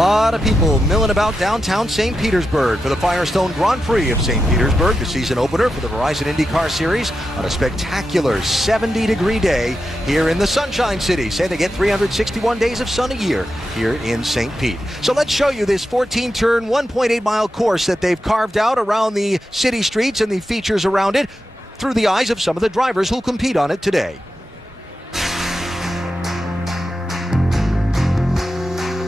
lot of people milling about downtown St. Petersburg for the Firestone Grand Prix of St. Petersburg, the season opener for the Verizon Indycar Series on a spectacular 70-degree day here in the Sunshine City. Say they get 361 days of sun a year here in St. Pete. So let's show you this 14-turn, 1.8-mile course that they've carved out around the city streets and the features around it through the eyes of some of the drivers who'll compete on it today.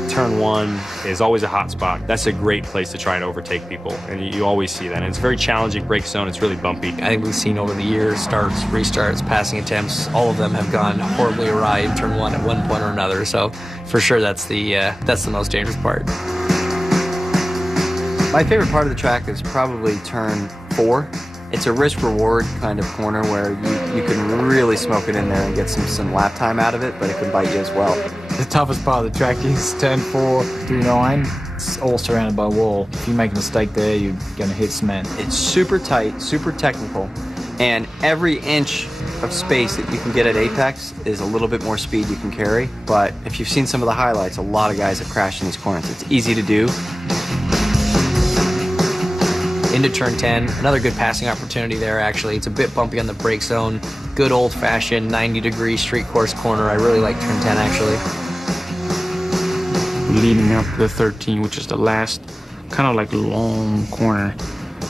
Turn 1 is always a hot spot. That's a great place to try and overtake people, and you always see that. And it's a very challenging break zone. It's really bumpy. I think we've seen over the years, starts, restarts, passing attempts, all of them have gone horribly awry in Turn 1 at one point or another. So for sure, that's the most dangerous part. My favorite part of the track is probably Turn 4. It's a risk-reward kind of corner where you can really smoke it in there and get some lap time out of it, but it can bite you as well. The toughest part of the track is Turn 4 through 9. It's all surrounded by wall. If you make a mistake there, you're going to hit cement. It's super tight, super technical, and every inch of space that you can get at apex is a little bit more speed you can carry. But if you've seen some of the highlights, a lot of guys have crashed in these corners. It's easy to do. Into Turn 10, another good passing opportunity there, actually. It's a bit bumpy on the brake zone. Good old-fashioned 90-degree street course corner. I really like Turn 10, actually. Leading up to 13, which is the last kind of like long corner.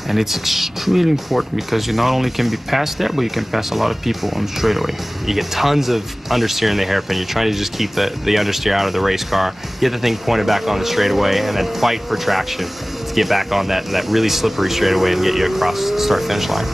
And it's extremely important because you not only can be passed there, but you can pass a lot of people on the straightaway. You get tons of understeer in the hairpin. You're trying to just keep the understeer out of the race car, get the thing pointed back on the straightaway, and then fight for traction to get back on that really slippery straightaway and get you across the start-finish line.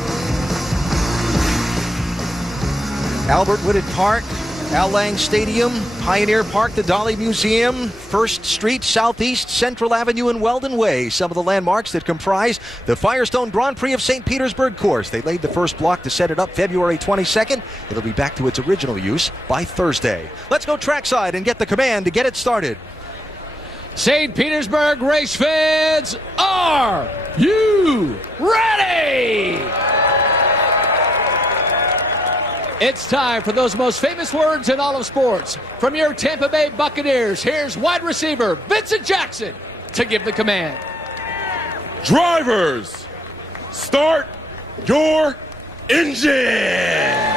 Albert Wooded Park, Al Lang Stadium, Pioneer Park, the Dolly Museum, First Street, Southeast, Central Avenue, and Weldon Way. Some of the landmarks that comprise the Firestone Grand Prix of St. Petersburg course. They laid the first block to set it up February 22nd. It'll be back to its original use by Thursday. Let's go trackside and get the command to get it started. St. Petersburg race fans, are you ready? It's time for those most famous words in all of sports. From your Tampa Bay Buccaneers, here's wide receiver Vincent Jackson to give the command. Drivers, start your engine!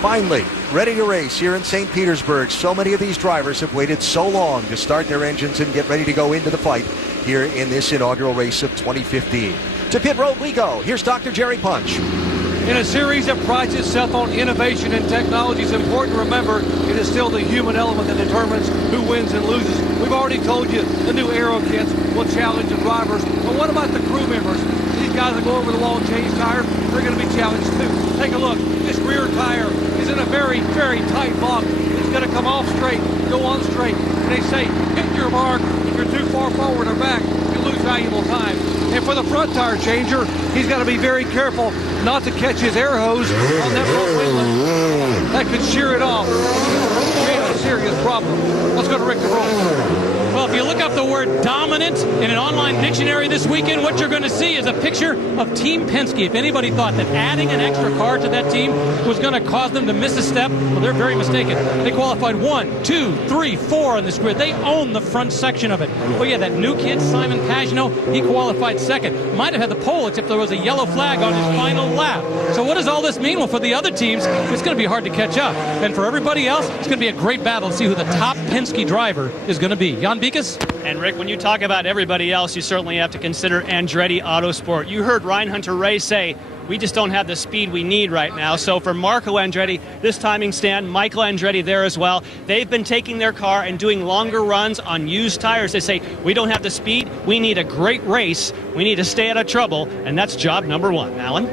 Finally, ready to race here in St. Petersburg. So many of these drivers have waited so long to start their engines and get ready to go into the fight here in this inaugural race of 2015. To pit road we go. Here's Dr. Jerry Punch. In a series that prides itself on innovation and technology, it's important to remember it is still the human element that determines who wins and loses. We've already told you the new aero kits will challenge the drivers, but what about the crew members? These guys that go over the wall and change tires, they're going to be challenged too. Take a look. This rear tire is in a very, very tight lock. It's going to come off straight, go on straight. And they say, hit your mark. If you're too far forward or back, you lose valuable time. And for the front tire changer, he's got to be very careful not to catch his air hose on that front windlass. That could shear it off. Create a serious problem. Let's go to Rick DeRose. Well, if you look up the word dominant in an online dictionary this weekend, what you're going to see is a picture of Team Penske. If anybody thought that adding an extra car to that team was going to cause them to miss a step, well, they're very mistaken. They qualified 1, 2, 3, 4 on this grid. They own the front section of it. Oh, yeah, that new kid, Simon Pagenaud, he qualified second. Might have had the pole, except there was a yellow flag on his final lap. So what does all this mean? Well, for the other teams, it's going to be hard to catch up. And for everybody else, it's going to be a great battle to see who the top Penske driver is going to be. Jan Beekes? And Rick, when you talk about everybody else, you certainly have to consider Andretti Autosport. You heard Ryan Hunter-Reay say, we just don't have the speed we need right now. So for Marco Andretti, this timing stand, Michael Andretti there as well, they've been taking their car and doing longer runs on used tires. They say, we don't have the speed, we need a great race, we need to stay out of trouble, and that's job number one. Alan?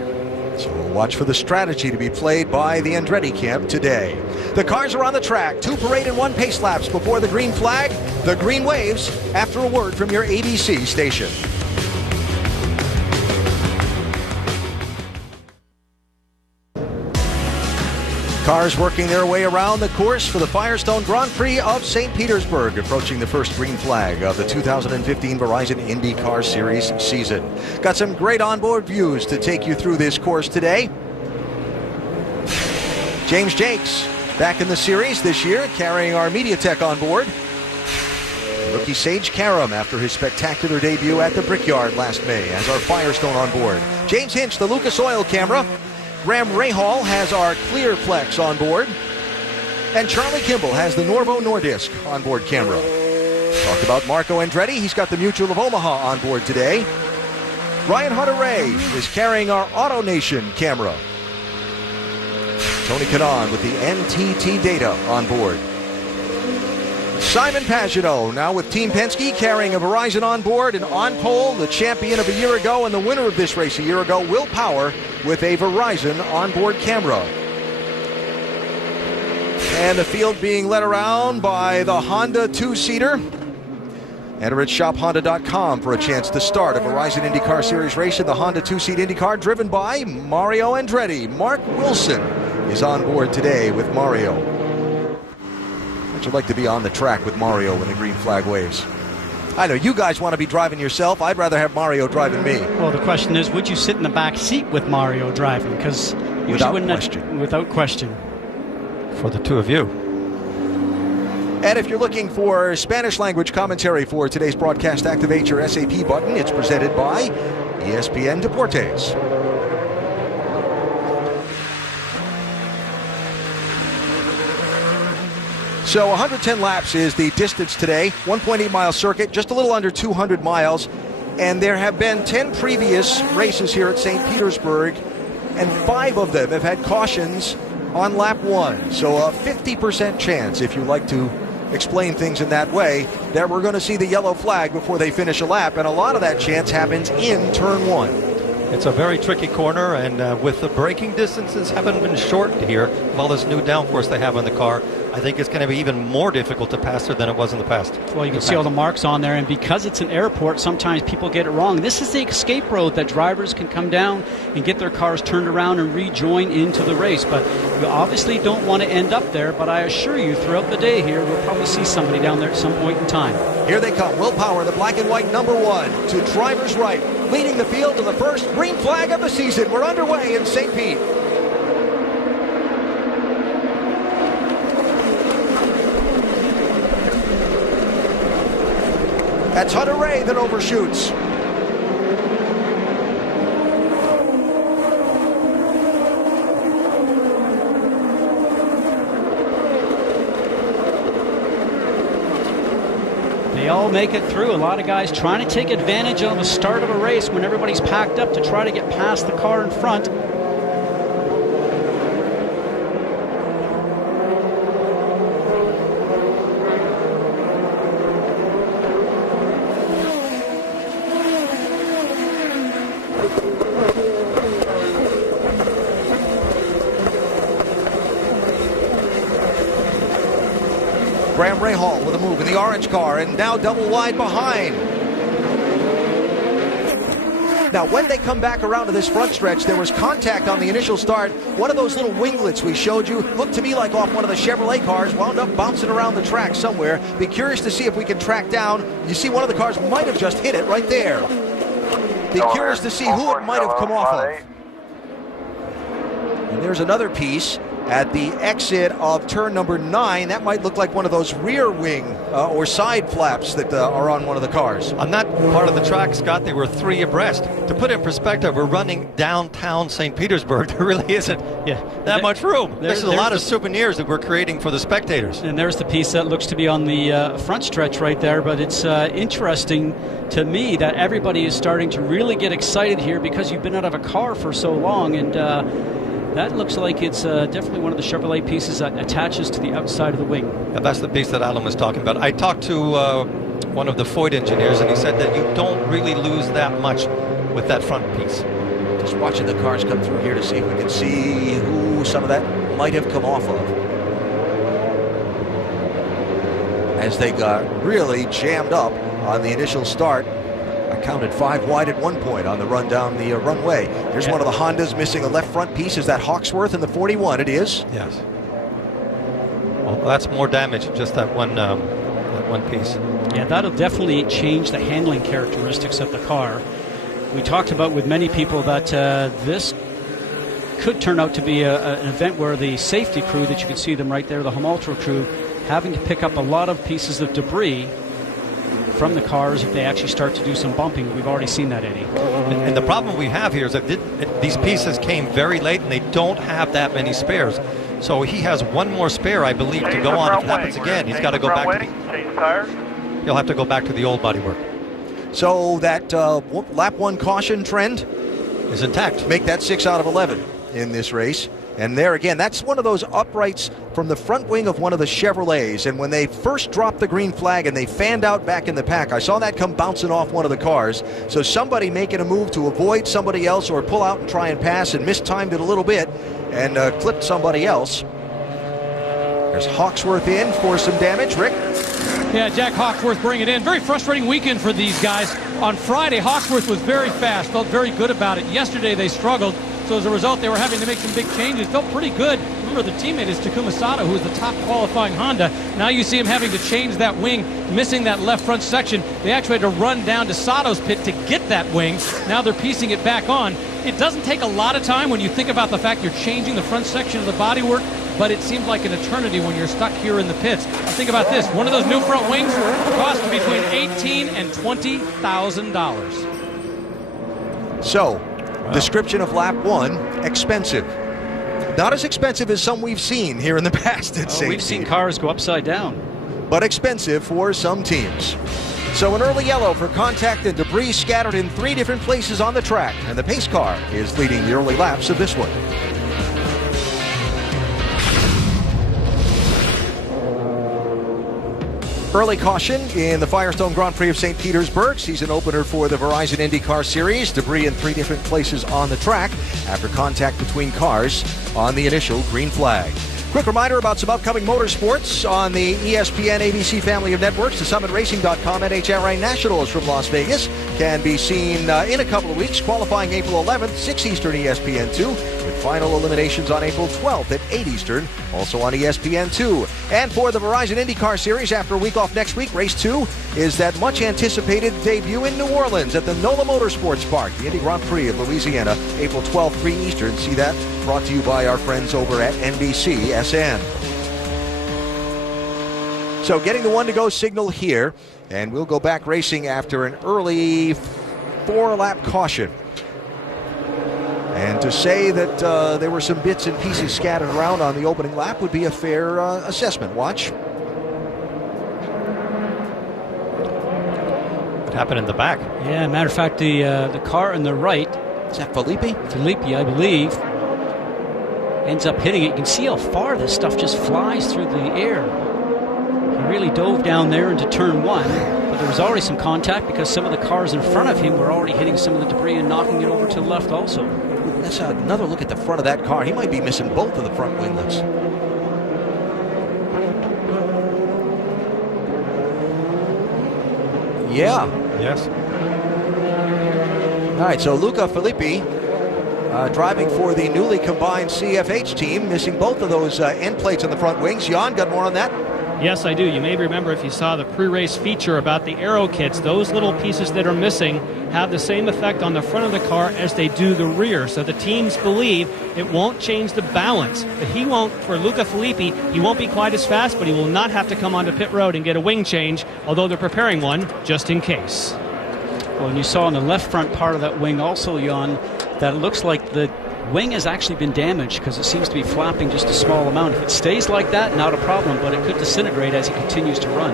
So we'll watch for the strategy to be played by the Andretti camp today. The cars are on the track. 2 parade and 1 pace laps before the green flag. The green waves after a word from your ABC station. Cars working their way around the course for the Firestone Grand Prix of St. Petersburg, approaching the first green flag of the 2015 Verizon IndyCar Series season. Got some great onboard views to take you through this course today. James Jakes back in the series this year, carrying our media tech on board. Rookie Sage Karam after his spectacular debut at the Brickyard last May as our Firestone on board. James Hinch, the Lucas Oil camera. Graham Rahal has our Clearplex on board. And Charlie Kimball has the Norvo Nordisk onboard camera. Talked about Marco Andretti. He's got the Mutual of Omaha on board today. Ryan Hunter-Ray is carrying our AutoNation camera. Tony Kanaan with the NTT data on board. Simon Pagenaud now with Team Penske carrying a Verizon on board, and on pole, the champion of a year ago and the winner of this race a year ago, Will Power, with a Verizon onboard camera. And the field being led around by the Honda two-seater. Enter at shophonda.com for a chance to start a Verizon IndyCar Series race in the Honda two-seat IndyCar driven by Mario Andretti. Mark Wilson is on board today with Mario. I'd like to be on the track with Mario when the green flag waves. I know you guys want to be driving yourself. I'd rather have Mario driving me. Well, the question is, would you sit in the back seat with Mario driving? Because without question. Without question. For the two of you. And if you're looking for Spanish language commentary for today's broadcast, activate your SAP button. It's presented by ESPN Deportes. So 110 laps is the distance today, 1.8 mile circuit, just a little under 200 miles. And there have been 10 previous races here at St. Petersburg, and 5 of them have had cautions on lap 1. So a 50% chance, if you like to explain things in that way, that we're going to see the yellow flag before they finish a lap. And a lot of that chance happens in turn 1. It's a very tricky corner, and with the braking distances haven't been shortened here, all this new downforce they have on the car, I think it's going to be even more difficult to pass her than it was in the past. Well, you can see all the marks on there, and because it's an airport, sometimes people get it wrong. This is the escape road that drivers can come down and get their cars turned around and rejoin into the race. But you obviously don't want to end up there, but I assure you, throughout the day here, we'll probably see somebody down there at some point in time. Here they come. Will Power, the black and white number 1, to driver's right, leading the field to the first green flag of the season. We're underway in St. Pete. That's Hunter-Ray that overshoots. They all make it through. A lot of guys trying to take advantage of the start of a race when everybody's packed up to try to get past the car in front. Graham Rahal with a move in the orange car, and now double wide behind. Now, when they come back around to this front stretch, there was contact on the initial start. One of those little winglets we showed you looked to me like off one of the Chevrolet cars, wound up bouncing around the track somewhere. Be curious to see if we can track down. You see one of the cars might have just hit it right there. Be curious to see who it might have come off of. And there's another piece at the exit of turn number 9. That might look like one of those rear wing or side flaps that are on one of the cars. On that part of the track, Scott, they were 3 abreast. To put it in perspective, we're running downtown St. Petersburg. There really isn't that much room. There's a lot of souvenirs that we're creating for the spectators. And there's the piece that looks to be on the front stretch right there, but it's interesting to me that everybody is starting to really get excited here because you've been out of a car for so long, and that looks like it's definitely one of the Chevrolet pieces that attaches to the outside of the wing. Yeah, that's the piece that Alan was talking about. I talked to one of the Foyt engineers, and he said that you don't really lose that much with that front piece. Just watching the cars come through here to see if we can see who some of that might have come off of. As they got really jammed up on the initial start. I counted 5 wide at one point on the run down the runway. Here's one of the Hondas missing a left front piece. Is that Hawksworth in the 41? It is. Yes. Well, that's more damage, just that one piece. Yeah, that'll definitely change the handling characteristics of the car. We talked about with many people that this could turn out to be an event where the safety crew, that you can see them right there, the Home Ultra crew, having to pick up a lot of pieces of debris from the cars if they actually start to do some bumping. We've already seen that, Eddie. And the problem we have here is that these pieces came very late, and they don't have that many spares. So he has one more spare, I believe, to go on if it happens again. He's got to go back to he'll have to go back to the old bodywork. So that lap 1 caution trend is intact. Make that 6 out of 11 in this race. And there again, that's one of those uprights from the front wing of one of the Chevrolets. And when they first dropped the green flag and they fanned out back in the pack, I saw that come bouncing off one of the cars. So somebody making a move to avoid somebody else or pull out and try and pass, and mistimed it a little bit and clipped somebody else. There's Hawksworth in for some damage. Rick? Yeah, Jack Hawksworth bringing it in. Very frustrating weekend for these guys. On Friday, Hawksworth was very fast, felt very good about it. Yesterday, they struggled. So as a result, they were having to make some big changes. Felt pretty good. Remember, the teammate is Takuma Sato, who is the top qualifying Honda. Now you see him having to change that wing, missing that left front section. They actually had to run down to Sato's pit to get that wing. Now they're piecing it back on. It doesn't take a lot of time when you think about the fact you're changing the front section of the bodywork, but it seems like an eternity when you're stuck here in the pits. Think about this. One of those new front wings costs between $18,000 and $20,000. So, description of lap 1, expensive. Not as expensive as some we've seen here in the past at St. We've seen cars go upside down. But expensive for some teams. So an early yellow for contact and debris scattered in 3 different places on the track. And the pace car is leading the early laps of this one. Early caution in the Firestone Grand Prix of St. Petersburg, season opener for the Verizon Indycar Series. Debris in 3 different places on the track after contact between cars on the initial green flag. Quick reminder about some upcoming motorsports on the ESPN ABC family of networks. The SummitRacing.com NHRA Nationals from Las Vegas can be seen in a couple of weeks, qualifying April 11th, 6 Eastern ESPN2, with final eliminations on April 12th at 8 Eastern, also on ESPN2. And for the Verizon IndyCar Series, after a week off next week, race 2 is that much-anticipated debut in New Orleans at the NOLA Motorsports Park, the Indy Grand Prix of Louisiana, April 12th, 3 Eastern. See that brought to you by our friends over at NBCSN. So getting the 1-to-go signal here, and we'll go back racing after an early 4-lap caution. And to say that there were some bits and pieces scattered around on the opening lap would be a fair assessment. Watch. What happened in the back? Yeah, matter of fact, the car on the right. Is that Filippi? Filippi, I believe. Ends up hitting it. You can see how far this stuff just flies through the air. He really dove down there into turn 1, but there was already some contact because some of the cars in front of him were already hitting some of the debris and knocking it over to the left also. That's another look at the front of that car. He might be missing both of the front winglets. Yeah. Yes. All right, so Luca Filippi driving for the newly combined CFH team, missing both of those end plates on the front wings. Jan, got more on that? Yes, I do. You may remember if you saw the pre-race feature about the aero kits, those little pieces that are missing have the same effect on the front of the car as they do the rear. So the teams believe it won't change the balance. But he won't, for Luca Filippi, he won't be quite as fast, but he will not have to come onto pit road and get a wing change, although they're preparing one just in case. Well, and you saw on the left front part of that wing also, Jan, that it looks like the wing has actually been damaged because it seems to be flapping just a small amount. If it stays like that, not a problem, but it could disintegrate as he continues to run.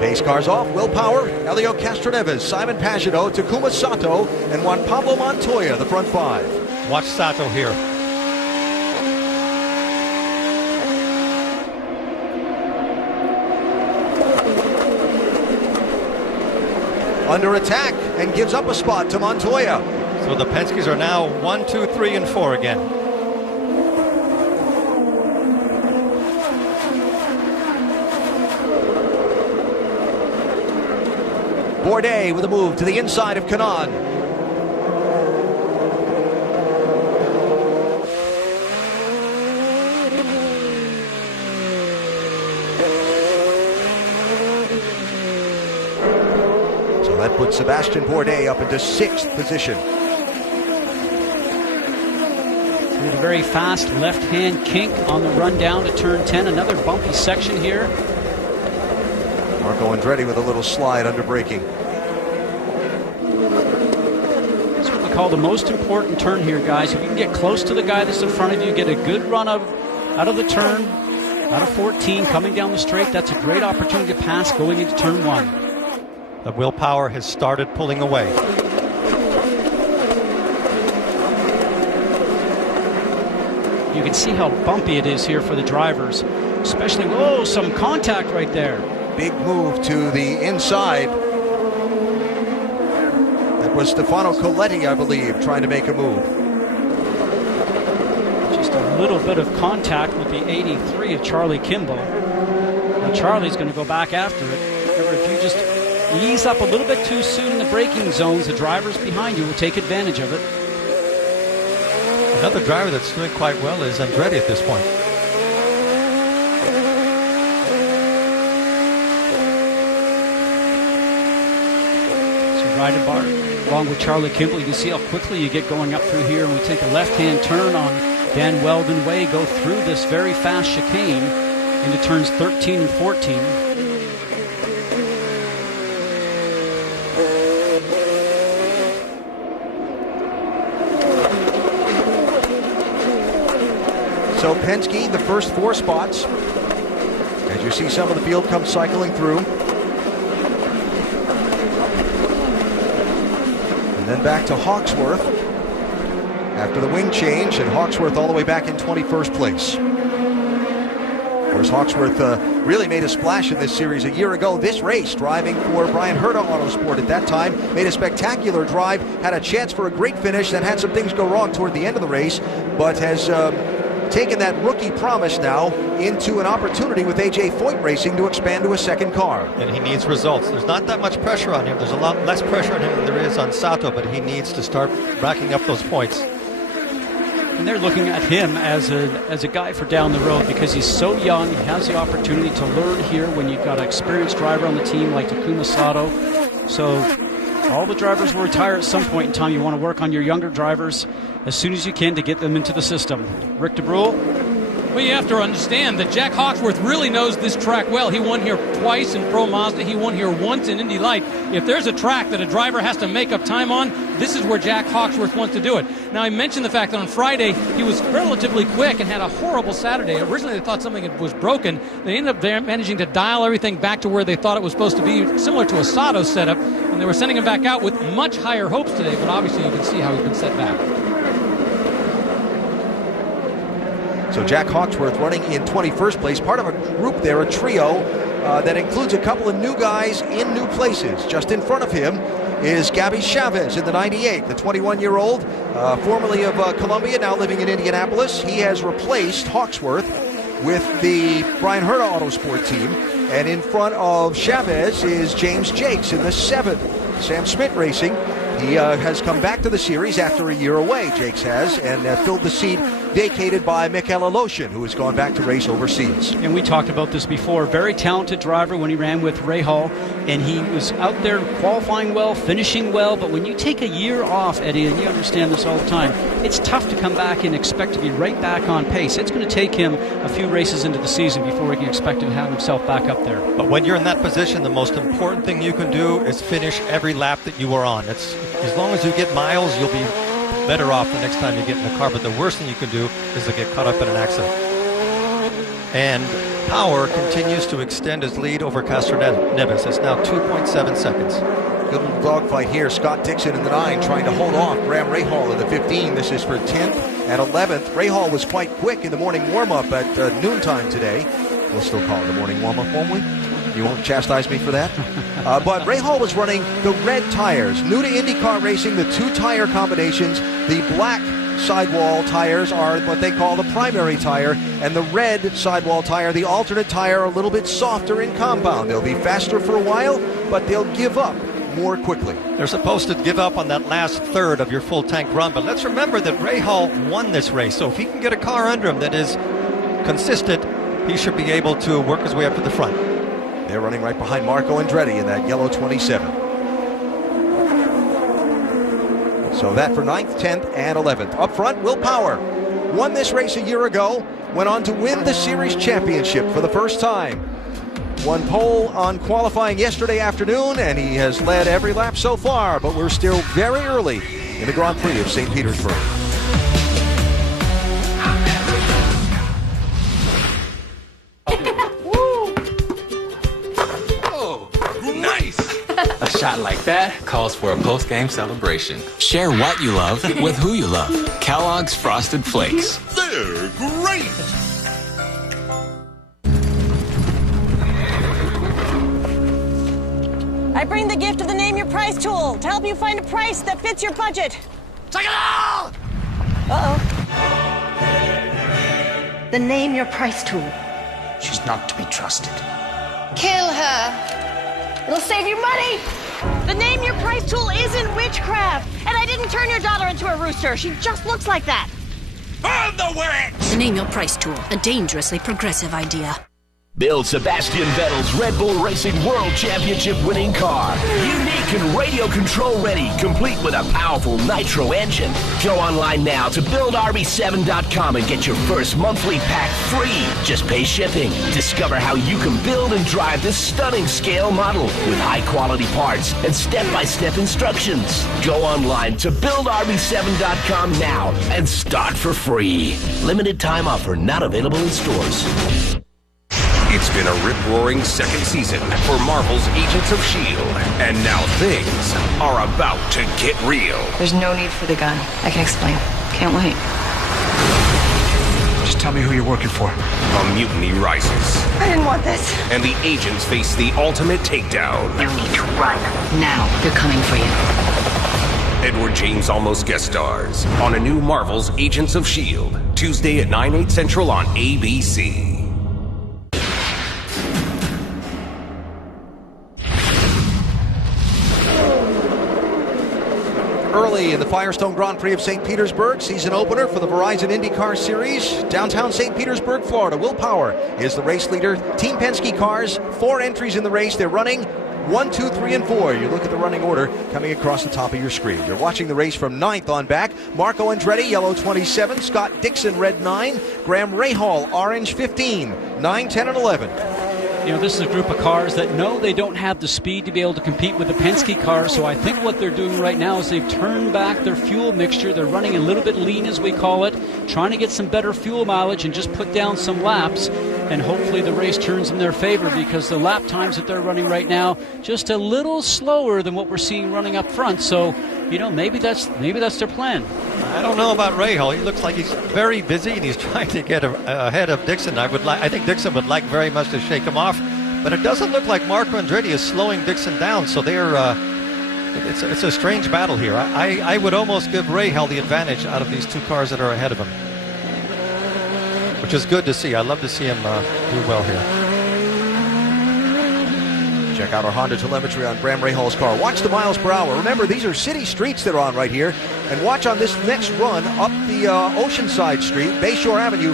Base cars off. Will Power, Elio Castroneves, Simon Pagenaud, Takuma Sato, and Juan Pablo Montoya, the front 5. Watch Sato here. Under attack and gives up a spot to Montoya. So the Penske's are now 1, 2, 3, and 4 again. Bourdais with a move to the inside of Kanaan. That puts Sebastian Bourdais up into 6th position. Through the very fast left-hand kink on the run down to turn 10. Another bumpy section here. Marco Andretti with a little slide under braking. That's what we call the most important turn here, guys. If you can get close to the guy that's in front of you, get a good run out of the turn, out of 14, coming down the straight, that's a great opportunity to pass going into turn 1. The willpower has started pulling away. You can see how bumpy it is here for the drivers, especially, oh, some contact right there. Big move to the inside. That was Stefano Coletti, I believe, trying to make a move. Just a little bit of contact with the 83 of Charlie Kimball. Now Charlie's going to go back after it. Remember, if you just ease up a little bit too soon in the braking zones, the drivers behind you will take advantage of it. Another driver that's doing quite well is Andretti at this point. Riding bar along with Charlie Kimball. You can see how quickly you get going up through here, and we take a left-hand turn on Dan Weldon Way, go through this very fast chicane into turns 13 and 14. So Penske, the first 4 spots. As you see some of the field come cycling through. And then back to Hawksworth after the wing change, and Hawksworth all the way back in 21st place. Of course, Hawksworth really made a splash in this series a year ago. This race, driving for Brian Herta Autosport at that time, made a spectacular drive, had a chance for a great finish, then had some things go wrong toward the end of the race, but has taken that rookie promise now into an opportunity with A.J. Foyt Racing to expand to a second car. And he needs results. There's not that much pressure on him. There's a lot less pressure on him than there is on Sato, but he needs to start racking up those points. And they're looking at him as a guy for down the road because he's so young. He has the opportunity to learn here when you've got an experienced driver on the team like Takuma Sato. So all the drivers will retire at some point in time. You want to work on your younger drivers as soon as you can to get them into the system. Rick DeBrule? Well, you have to understand that Jack Hawksworth really knows this track well. He won here twice in Pro Mazda. He won here once in Indy Light. If there's a track that a driver has to make up time on, this is where Jack Hawksworth wants to do it. Now, I mentioned the fact that on Friday he was relatively quick and had a horrible Saturday. Originally, they thought something was broken. They ended up managing to dial everything back to where they thought it was supposed to be, similar to a Sato setup, and they were sending him back out with much higher hopes today, but obviously you can see how he's been set back. So Jack Hawksworth running in 21st place, part of a group there, a trio that includes a couple of new guys in new places. Just in front of him is Gabby Chavez in the 98, the 21-year-old, formerly of Columbia, now living in Indianapolis. He has replaced Hawksworth with the Brian Herta Autosport team. And in front of Chavez is James Jakes in the 7th, Sam Schmidt Racing. He has come back to the series after a year away, Jakes has, and filled the seat vacated by Mikel Aloshin, who has gone back to race overseas. And we talked about this before. Very talented driver when he ran with Ray Hall, and he was out there qualifying well, finishing well, but when you take a year off, Eddie, and you understand this all the time, it's tough to come back and expect to be right back on pace. It's going to take him a few races into the season before he can expect to have himself back up there. But when you're in that position, the most important thing you can do is finish every lap that you are on. It's as long as you get miles, you'll be better off the next time you get in the car, but the worst thing you can do is to get caught up in an accident. And Power continues to extend his lead over Castroneves. It's now 2.7 seconds. Good little dogfight here. Scott Dixon in the 9 trying to hold off Graham Rahal in the 15. This is for 10th and 11th. Rahal was quite quick in the morning warm-up at noontime today. We'll still call it a morning warm-up, won't we? You won't chastise me for that? But Rahal was running the red tires. New to IndyCar racing, the 2 tire combinations. The black sidewall tires are what they call the primary tire, and the red sidewall tire, the alternate tire, a little bit softer in compound. They'll be faster for a while, but they'll give up more quickly. They're supposed to give up on that last third of your full tank run, but let's remember that Rahal won this race, so if he can get a car under him that is consistent, he should be able to work his way up to the front. They're running right behind Marco Andretti in that yellow 27. So that for 9th, 10th, and 11th. Up front, Will Power. Won this race a year ago. Went on to win the series championship for the first time. Won pole on qualifying yesterday afternoon, and he has led every lap so far, but we're still very early in the Grand Prix of St. Petersburg. A shot like that calls for a post-game celebration. Share what you love with who you love. Kellogg's Frosted Flakes. They're great! I bring the gift of the Name Your Price tool to help you find a price that fits your budget. Take it all! Uh-oh. The Name Your Price tool. She's not to be trusted. Kill her. It'll save you money. The Name Your Price tool isn't witchcraft. And I didn't turn your daughter into a rooster. She just looks like that. I'm the witch! The Name Your Price tool, a dangerously progressive idea. Build Sebastian Vettel's Red Bull Racing World Championship winning car. Unique and radio control ready, complete with a powerful nitro engine. Go online now to buildrb7.com and get your first monthly pack free. Just pay shipping. Discover how you can build and drive this stunning scale model with high quality parts and step-by-step instructions. Go online to buildrb7.com now and start for free. Limited time offer not available in stores. It's been a rip-roaring second season for Marvel's Agents of S.H.I.E.L.D. And now things are about to get real. There's no need for the gun. I can explain. Can't wait. Just tell me who you're working for. A mutiny rises. I didn't want this. And the agents face the ultimate takedown. You need to run. Now. They're coming for you. Edward James almost guest stars on a new Marvel's Agents of S.H.I.E.L.D. Tuesday at 9/8 Central on ABC. Early in the Firestone Grand Prix of St. Petersburg, season opener for the Verizon Indycar Series. Downtown St. Petersburg, Florida. Will Power is the race leader. Team Penske cars, 4 entries in the race. They're running 1, 2, 3, and 4. You look at the running order coming across the top of your screen. You're watching the race from 9th on back. Marco Andretti, yellow 27. Scott Dixon, red 9. Graham Rahal, orange 15. 9, 10, and 11. You know, this is a group of cars that know they don't have the speed to be able to compete with the Penske cars, so I think what they're doing right now is they've turned back their fuel mixture. They're running a little bit lean, as we call it, trying to get some better fuel mileage and just put down some laps, and hopefully the race turns in their favor, because the lap times that they're running right now just a little slower than what we're seeing running up front. So, you know, maybe that's their plan. I don't know about Rahal. He looks like he's very busy and he's trying to get ahead of Dixon. I think Dixon would like very much to shake him off, but it doesn't look like Marco Andretti is slowing Dixon down. So they're it's a strange battle here. I would almost give Rahal the advantage out of these two cars that are ahead of him, which is good to see. I love to see him do well here. Check out our Honda telemetry on Graham Rahal's car. Watch the miles per hour. Remember, these are city streets that are on right here. And watch on this next run up the Oceanside Street, Bayshore Avenue,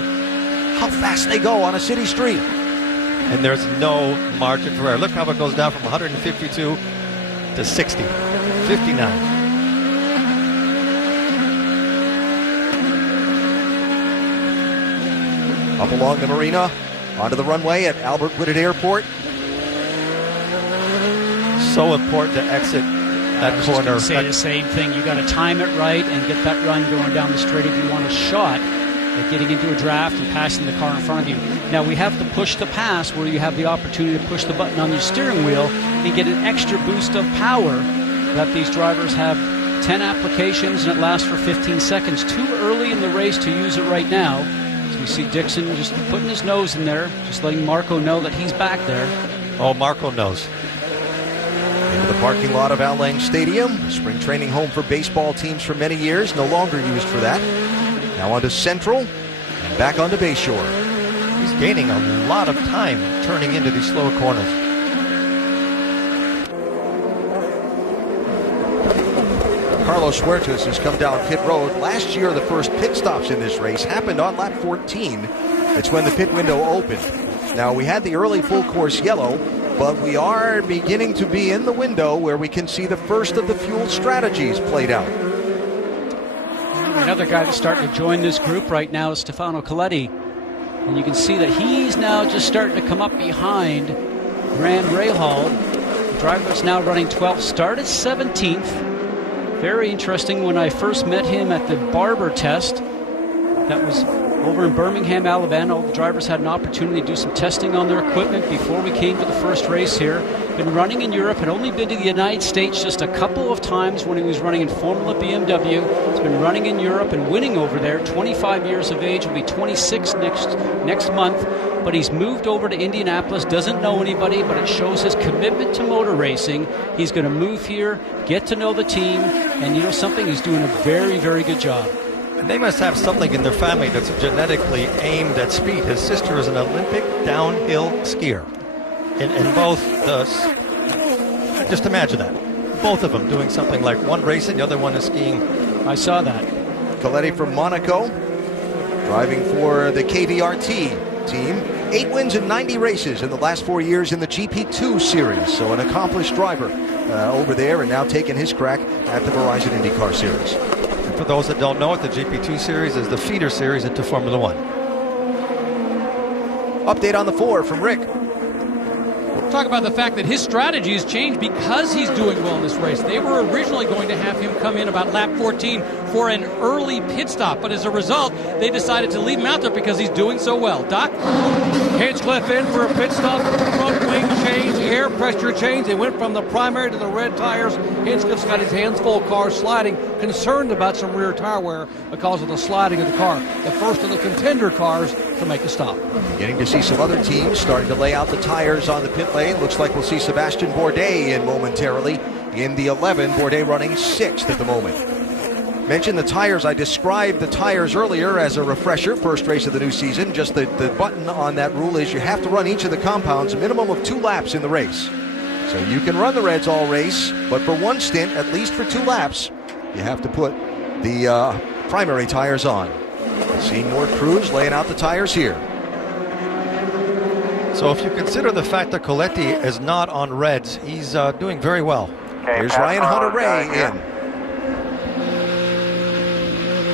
how fast they go on a city street. And there's no margin for error. Look how it goes down from 152 to 60, 59. Up along the marina, onto the runway at Albert Whitted Airport. So important to exit that corner. I was just going to say the same thing. You got to time it right and get that run going down the straight if you want a shot at getting into a draft and passing the car in front of you. Now we have the push to pass, where you have the opportunity to push the button on your steering wheel and get an extra boost of power that these drivers have 10 applications, and it lasts for 15 seconds. Too early in the race to use it right now. So we see Dixon just putting his nose in there, just letting Marco know that he's back there. Oh, Marco knows. Into the parking lot of Al Lang Stadium, spring training home for baseball teams for many years, no longer used for that. Now onto Central, and back onto Bayshore. He's gaining a lot of time turning into these slower corners. Carlos Huertas has come down pit road. Last year, the first pit stops in this race happened on lap 14. It's when the pit window opened. Now, we had the early full course yellow, but we are beginning to be in the window where we can see the first of the fuel strategies played out. Another guy that's starting to join this group right now is Stefano Coletti. And you can see that he's now just starting to come up behind Graham Rahal. The driver that's now running 12th, started 17th. Very interesting. When I first met him at the Barber test, that was over in Birmingham, Alabama, all the drivers had an opportunity to do some testing on their equipment before we came to the first race here. Been running in Europe, had only been to the United States just a couple of times when he was running in Formula BMW. He's been running in Europe and winning over there. 25 years of age, will be 26 next month. But he's moved over to Indianapolis, doesn't know anybody, but it shows his commitment to motor racing. He's going to move here, get to know the team, and you know something, he's doing a very, very good job. And they must have something in their family that's genetically aimed at speed. His sister is an Olympic downhill skier. In both just imagine that. Both of them doing something like one racing, the other one is skiing. I saw that. Coletti from Monaco, driving for the KVRT team. 8 wins in 90 races in the last 4 years in the GP2 series. So an accomplished driver over there, and now taking his crack at the Verizon IndyCar series. And for those that don't know it, the GP2 series is the feeder series into Formula One. Update on the 4 from Rick. Talk about the fact that his strategy has changed because he's doing well in this race. They were originally going to have him come in about lap 14 for an early pit stop, but as a result, they decided to leave him out there because he's doing so well. Doc? Hinchcliffe in for a pit stop, front wing change, air pressure change. They went from the primary to the red tires. Hinchcliffe's got his hands full, car sliding, concerned about some rear tire wear because of the sliding of the car. The first of the contender cars to make a stop. Getting to see some other teams starting to lay out the tires on the pit lane. Looks like we'll see Sebastian Bourdais in momentarily in the 11. Bourdais running 6th at the moment. Mentioned the tires. I described the tires earlier as a refresher. First race of the new season. Just the button on that rule is you have to run each of the compounds a minimum of 2 laps in the race. So you can run the reds all race, but for one stint, at least for 2 laps, you have to put the primary tires on. Seeing more crews laying out the tires here. So if you consider the fact that Coletti is not on reds, he's doing very well. Okay, here's Ryan Hunter-Ray in.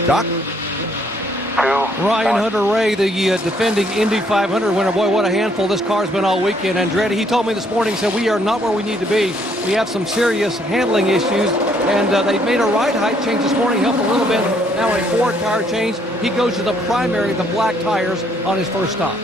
Doc? Ryan Hunter-Ray, the defending Indy 500 winner. Boy, what a handful this car's been all weekend. Andretti, he told me this morning, said, we are not where we need to be. We have some serious handling issues, and they made a ride height change this morning, helped a little bit. Now a 4-tire change. He goes to the primary, the black tires, on his first stop.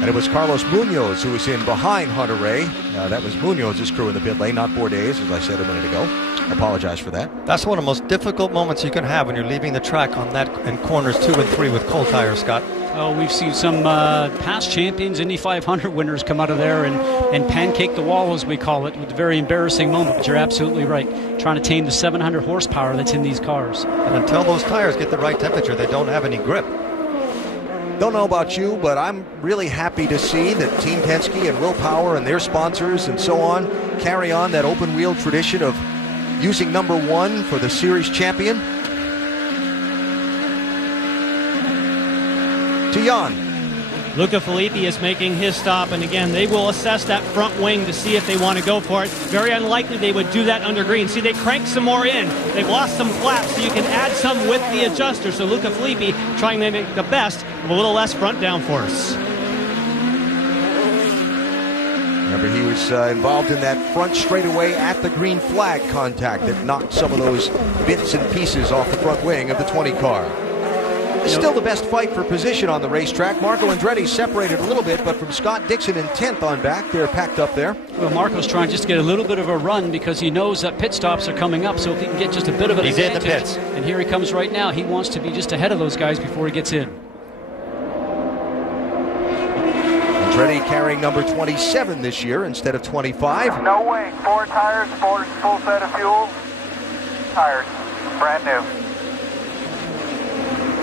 And it was Carlos Munoz who was in behind Hunter-Ray. That was Munoz's crew in the pit lane, not Bourdais, as I said a minute ago. I apologize for that. That's one of the most difficult moments you can have when you're leaving the track on that in corners 2 and 3 with cold tires, Scott. Oh, we've seen some past champions, Indy 500 winners come out of there and pancake the wall, as we call it, with a very embarrassing moment. But you're absolutely right. Trying to tame the 700 horsepower that's in these cars. And until those tires get the right temperature, they don't have any grip. Don't know about you, but I'm really happy to see that Team Penske and Will Power and their sponsors and so on carry on that open wheel tradition of using number 1 for the series champion. To Jan. Luca Filippi is making his stop, and again, they will assess that front wing to see if they want to go for it. Very unlikely they would do that under green. See, they cranked some more in. They've lost some flaps, so you can add some with the adjuster. So Luca Filippi trying to make the best of a little less front downforce. Remember, he was involved in that front straightaway at the green flag contact that knocked some of those bits and pieces off the front wing of the 20 car. It's still the best fight for position on the racetrack. Marco Andretti separated a little bit, but from Scott Dixon in 10th on back, they're packed up there. Well, Marco's trying just to get a little bit of a run because he knows that pit stops are coming up, so if he can get just a bit of an advantage. He's in the pits. And here he comes right now. He wants to be just ahead of those guys before he gets in. Andretti carrying number 27 this year instead of 25. No way. 4 tires, full set of fuel. Tires, brand new.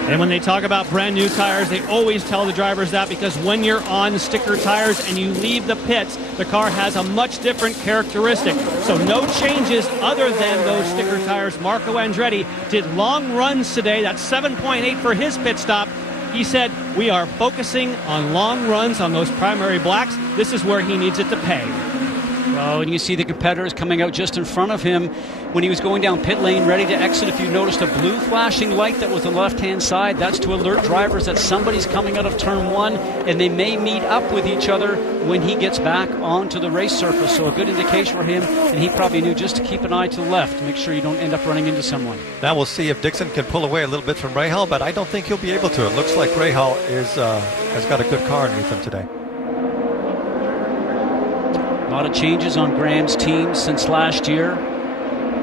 And when they talk about brand new tires, they always tell the drivers that because when you're on sticker tires and you leave the pits, the car has a much different characteristic. So no changes other than those sticker tires. Marco Andretti did long runs today. That's 7.8 for his pit stop. He said, we are focusing on long runs on those primary blacks. This is where he needs it to pay. Oh, and you see the competitors coming out just in front of him when he was going down pit lane, ready to exit. If you noticed a blue flashing light that was on the left-hand side, that's to alert drivers that somebody's coming out of turn 1, and they may meet up with each other when he gets back onto the race surface. So a good indication for him, and he probably knew just to keep an eye to the left to make sure you don't end up running into someone. Now we'll see if Dixon can pull away a little bit from Rahal, but I don't think he'll be able to. It looks like Rahal has got a good car underneath him today. A lot of changes on Graham's team since last year.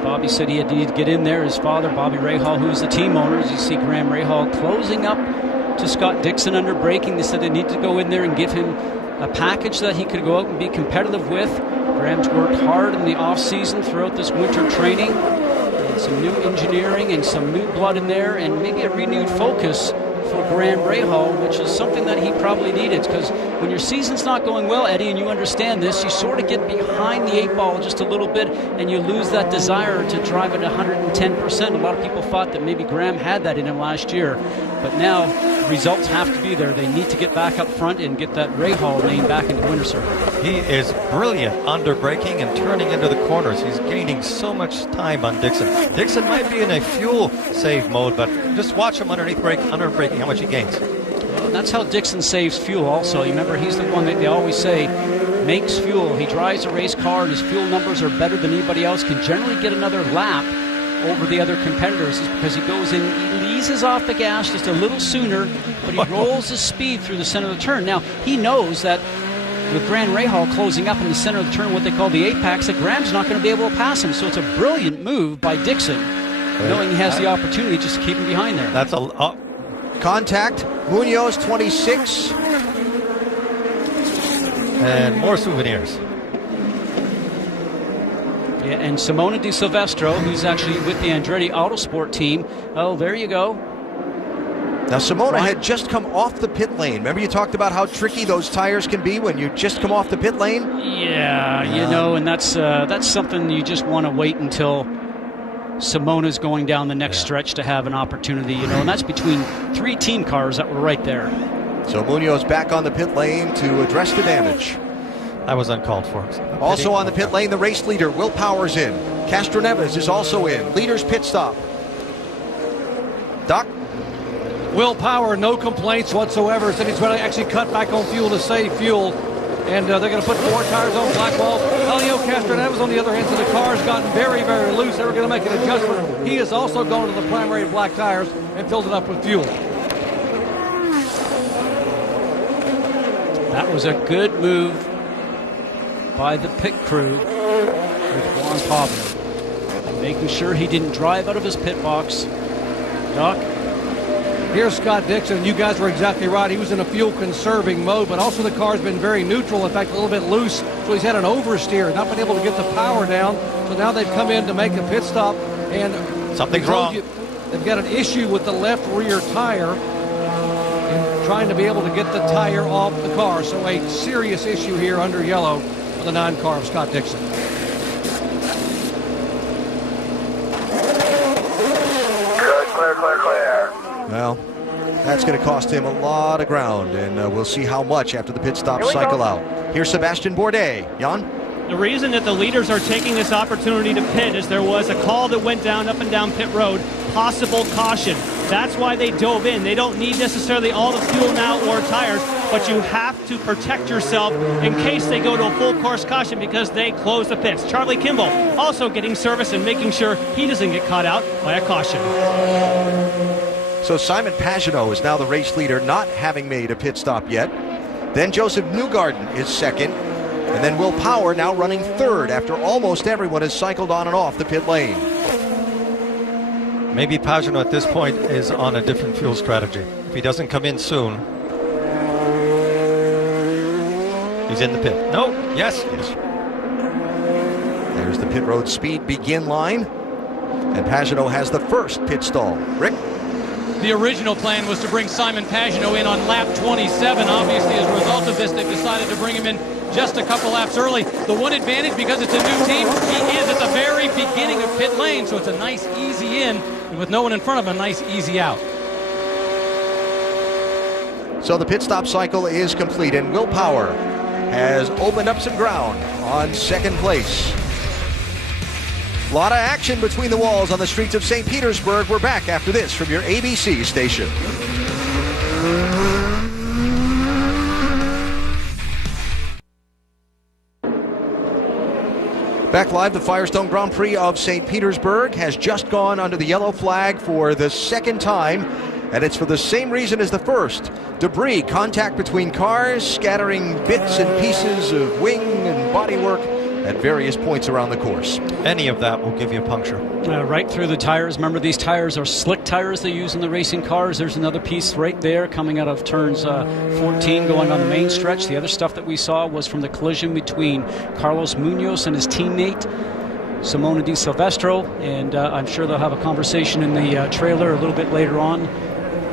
Bobby said he had to get in there. His father, Bobby Rahal, who's the team owner, as you see Graham Rahal closing up to Scott Dixon under braking. They said they need to go in there and give him a package that he could go out and be competitive with. Graham's worked hard in the off-season throughout this winter training. And some new engineering and some new blood in there, and maybe a renewed focus for Graham Rahal, which is something that he probably needed, because when your season's not going well, Eddie, and you understand this, you sort of get behind the 8 ball just a little bit and you lose that desire to drive at 110%. A lot of people thought that maybe Graham had that in him last year, but now results have to be there. They need to get back up front and get that Rahal lane back into winter circle. He is brilliant under braking and turning into the corners. He's gaining so much time on Dixon. Dixon might be in a fuel save mode, but just watch him under braking, how much he gains. Well, that's how Dixon saves fuel also. You remember, he's the one that they always say makes fuel. He drives a race car and his fuel numbers are better than anybody else, can generally get another lap over the other competitors, is because he goes in, he eases off the gas just a little sooner, but he rolls his speed through the center of the turn. Now, he knows that with Graham Rahal closing up in the center of the turn, what they call the apex, that Graham's not going to be able to pass him. So it's a brilliant move by Dixon, knowing he has the opportunity just to keep him behind there. That's a contact. Munoz 26. And more souvenirs. Yeah, and Simona Di Silvestro, who's actually with the Andretti Autosport team. Oh, there you go. Now, Simona had just come off the pit lane. Remember you talked about how tricky those tires can be when you just come off the pit lane? Yeah, you know, and that's something you just want to wait until Simona's going down the next stretch to have an opportunity, you know, and that's between 3 team cars that were right there. So Munoz back on the pit lane to address the damage. That was uncalled for. Also on the pit lane, the race leader, Will Power's in. Castro Neves is also in. Leader's pit stop. Doc? Will Power, no complaints whatsoever. Said he's going to actually cut back on fuel to save fuel. And they're going to put 4 tires on Blackwell. Elio Castroneves, on the other hand, so the car's gotten very, very loose. They were going to make an adjustment. He has also gone to the primary black tires and filled it up with fuel. That was a good move by the pit crew with Juan Pablo, making sure he didn't drive out of his pit box. Doc? Here's Scott Dixon. You guys were exactly right. He was in a fuel-conserving mode, but also the car's been very neutral, in fact, a little bit loose, so he's had an oversteer, not been able to get the power down. So now they've come in to make a pit stop, and something's wrong. They've got an issue with the left rear tire and trying to be able to get the tire off the car. So a serious issue here under yellow for the 9 car of Scott Dixon. Clear. Well, that's going to cost him a lot of ground, and we'll see how much after the pit stop cycle out. Here's Sebastian Bourdais. Jan? The reason that the leaders are taking this opportunity to pit is there was a call that went down up and down pit road, possible caution. That's why they dove in. They don't need necessarily all the fuel now or tires, but you have to protect yourself in case they go to a full course caution because they close the pits. Charlie Kimball also getting service and making sure he doesn't get caught out by a caution. So Simon Pagenaud is now the race leader, not having made a pit stop yet. Then Joseph Newgarden is second. And then Will Power now running third after almost everyone has cycled on and off the pit lane. Maybe Pagenaud at this point is on a different fuel strategy. If he doesn't come in soon, he's in the pit. No, yes. There's the pit road speed begin line. And Pagenaud has the first pit stall. Rick? The original plan was to bring Simon Pagenaud in on lap 27. Obviously, as a result of this, they've decided to bring him in just a couple laps early. The one advantage, because it's a new team, he is at the very beginning of pit lane, so it's a nice, easy in, and with no one in front of him, a nice, easy out. So the pit stop cycle is complete, and Will Power has opened up some ground on second place. A lot of action between the walls on the streets of St. Petersburg. We're back after this from your ABC station. Back live, the Firestone Grand Prix of St. Petersburg has just gone under the yellow flag for the second time, and it's for the same reason as the first. Debris, contact between cars, scattering bits and pieces of wing and bodywork at various points around the course. Any of that will give you a puncture. Right through the tires. Remember, these tires are slick tires they use in the racing cars. There's another piece right there coming out of turns 14 going on the main stretch. The other stuff that we saw was from the collision between Carlos Munoz and his teammate Simona Di Silvestro, and I'm sure they'll have a conversation in the trailer a little bit later on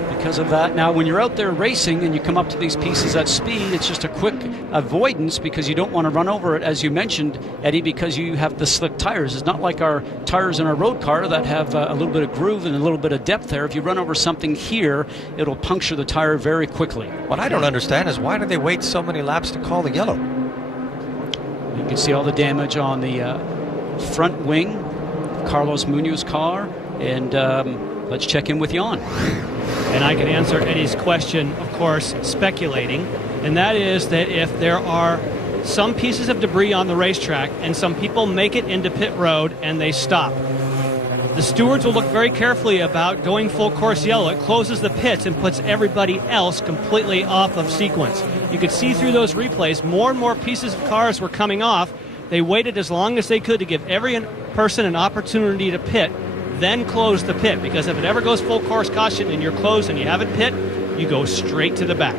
because of that. Now, when you're out there racing and you come up to these pieces at speed, it's just a quick avoidance because you don't want to run over it, as you mentioned, Eddie, because you have the slick tires. It's not like our tires in our road car that have a little bit of groove and a little bit of depth there. If you run over something here, it'll puncture the tire very quickly. What I don't understand is why do they wait so many laps to call the yellow? You can see all the damage on the front wing, Carlos Munoz car, and let's check in with Jan. And I can answer Eddie's question, of course, speculating, and that is that if there are some pieces of debris on the racetrack and some people make it into pit road and they stop, the stewards will look very carefully about going full course yellow. It closes the pits and puts everybody else completely off of sequence. You could see through those replays, more and more pieces of cars were coming off. They waited as long as they could to give every person an opportunity to pit, then close the pit, because if it ever goes full course caution and you're closed and you haven't pit, you go straight to the back.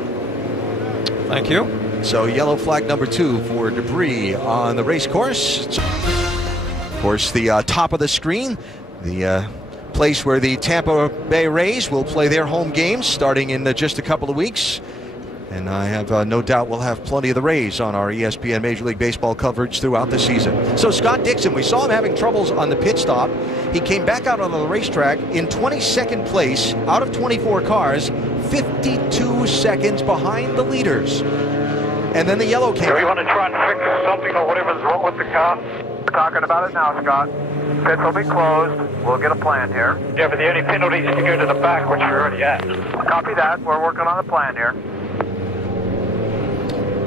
Thank you. So yellow flag number 2 for debris on the race course. Of course, the top of the screen, the place where the Tampa Bay Rays will play their home games starting in just a couple of weeks. And I have no doubt we'll have plenty of the Rays on our ESPN Major League Baseball coverage throughout the season. So Scott Dixon, we saw him having troubles on the pit stop. He came back out on the racetrack in 22nd place out of 24 cars, 52 seconds behind the leaders. And then the yellow came. Do we want to try and fix something or whatever's wrong with the car? We're talking about it now, Scott. Pits will be closed. We'll get a plan here. Yeah, but the only penalty is to go to the back, which you're already at. Copy that. We're working on a plan here.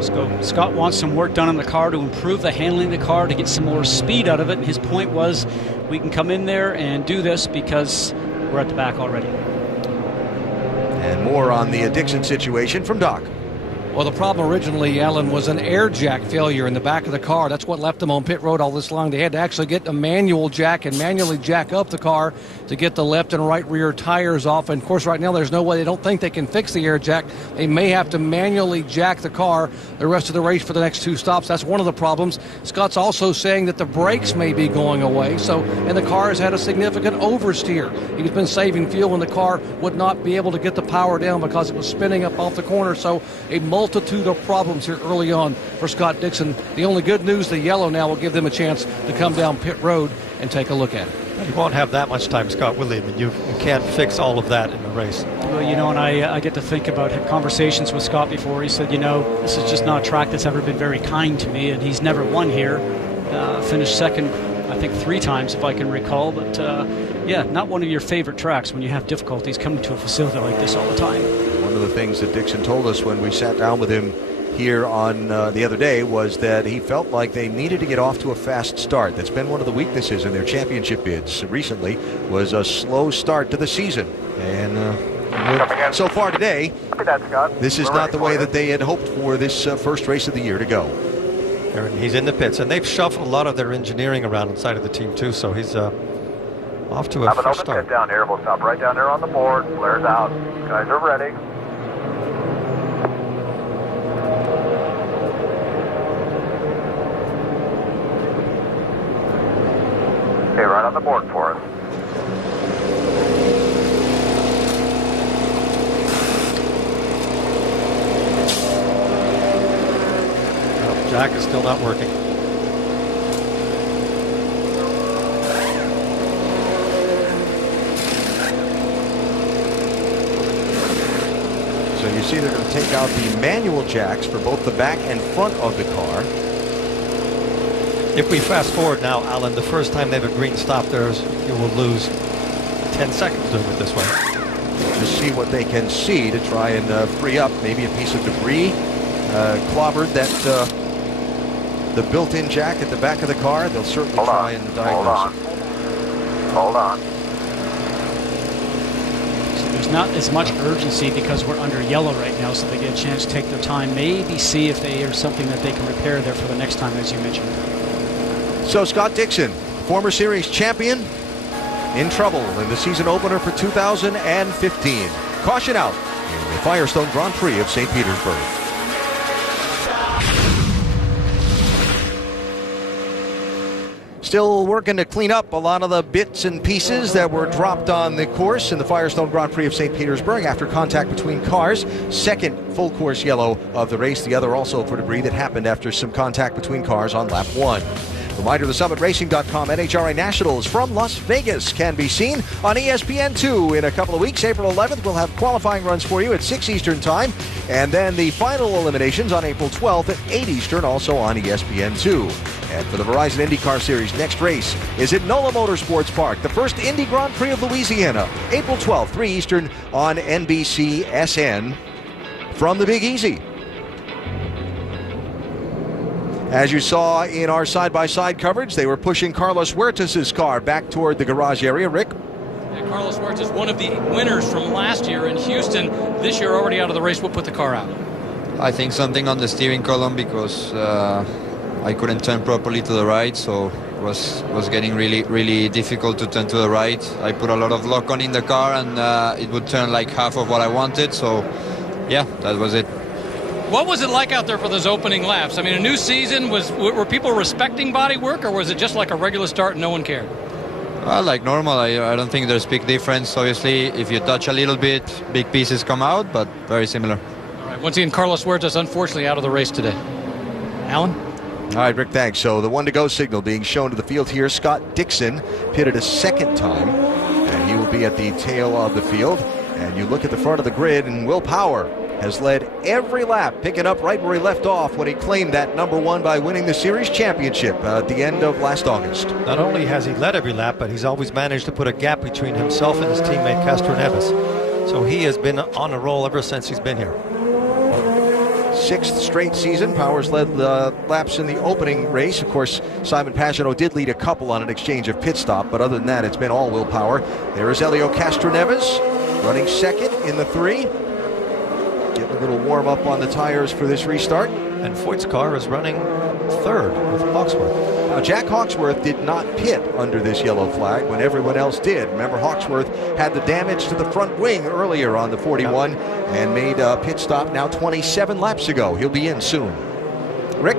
Scott wants some work done on the car to improve the handling of the car, to get some more speed out of it. And his point was, we can come in there and do this because we're at the back already. And more on the Dixon situation from Doc. Well, the problem originally, Alan, was an air jack failure in the back of the car. That's what left them on pit road all this long. They had to actually get a manual jack and manually jack up the car to get the left and right rear tires off. And, of course, right now there's no way. They don't think they can fix the air jack. They may have to manually jack the car the rest of the race for the next 2 stops. That's one of the problems. Scott's also saying that the brakes may be going away. And the car has had a significant oversteer. He's been saving fuel, and the car would not be able to get the power down because it was spinning up off the corner. So a multitude of problems here early on for Scott Dixon. The only good news, the yellow now will give them a chance to come down pit road and take a look at it. You won't have that much time, Scott, will you? I mean, you can't fix all of that in the race. Well, and I get to think about conversations with Scott before. He said, this is just not a track that's ever been very kind to me, and he's never won here. Finished second, I think, 3 times, if I can recall. But, not one of your favorite tracks when you have difficulties coming to a facility like this all the time. One of the things that Dixon told us when we sat down with him here on the other day was that he felt like they needed to get off to a fast start. That's been one of the weaknesses in their championship bids recently, was a slow start to the season. And so far today, this is not the way that they had hoped for this first race of the year to go. He's in the pits, and they've shuffled a lot of their engineering around inside of the team too, so he's off to a have an first open start. pit down here. We'll stop right down there on the board. Flares out. Guys are ready. Okay, right on the board for us. Oh, jack is still not working. So you see they're going to take out the manual jacks for both the back and front of the car. If we fast forward now, Alan, the first time they have a green stop there, you will lose 10 seconds doing it this way. Just see what they can see to try and free up maybe a piece of debris. Clobbered that the built-in jack at the back of the car. They'll certainly try and diagnose it. Hold on. So there's not as much urgency because we're under yellow right now, so they get a chance to take their time, maybe see if there's something that they can repair there for the next time, as you mentioned. So Scott Dixon, former series champion, in trouble in the season opener for 2015. Caution out in the Firestone Grand Prix of St. Petersburg. Still working to clean up a lot of the bits and pieces that were dropped on the course in the Firestone Grand Prix of St. Petersburg after contact between cars. Second full course yellow of the race, the other also for debris that happened after some contact between cars on lap 1. Reminder, the SummitRacing.com NHRA Nationals from Las Vegas can be seen on ESPN2 in a couple of weeks. April 11th, we'll have qualifying runs for you at 6 Eastern Time. And then the final eliminations on April 12th at 8 Eastern, also on ESPN2. And for the Verizon IndyCar Series, next race is at NOLA Motorsports Park, the first Indy Grand Prix of Louisiana. April 12th, 3 Eastern on NBC SN from the Big Easy. As you saw in our side-by-side coverage, they were pushing Carlos Huertas' car back toward the garage area. Rick? Yeah, Carlos Huertas, one of the winners from last year in Houston. This year already out of the race. What put the car out? I think something on the steering column because I couldn't turn properly to the right, so it was getting really difficult to turn to the right. I put a lot of lock on in the car, and it would turn like half of what I wanted, so yeah, that was it. What was it like out there for those opening laps? I mean, a new season, were people respecting body work, or was it just like a regular start and no one cared? Like normal. I don't think there's big difference. Obviously, if you touch a little bit, big pieces come out, but very similar. All right, once again, Carlos Huertas unfortunately out of the race today. Alan? All right, Rick, thanks. So the 1-to-go signal being shown to the field here. Scott Dixon pitted a second time, and he will be at the tail of the field. And you look at the front of the grid, and Will Power has led every lap, picking up right where he left off when he claimed that number one by winning the series championship at the end of last August. Not only has he led every lap, but he's always managed to put a gap between himself and his teammate Castroneves. So he has been on a roll ever since he's been here. Sixth straight season, Powers led the laps in the opening race. Of course, Simon Pagenaud did lead a couple on an exchange of pit stop, but other than that, it's been all Will Power. There is Helio Castroneves running second in the 3. Getting a little warm up on the tires for this restart. And Foyt's car is running third with Hawksworth. Now, Jack Hawksworth did not pit under this yellow flag when everyone else did. Remember, Hawksworth had the damage to the front wing earlier on the 41 and made a pit stop now 27 laps ago. He'll be in soon. Rick?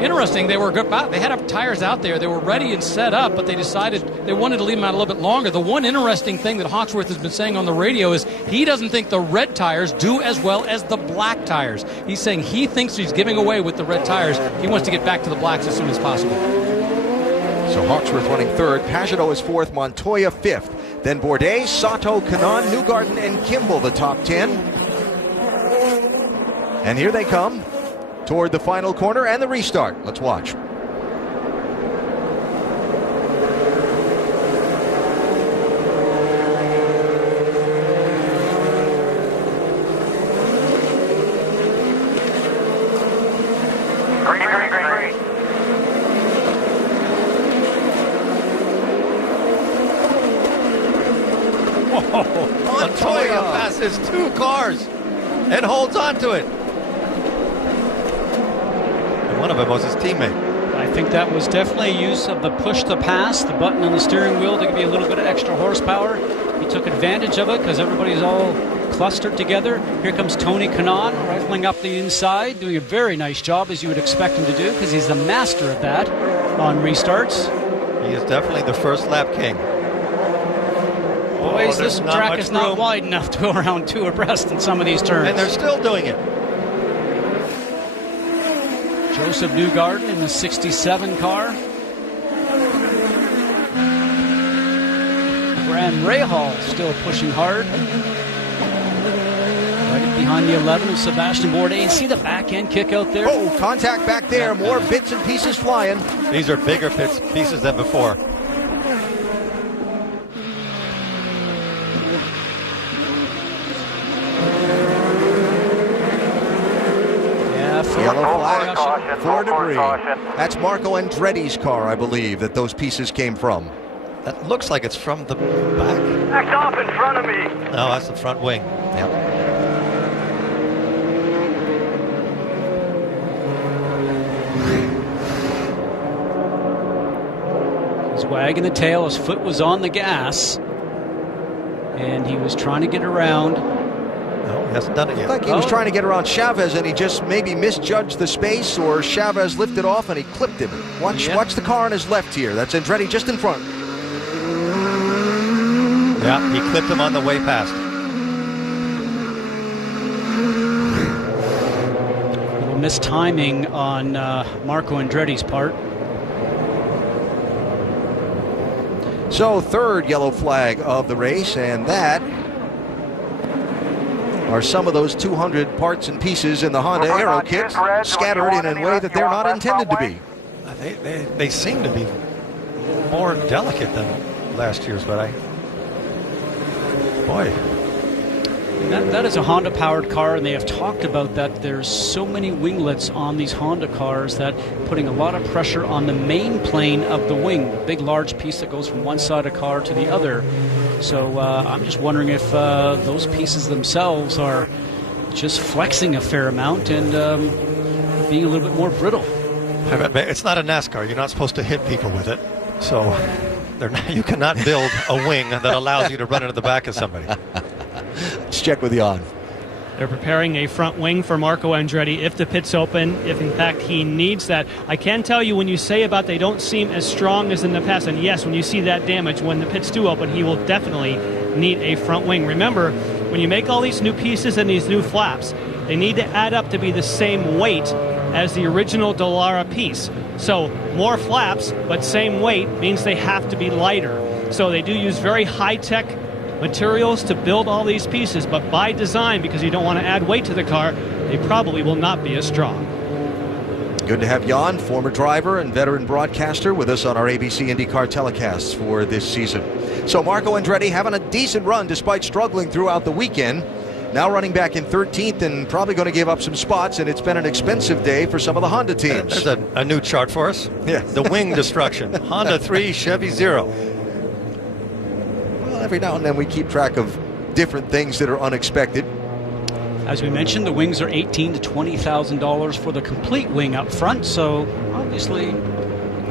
Interesting, they had tires out there. They were ready and set up, but they decided they wanted to leave them out a little bit longer. The one interesting thing that Hawksworth has been saying on the radio is he doesn't think the red tires do as well as the black tires. He's saying he thinks he's giving away with the red tires. He wants to get back to the blacks as soon as possible. So Hawksworth running third. Pagenaud is fourth. Montoya fifth. Then Bourdais, Sato, Kanaan, Newgarden, and Kimball the top 10. And here they come toward the final corner and the restart. Let's watch. Green. Montoya passes 2 cars and holds on to it. One of them was his teammate. I think that was definitely use of the push to pass, the button on the steering wheel to give you a little bit of extra horsepower. He took advantage of it because everybody's all clustered together. Here comes Tony Kanaan rifling up the inside, doing a very nice job as you would expect him to do because he's the master at that on restarts. He is definitely the first lap king. Boys, this track is not wide enough to go around 2 abreast in some of these turns. And they're still doing it. Joseph Newgarden in the 67 car. Graham Rahal still pushing hard. But Started behind the 11 of Sebastian Bourdais. See the back end kick out there? Oh, contact back there. More bits and pieces flying. These are bigger pieces than before. Yellow flag for debris. That's Marco Andretti's car, I believe, that those pieces came from. That looks like it's from the back. Back off in front of me. No, that's the front wing. Yep. He's wagging the tail. His foot was on the gas. And he was trying to get around. No, he hasn't done it yet. Like he was trying to get around Chavez, and he just maybe misjudged the space, or Chavez lifted off and he clipped him. Watch the car on his left here. That's Andretti just in front. Yeah, he clipped him on the way past. A little mistiming on Marco Andretti's part. So third yellow flag of the race, and that are some of those 200 parts and pieces in the Honda Aero kits scattered in a way that they're not intended to be. They seem to be more delicate than last year's, but boy. That is a Honda-powered car, and they have talked about that. There's so many winglets on these Honda cars that putting a lot of pressure on the main plane of the wing, the big, large piece that goes from one side of the car to the other. So I'm just wondering if those pieces themselves are just flexing a fair amount and being a little bit more brittle. It's not a NASCAR. You're not supposed to hit people with it. So you cannot build a wing that allows you to run into the back of somebody. Let's check with Jan. They're preparing a front wing for Marco Andretti if the pit's open, if in fact he needs that. I can tell you, when you say about they don't seem as strong as in the past, and yes, when you see that damage, when the pits do open, he will definitely need a front wing. Remember, when you make all these new pieces and these new flaps, they need to add up to be the same weight as the original Dallara piece. So more flaps, but same weight means they have to be lighter. So they do use very high-tech materials to build all these pieces, but by design, because you don't want to add weight to the car, they probably will not be as strong. Good to have Jan, former driver and veteran broadcaster, with us on our ABC IndyCar telecasts for this season. So Marco Andretti having a decent run despite struggling throughout the weekend. Now running back in 13th and probably going to give up some spots, and it's been an expensive day for some of the Honda teams. There's a new chart for us. Yeah. The wing destruction. Honda 3, Chevy 0. Every now and then we keep track of different things that are unexpected. As we mentioned, the wings are $18,000 to $20,000 for the complete wing up front, so obviously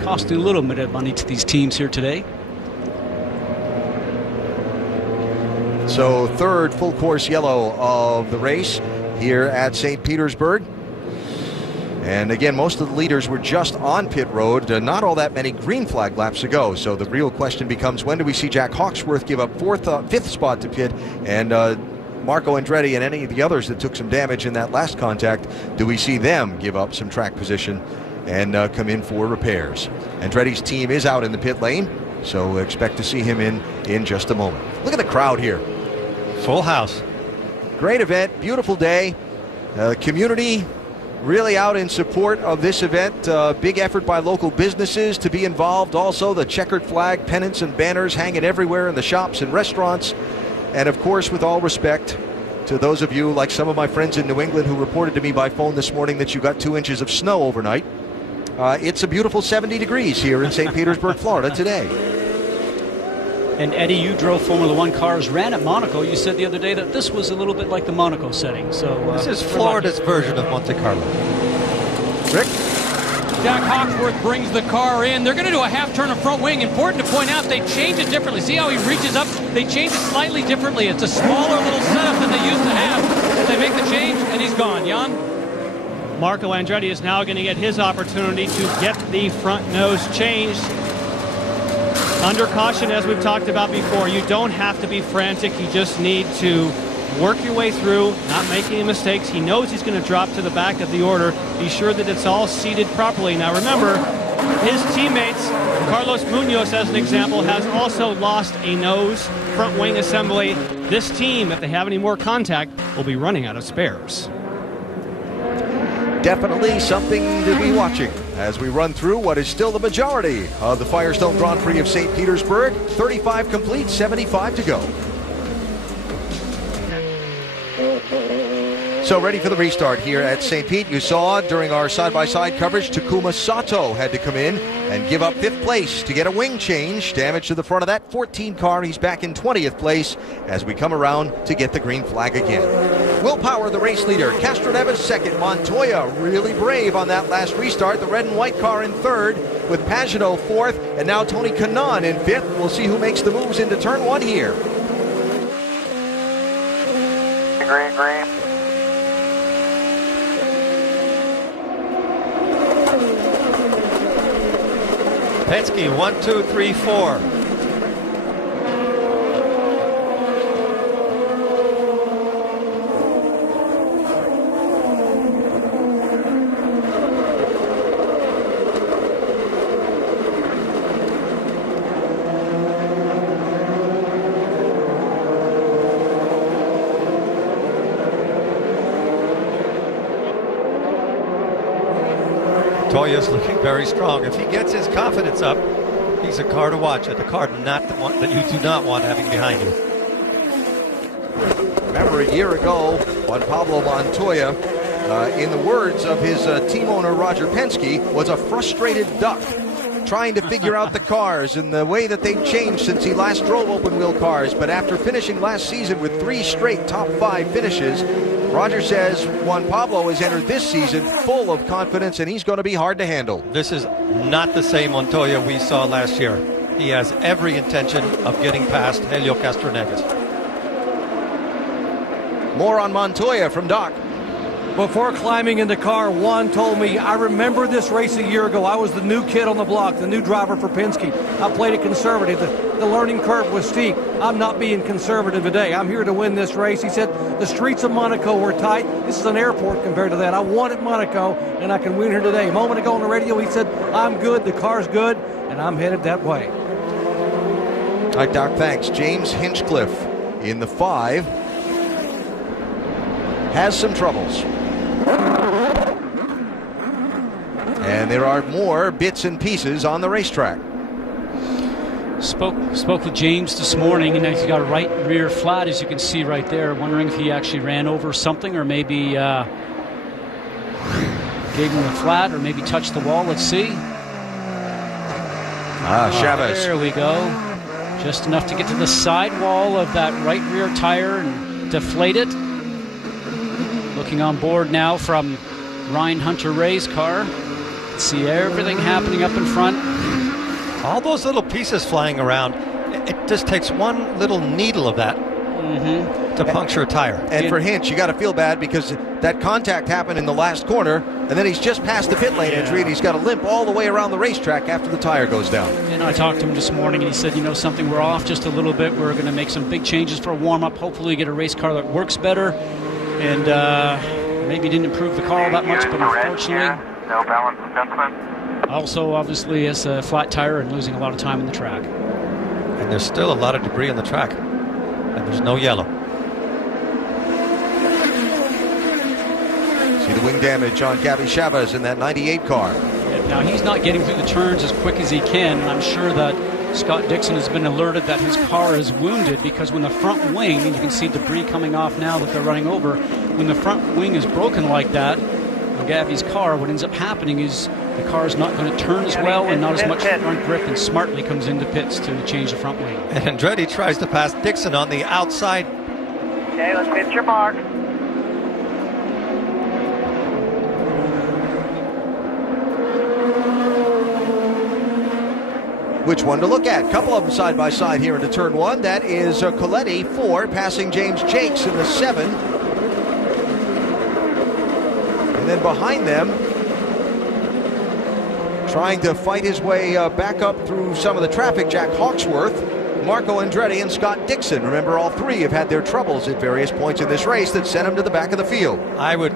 costing a little bit of money to these teams here today. So third full course yellow of the race here at St. Petersburg. And again, most of the leaders were just on pit road, not all that many green flag laps to go. So the real question becomes, when do we see Jack Hawksworth give up fifth spot to pit, and Marco Andretti and any of the others that took some damage in that last contact, do we see them give up some track position and come in for repairs? Andretti's team is out in the pit lane, so expect to see him in just a moment. Look at the crowd here. Full house. Great event, beautiful day. Community really out in support of this event. Big effort by local businesses to be involved. Also, the checkered flag pennants and banners hanging everywhere in the shops and restaurants. And of course, with all respect to those of you, like some of my friends in New England who reported to me by phone this morning that you got 2 inches of snow overnight, it's a beautiful 70 degrees here in St. Petersburg, Florida today. And Eddie, you drove Formula One cars, ran at Monaco. You said the other day that this was a little bit like the Monaco setting. So this is Florida's version of Monte Carlo. Rick? Jack Hawksworth brings the car in. They're going to do a half turn of front wing. Important to point out, they change it differently. See how he reaches up? They change it slightly differently. It's a smaller little setup than they used to have. They make the change, and he's gone. Jan? Marco Andretti is now going to get his opportunity to get the front nose changed. Under caution, as we've talked about before, you don't have to be frantic. You just need to work your way through, not make any mistakes. He knows he's going to drop to the back of the order. Be sure that it's all seated properly. Now remember, His teammates, Carlos Munoz as an example, has also lost a nose front wing assembly. This team, if they have any more contact, will be running out of spares. Definitely something to be watching as we run through what is still the majority of the Firestone Grand Prix of St. Petersburg. 35 complete, 75 to go. So ready for the restart here at St. Pete. You saw during our side-by-side coverage, Takuma Sato had to come in and give up 5th place to get a wing change. Damage to the front of that 14 car. He's back in 20th place as we come around to get the green flag again. Will Power, the race leader. Castroneves second. Montoya really brave on that last restart. The red and white car in third with Pagano fourth. And now Tony Kanaan in fifth. We'll see who makes the moves into turn one here. Green, green. Penske, 1, 2, 3, 4. Toya's looking very strong. If he gets his confidence up, he's a car to watch. A car not the one that you do not want having behind you. Remember a year ago, Juan Pablo Montoya, in the words of his team owner Roger Penske, was a frustrated duck trying to figure out the cars and the way that they've changed since he last drove open wheel cars. But after finishing last season with 3 straight top 5 finishes, Roger says Juan Pablo has entered this season full of confidence and he's going to be hard to handle. This is not the same Montoya we saw last year. He has every intention of getting past Helio Castroneves. More on Montoya from Doc. Before climbing in the car, Juan told me, I remember this race a year ago. I was the new kid on the block, the new driver for Penske. I played it conservative. The learning curve was steep. I'm not being conservative today. I'm here to win this race. He said the streets of Monaco were tight. This is an airport compared to that. I wanted Monaco, and I can win here today. A moment ago on the radio, he said, I'm good, the car's good, and I'm headed that way. All right, Doc, thanks. James Hinchcliffe in the 5 has some troubles. And there are more bits and pieces on the racetrack. Spoke with James this morning, and he's got a right rear flat, as you can see right there. Wondering if he actually ran over something, or maybe gave him a flat, or maybe touched the wall. Let's see. Chavez. There we go. Just enough to get to the sidewall of that right rear tire and deflate it. Looking on board now from Ryan Hunter-Reay's car. See everything happening up in front. All those little pieces flying around, it just takes one little needle of that to puncture a tire. And for Hinch, you got to feel bad because that contact happened in the last corner, and then he's just past the pit lane entry, and he's got to limp all the way around the racetrack after the tire goes down. And I talked to him this morning, and he said, you know something, we're off just a little bit. We're going to make some big changes for a warm-up. Hopefully get a race car that works better. And maybe didn't improve the car all that much, but unfortunately, no balance adjustment. Also, obviously, it's a flat tire and losing a lot of time in the track. And there's still a lot of debris on the track, and there's no yellow. See the wing damage on Gabby Chavez in that 98 car. Now, he's not getting through the turns as quick as he can, and I'm sure that Scott Dixon has been alerted that his car is wounded, because when the front wing, and you can see debris coming off now that they're running over, when the front wing is broken like that, on Gabby's car, what ends up happening is the car is not going to turn as well and not as much front grip, and smartly comes into pits to change the front wing. And Andretti tries to pass Dixon on the outside. Okay, let's hit your mark. Which one to look at? A couple of them side by side here into turn 1. That is Coletti 4 passing James Jakes in the 7. And then behind them, trying to fight his way back up through some of the traffic, Jack Hawksworth, Marco Andretti, and Scott Dixon. Remember, all three have had their troubles at various points in this race that sent them to the back of the field. I would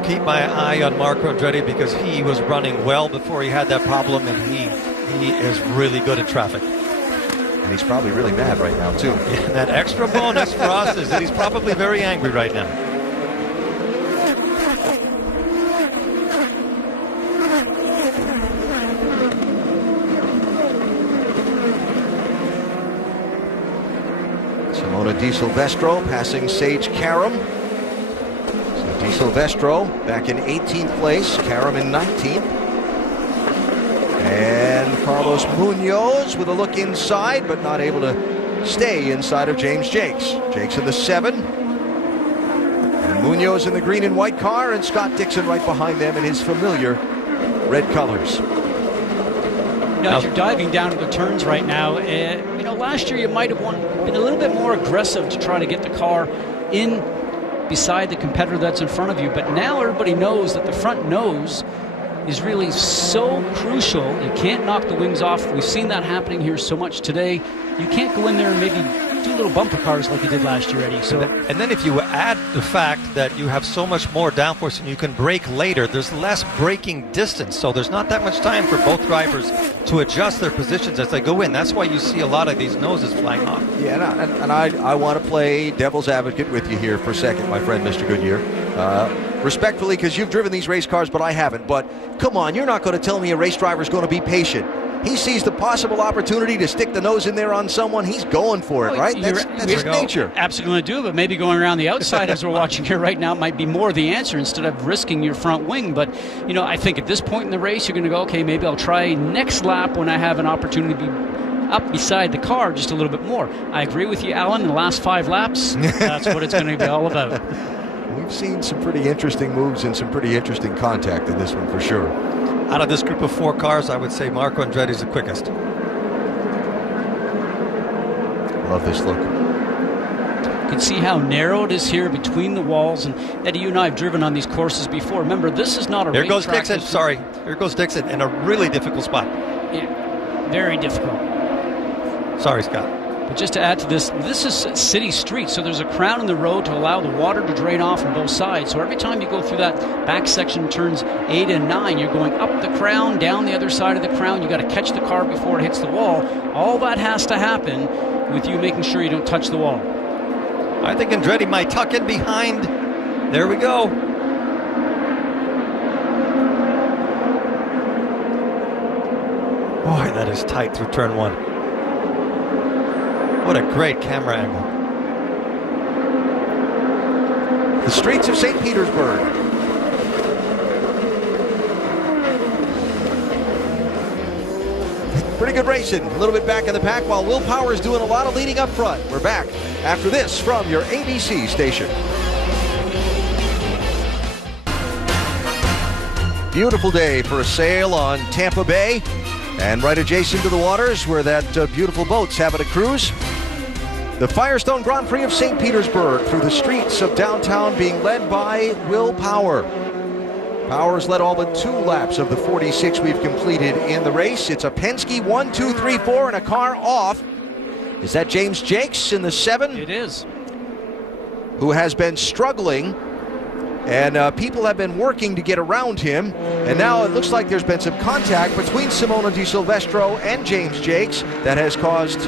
keep my eye on Marco Andretti because he was running well before he had that problem, and he is really good at traffic. And he's probably really mad right now, too. Yeah, that extra bonus for us is that he's probably very angry right now. Simona Di Silvestro passing Sage Karam. So Di Silvestro back in 18th place, Karam in 19th. And Carlos Munoz with a look inside, but not able to stay inside of James Jakes. Jakes in the 7. And Munoz in the green and white car, and Scott Dixon right behind them in his familiar red colors. As you're diving down to the turns right now, last year you might have been a little bit more aggressive to try to get the car in beside the competitor that's in front of you. But now everybody knows that the front nose is really so crucial. You can't knock the wings off. We've seen that happening here so much today. You can't go in there and maybe do little bumper cars like you did last year, Eddie. So, and then if you add the fact that you have so much more downforce and you can brake later, there's less braking distance. So there's not that much time for both drivers to adjust their positions as they go in. That's why you see a lot of these noses flying off. Yeah, and I want to play devil's advocate with you here for a second, my friend, Mr. Goodyear. Respectfully, because you've driven these race cars, but I haven't. But come on, you're not going to tell me a race driver is going to be patient. He sees the possible opportunity to stick the nose in there on someone. He's going for it, right? That's his nature. Absolutely going to do it, but maybe going around the outside as we're watching here right now might be more the answer instead of risking your front wing. But, I think at this point in the race, you're going to go, okay, maybe I'll try next lap when I have an opportunity to be up beside the car just a little bit more. I agree with you, Alan. In the last 5 laps, that's what it's going to be all about. We've seen some pretty interesting moves and some pretty interesting contact in this one for sure. Out of this group of 4 cars, I would say Marco Andretti is the quickest. Love this look. You can see how narrow it is here between the walls. And Eddie, you and I have driven on these courses before. Remember, this is not a racetrack. There goes Dixon. Sorry. Here goes Dixon in a really difficult spot. Yeah, very difficult. Sorry, Scott. But just to add to this, this is city street, so there's a crown in the road to allow the water to drain off on both sides. So every time you go through that back section, turns 8 and 9, you're going up the crown, down the other side of the crown. You got to catch the car before it hits the wall. All that has to happen with you making sure you don't touch the wall. I think Andretti might tuck in behind. There we go. Boy, that is tight through turn 1. What a great camera angle. The streets of St. Petersburg. Pretty good racing. A little bit back in the pack while Will Power is doing a lot of leading up front. We're back after this from your ABC station. Beautiful day for a sail on Tampa Bay. And right adjacent to the waters where that beautiful boat's having a cruise, the Firestone Grand Prix of St. Petersburg through the streets of downtown being led by Will Power. Power's led all but 2 laps of the 46 we've completed in the race. It's a Penske 1, 2, 3, 4 and a car off. Is that James Jakes in the 7? It is. Who has been struggling. And people have been working to get around him. And now it looks like there's been some contact between Simona Di Silvestro and James Jakes that has caused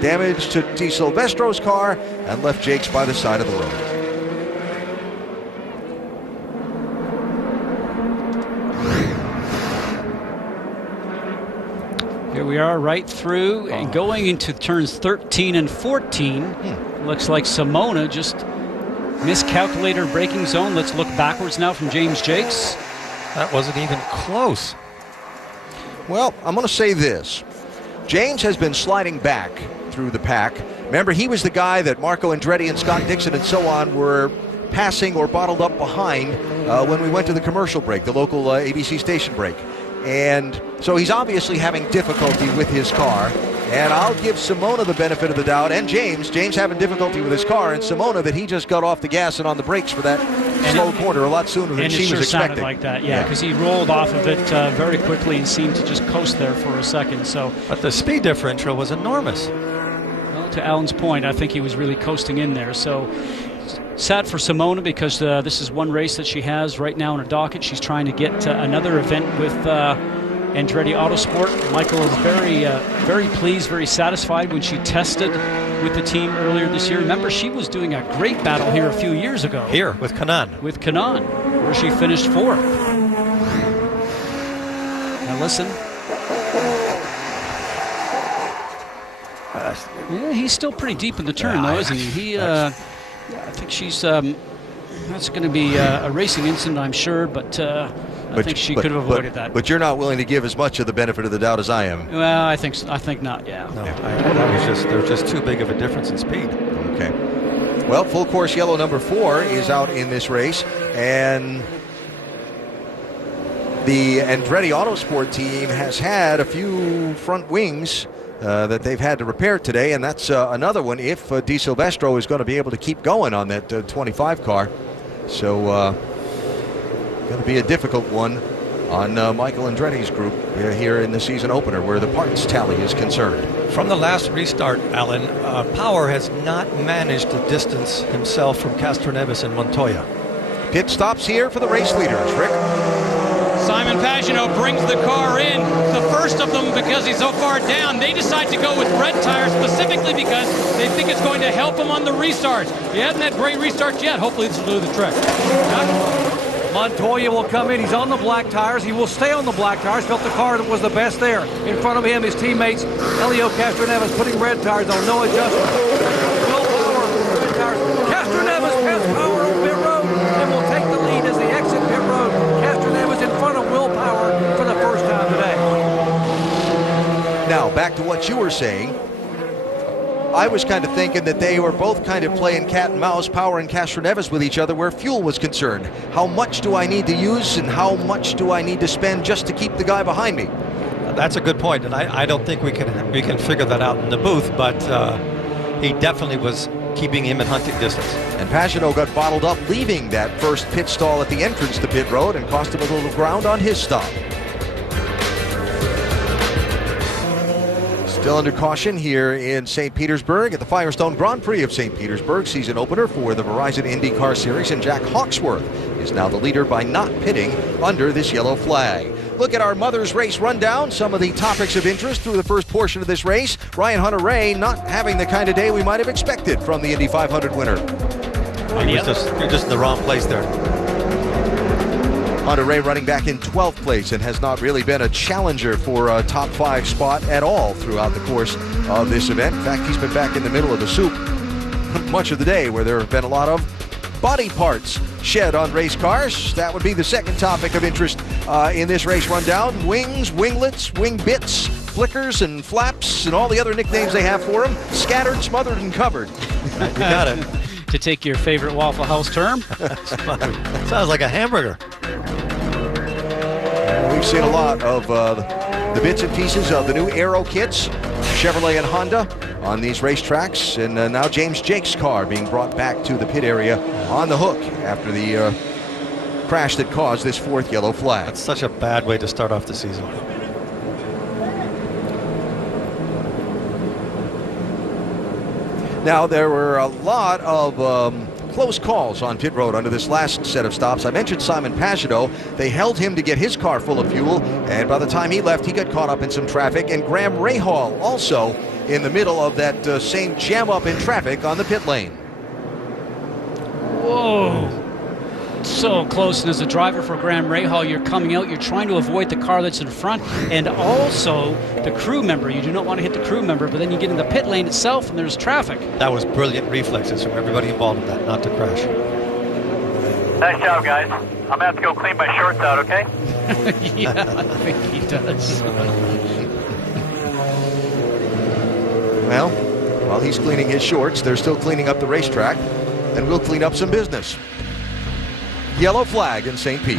damage to Di Silvestro's car and left Jakes by the side of the road. Here we are right through and going into turns 13 and 14. Looks like Simona just miscalculated her braking zone. Let's look backwards now from James Jakes. That wasn't even close. Well, I'm going to say this. James has been sliding back through the pack. Remember, he was the guy that Marco Andretti and Scott Dixon and so on were passing or bottled up behind when we went to the commercial break, the local ABC station break. And so he's obviously having difficulty with his car. And I'll give Simona the benefit of the doubt, and James having difficulty with his car, and Simona that he just got off the gas and on the brakes for that slow corner a lot sooner than she was expecting. Sounded like that, yeah, because he rolled off of it very quickly and seemed to just coast there for a second. But the speed differential was enormous. Well, to Alan's point, I think he was really coasting in there. So Sad for Simona because this is one race that she has right now on her docket. She's trying to get another event with Andretti Autosport. Michael is very pleased, very satisfied when she tested with the team earlier this year. Remember, she was doing a great battle here a few years ago. Here, with Kanaan. With Kanaan, where she finished 4th. Now listen. Yeah, he's still pretty deep in the turn, though, isn't he? I think she's. That's going to be a racing incident, I'm sure, but I think she could have avoided that. But you're not willing to give as much of the benefit of the doubt as I am. Well, I think not. Yeah. No, that was there's just too big of a difference in speed. Okay. Well, full course yellow number 4 is out in this race, and the Andretti Autosport team has had a few front wings that they've had to repair today, and that's another one if Di Silvestro is going to be able to keep going on that 25 car. So going to be a difficult one on Michael Andretti's group here in the season opener where the parts tally is concerned. From the last restart, Alan, Power has not managed to distance himself from Castroneves and Montoya. Pit stops here for the race leaders. Rick? Simon Pagenaud brings the car in, the first of them because he's so far down. They decide to go with red tires specifically because they think it's going to help him on the restarts. He hasn't had great restarts yet. Hopefully this will do the trick. Montoya will come in. He's on the black tires. He will stay on the black tires. Felt the car that was the best there. In front of him, his teammates, Helio Castroneves, putting red tires on, no adjustment. Will Power, red tires. Castroneves has Power on pit road and will take the lead as they exit pit road. Castroneves in front of Will Power for the first time today. Now, back to what you were saying. I was kind of thinking that they were both kind of playing cat and mouse, Power and Castroneves, with each other where fuel was concerned. How much do I need to use and how much do I need to spend just to keep the guy behind me? That's a good point, and I don't think we can figure that out in the booth, but he definitely was keeping him in hunting distance. And Pagenaud got bottled up leaving that first pit stall at the entrance to pit road and cost him a little ground on his stop. Still under caution here in St. Petersburg at the Firestone Grand Prix of St. Petersburg, season opener for the Verizon IndyCar Series, and Jack Hawksworth is now the leader by not pitting under this yellow flag. Look at our Mother's Race rundown, some of the topics of interest through the first portion of this race. Ryan Hunter-Reay not having the kind of day we might have expected from the Indy 500 winner. You're just in the wrong place there. Hunter-Reay running back in 12th place and has not really been a challenger for a top 5 spot at all throughout the course of this event. In fact, he's been back in the middle of the soup much of the day, where there have been a lot of body parts shed on race cars. That would be the second topic of interest in this race rundown. Wings, winglets, wing bits, flickers and flaps and all the other nicknames they have for them. Scattered, smothered, and covered. You got it. To take your favorite Waffle House term. Sounds like a hamburger. We've seen a lot of the bits and pieces of the new aero kits, Chevrolet and Honda, on these racetracks, and now James Jake's car being brought back to the pit area on the hook after the crash that caused this 4th yellow flag. That's such a bad way to start off the season. Now, there were a lot of close calls on pit road under this last set of stops. I mentioned Simon Pagenaud. They held him to get his car full of fuel, and by the time he left, he got caught up in some traffic. And Graham Rahal also in the middle of that same jam up in traffic on the pit lane. Whoa. So close, and as a driver for Graham Rahal, you're coming out, you're trying to avoid the car that's in front, and also the crew member. You do not want to hit the crew member, but then you get in the pit lane itself and there's traffic. That was brilliant reflexes from everybody involved in that, not to crash. Nice job, guys. I'm going to have to go clean my shorts out, okay? Yeah, I think he does. Well, while he's cleaning his shorts, they're still cleaning up the racetrack, and we'll clean up some business. Yellow flag in St. Pete.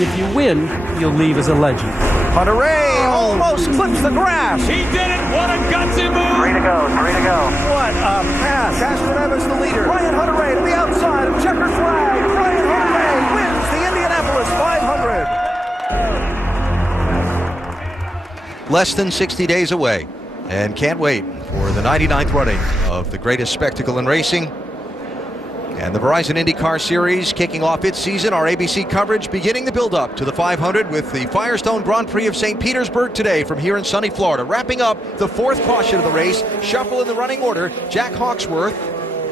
If you win, you'll leave as a legend. Hunter-Reay almost clips the grass. He did it. What a gutsy move. 3 to go. 3 to go. What a pass. Castroneves the leader. Ryan Hunter-Reay to the outside of checkered flag. Ryan Hunter-Reay wins the Indianapolis 500. less than 60 days away, and can't wait for the 99th running of the greatest spectacle in racing. And the Verizon IndyCar Series kicking off its season. Our ABC coverage beginning the build-up to the 500 with the Firestone Grand Prix of St. Petersburg today from here in sunny Florida. Wrapping up the fourth caution of the race, shuffle in the running order. Jack Hawksworth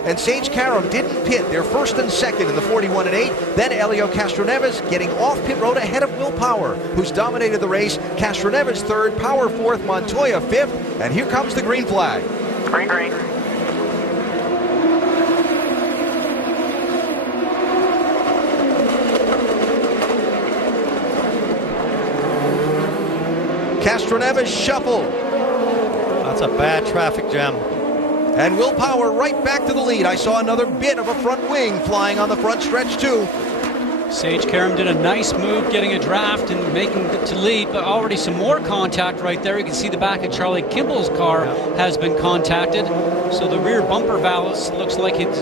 and Sage Karam didn't pit. They're first and second in the 41 and 8. Then Helio Castroneves getting off pit road ahead of Will Power, who's dominated the race. Castroneves third, Power fourth, Montoya fifth. And here comes the green flag. Green, green. Castroneves shuffle. That's a bad traffic jam. And Will Power right back to the lead. I saw another bit of a front wing flying on the front stretch too. Sage Karam did a nice move getting a draft and making it to lead, but already some more contact right there. You can see the back of Charlie Kimball's car has been contacted. So the rear bumper valves looks like it's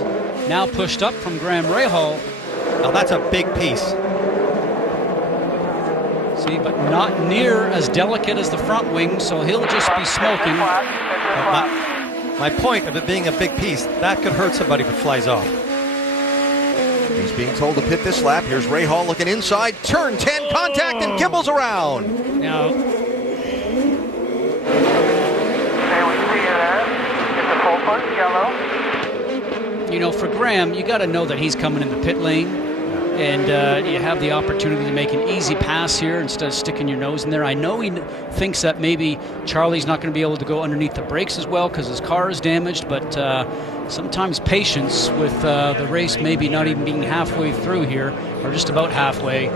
now pushed up from Graham Rahal. Now that's a big piece. See, but not near as delicate as the front wing, so he'll just be smoking. My point of it being a big piece, that could hurt somebody if it flies off. He's being told to pit this lap. Here's Rahal looking inside. Turn 10, contact, and Kimball's around. Now, Okay, we see you there. It's a full punch, yellow. you know, for Graham, you got to know that he's coming in the pit lane. And you have the opportunity to make an easy pass here instead of sticking your nose in there. I know he thinks that maybe Charlie's not going to be able to go underneath the brakes as well because his car is damaged, but sometimes patience with the race maybe not even being halfway through here, or just about halfway,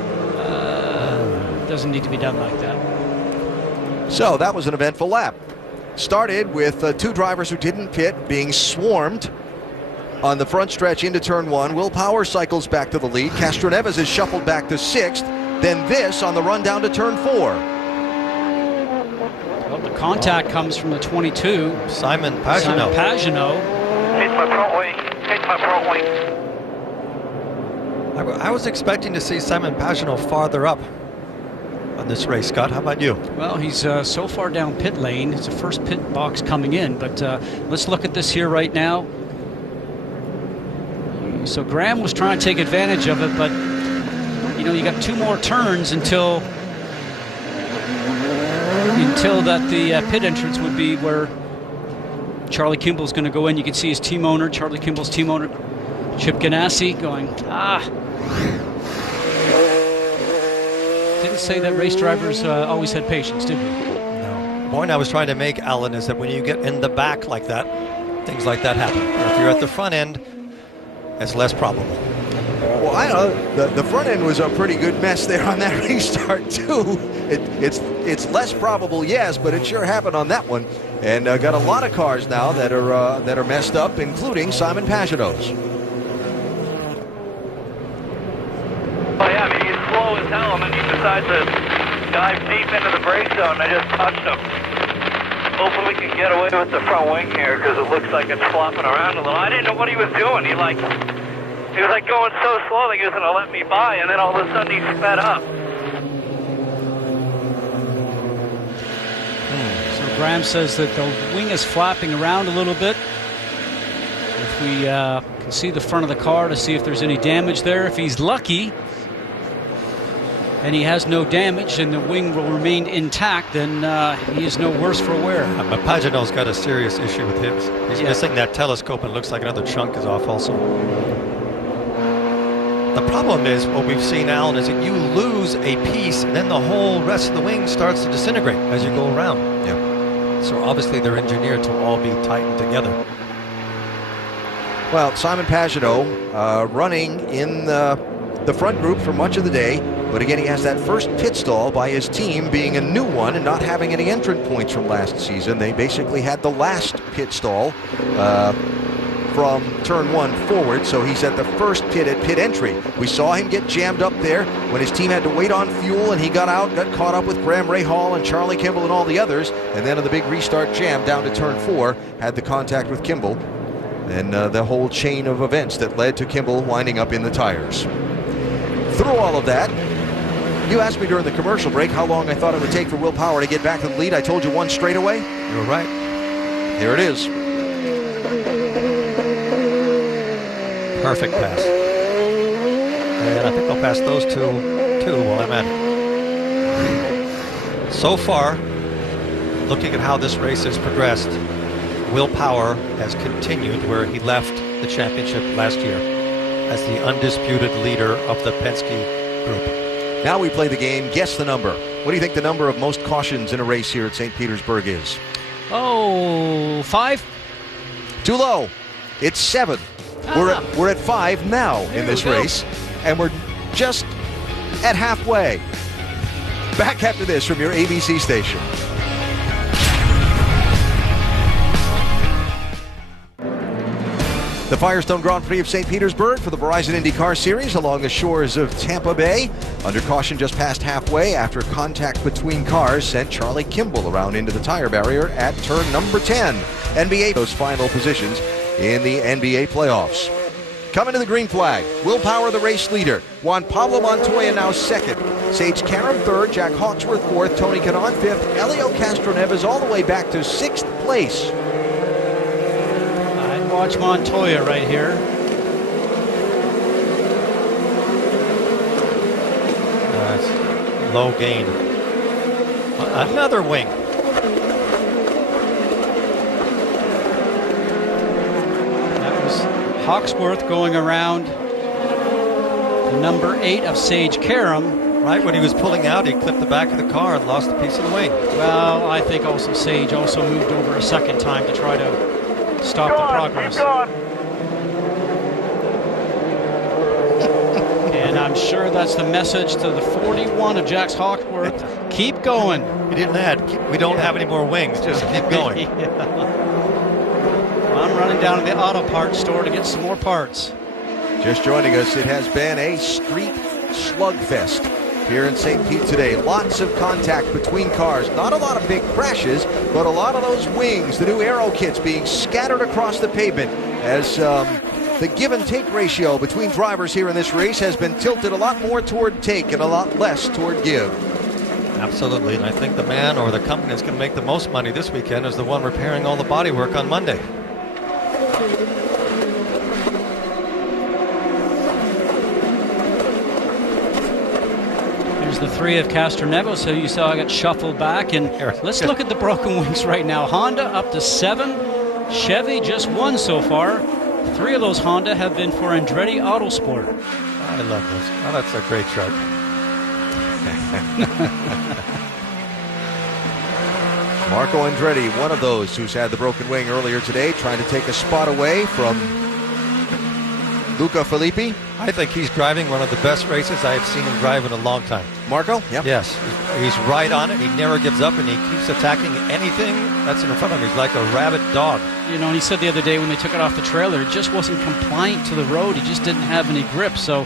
doesn't need to be done like that. So that was an eventful lap. Started with two drivers who didn't pit being swarmed on the front stretch into turn one. Will Power cycles back to the lead. Castroneves is shuffled back to sixth. Then this on the run down to turn four. Well, the contact comes from the 22. Simon Pagenaud. Hit my front wing. Hit my front wing. I was expecting to see Simon Pagenaud farther up on this race, Scott. How about you? Well, he's so far down pit lane. It's the first pit box coming in, but let's look at this here right now. So Graham was trying to take advantage of it, but you know, you got two more turns until that the pit entrance would be where Charlie Kimball's going to go in. You can see his team owner, Charlie Kimball's team owner, Chip Ganassi, going, Didn't say that race drivers always had patience, did we? No. The point I was trying to make, Alan, is that when you get in the back like that, things like that happen. If you're at the front end, it's less probable. Well, I don't know. The front end was a pretty good mess there on that restart too. It's less probable, yes, but it sure happened on that one, and got a lot of cars now that are messed up, including Simon Pagenaud's. Oh yeah, I mean, he's slow as hell, and then he decides to dive deep into the brake zone. I just touched him. Hopefully we can get away with the front wing here because it looks like it's flopping around a little. I didn't know what he was doing. He was like going so slow that he was going to let me by, and then all of a sudden he sped up. So Graham says that the wing is flapping around a little bit. If we can see the front of the car to see if there's any damage there. If he's lucky and he has no damage and the wing will remain intact, then he is no worse for wear. But Pagenaud's got a serious issue with hips. He's missing that telescope, and it looks like another chunk is off also. The problem is, what we've seen, Alan, is that you lose a piece and then the whole rest of the wing starts to disintegrate as you go around. Yeah. So obviously they're engineered to all be tightened together. Well, Simon Pagenaud running in the front group for much of the day, but again, he has that first pit stall by his team being a new one and not having any entrant points from last season. They basically had the last pit stall from turn one forward, so he's at the first pit at pit entry. We saw him get jammed up there when his team had to wait on fuel, and he got out, got caught up with Graham Rahal and Charlie Kimball and all the others, and then on the big restart jam down to turn four, had the contact with Kimball, and the whole chain of events that led to Kimball winding up in the tires. Through all of that, You asked me during the commercial break how long I thought it would take for Will Power to get back to the lead. I told you one straightaway. You were right. Here it is. Perfect pass. And I think I'll pass those two while I'm at it. So far, looking at how this race has progressed, Will Power has continued where he left the championship last year as the undisputed leader of the Penske group. Now we play the game. Guess the number. What do you think the number of most cautions in a race here at St. Petersburg is? Oh, 5? Too low. It's 7. We're at 5 now in this race, and we're just at halfway. Back after this from your ABC station. The Firestone Grand Prix of St. Petersburg for the Verizon Indycar Series along the shores of Tampa Bay. Under caution just past halfway after contact between cars sent Charlie Kimball around into the tire barrier at turn number 10. NBA those final positions in the NBA playoffs. Coming to the green flag, Will Power the race leader. Juan Pablo Montoya now second. Sage Karam third, Jack Hawksworth fourth, Tony Kanaan fifth, Helio Castroneves all the way back to 6th place. Watch Montoya right here. That's low gain. Another wing. That was Hawksworth going around number 8 of Sage Karam. Right when he was pulling out, he clipped the back of the car and lost a piece of the wing. Well, I think also Sage also moved over a second time to try to stop the progress. And I'm sure that's the message to the 41 of Jack Hawksworth. Keep going. He didn't add, we don't have any more wings, just keep going. I'm running down to the auto parts store to get some more parts. Just joining us, it has been a street slugfest here in St. Pete today. Lots of contact between cars. Not a lot of big crashes, but a lot of those wings, the new aero kits being scattered across the pavement as the give and take ratio between drivers here in this race has been tilted a lot more toward take and a lot less toward give. Absolutely, and I think the man or the company that's going to make the most money this weekend is the one repairing all the bodywork on Monday. The 3 of Castroneves, so you saw I got shuffled back. And let's look at the broken wings right now. Honda up to 7, Chevy just 1 so far. 3 of those Honda have been for Andretti Autosport. I love those. Oh, that's a great chart. Marco Andretti, one of those who's had the broken wing earlier today, trying to take a spot away from Luca Filippi. I think he's driving one of the best races I have seen him drive in a long time. Marco? Yeah. Yes. He's right on it. He never gives up, and he keeps attacking anything that's in front of him. He's like a rabid dog. You know, and he said the other day when they took it off the trailer, it just wasn't compliant to the road. He just didn't have any grip. So,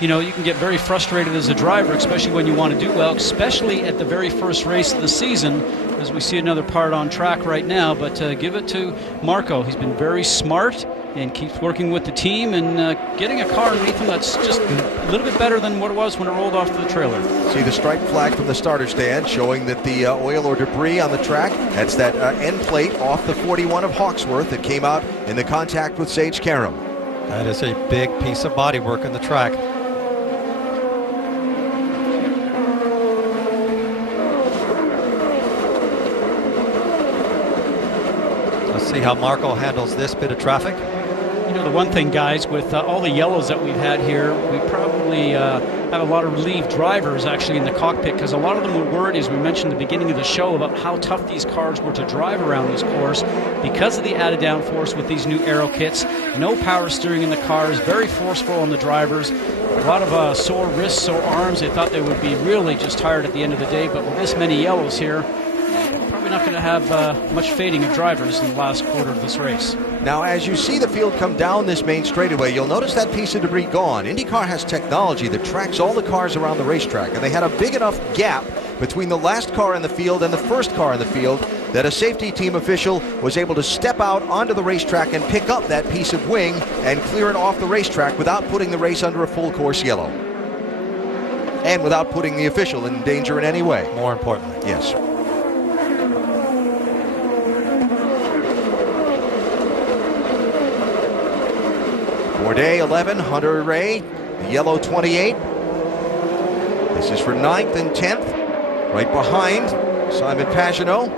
you know, you can get very frustrated as a driver, especially when you want to do well, especially at the very first race of the season, as we see another part on track right now. But give it to Marco. He's been very smart and keeps working with the team and getting a car underneath him that's just a little bit better than what it was when it rolled off the trailer. See the stripe flag from the starter stand showing that the oil or debris on the track, that's that end plate off the 41 of Hawksworth that came out in the contact with Sage Karam. That is a big piece of body work in the track. Let's see how Marco handles this bit of traffic. You know, the one thing, guys, with all the yellows that we've had here, we probably have a lot of relieved drivers actually in the cockpit, because a lot of them were worried, as we mentioned at the beginning of the show, about how tough these cars were to drive around this course because of the added downforce with these new aero kits. No power steering in the cars, very forceful on the drivers. A lot of sore wrists, sore arms. They thought they would be really just tired at the end of the day, but with this many yellows here, probably not going to have much fading of drivers in the last quarter of this race. Now, as you see the field come down this main straightaway, you'll notice that piece of debris gone. IndyCar has technology that tracks all the cars around the racetrack, and they had a big enough gap between the last car in the field and the first car in the field that a safety team official was able to step out onto the racetrack and pick up that piece of wing and clear it off the racetrack without putting the race under a full course yellow. and without putting the official in danger in any way. More importantly. Yes. For day 11, Hunter Ray, the yellow 28. This is for 9th and 10th. Right behind Simon Pagenaud.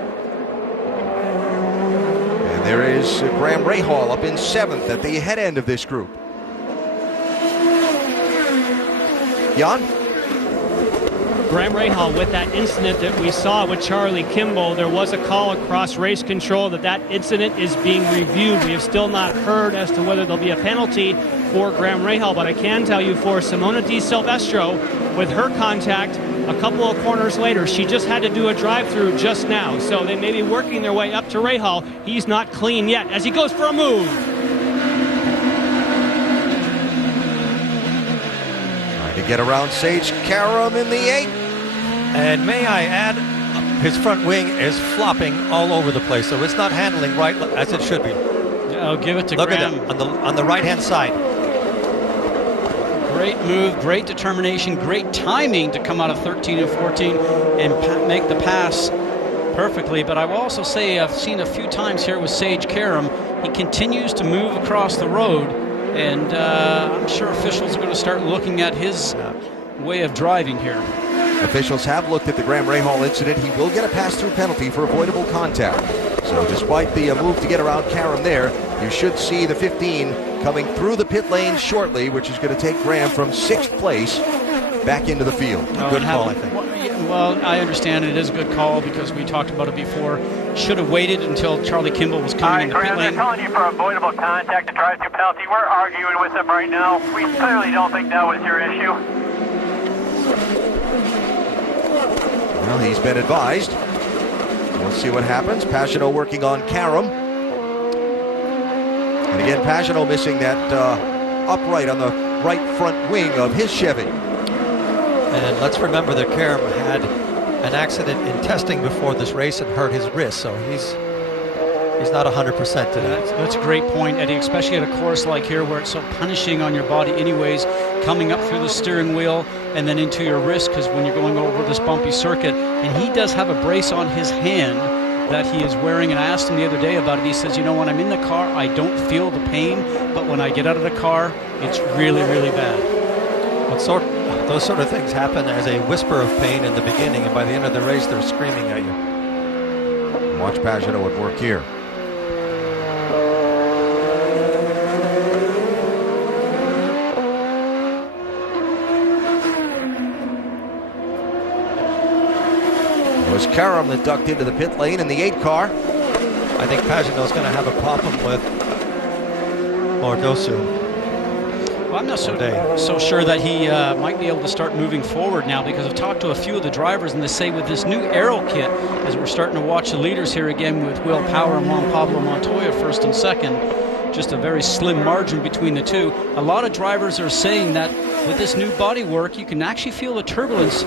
And there is Graham Rahal up in 7th at the head end of this group. Jan? Graham Rahal, with that incident that we saw with Charlie Kimball, there was a call across race control that incident is being reviewed. We have still not heard as to whether there'll be a penalty for Graham Rahal, but I can tell you for Simona Di Silvestro, with her contact a couple of corners later, she just had to do a drive-through just now, so they may be working their way up to Rahal. He's not clean yet as he goes for a move. To get around Sage Karam in the 8th. And may I add, his front wing is flopping all over the place, so it's not handling right as it should be. I'll give it to Look Graham. at that, on the right-hand side. Great move, great determination, great timing to come out of 13 and 14 and make the pass perfectly. But I will also say I've seen a few times here with Sage Karam, he continues to move across the road. And I'm sure officials are going to start looking at his way of driving here. Officials have looked at the Graham Rahal incident. He will get a pass-through penalty for avoidable contact. So despite the move to get around Karam there, you should see the 15 coming through the pit lane shortly, which is going to take Graham from 6th place back into the field. Good call, I think. Well, I understand it is a good call because we talked about it before. Should have waited until Charlie Kimball was coming in the pit lane. They're calling you for avoidable contact and drive-through penalty. We're arguing with them right now. We clearly don't think that was your issue. Well, he's been advised. We'll see what happens. Pagenaud working on Karam. And again, Pagenaud missing that upright on the right front wing of his Chevy. And let's remember that Karam had an accident in testing before this race and hurt his wrist, so he's not 100% today. That's a great point, Eddie, especially at a course like here where it's so punishing on your body anyways, coming up through the steering wheel and then into your wrist, because when you're going over this bumpy circuit, and he does have a brace on his hand that he is wearing, and I asked him the other day about it. He says, you know, when I'm in the car, I don't feel the pain, but when I get out of the car, it's really, really bad. Those sort of things happen as a whisper of pain in the beginning, and by the end of the race, they're screaming at you. Watch Pagenaud at work here. It was Karam that ducked into the pit lane in the 8 car. I think Pagenaud's going to have a problem with Mordosu. Well, I'm not so sure that he might be able to start moving forward now, because I've talked to a few of the drivers and they say with this new aero kit, as we're starting to watch the leaders here again with Will Power and Juan Pablo Montoya 1st and 2nd, just a very slim margin between the two. A lot of drivers are saying that with this new bodywork, you can actually feel the turbulence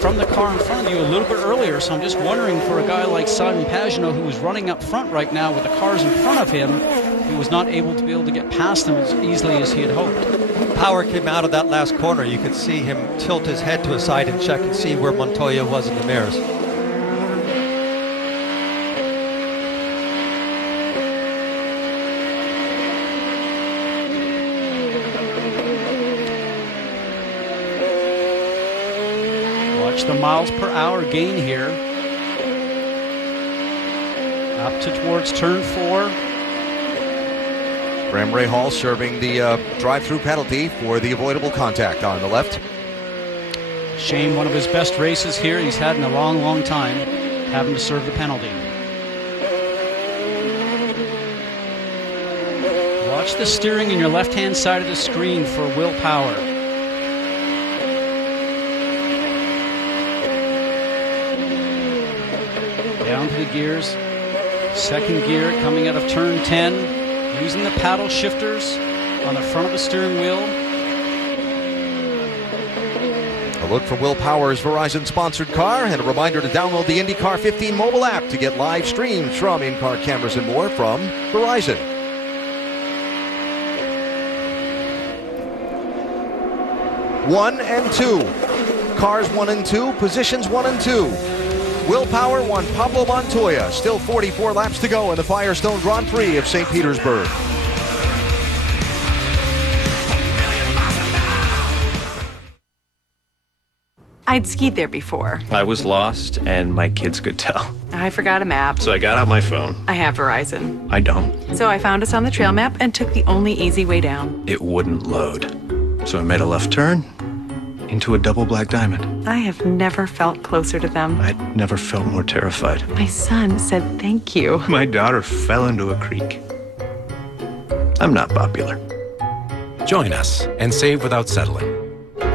from the car in front of you a little bit earlier. So I'm just wondering, for a guy like Simon Pagenaud, who is running up front right now with the cars in front of him, he was not able to get past them as easily as he had hoped. Power came out of that last corner. You could see him tilt his head to a side and check and see where Montoya was in the mirrors. Watch the miles per hour gain here. Up towards turn 4. Graham Rahal serving the drive-through penalty for the avoidable contact on the left. Shame, one of his best races here he's had in a long, long time, having to serve the penalty. Watch the steering in your left-hand side of the screen for Will Power. Down to the gears. 2nd gear coming out of turn 10. Using the paddle shifters on the front of the steering wheel. A look from Will Power's Verizon-sponsored car, and a reminder to download the Indycar 15 mobile app to get live streams from in-car cameras and more from Verizon. One and two. cars 1 and 2, positions 1 and 2. Willpower won Pablo Montoya. Still 44 laps to go in the Firestone Grand Prix of St. Petersburg. I'd skied there before. I was lost, and my kids could tell. I forgot a map. So I got out my phone. I have Verizon. I don't. So I found us on the trail map and took the only easy way down. It wouldn't load. So I made a left turn into a double black diamond. I have never felt closer to them. I'd never felt more terrified. My son said thank you. My daughter fell into a creek. I'm not popular. Join us and save without settling.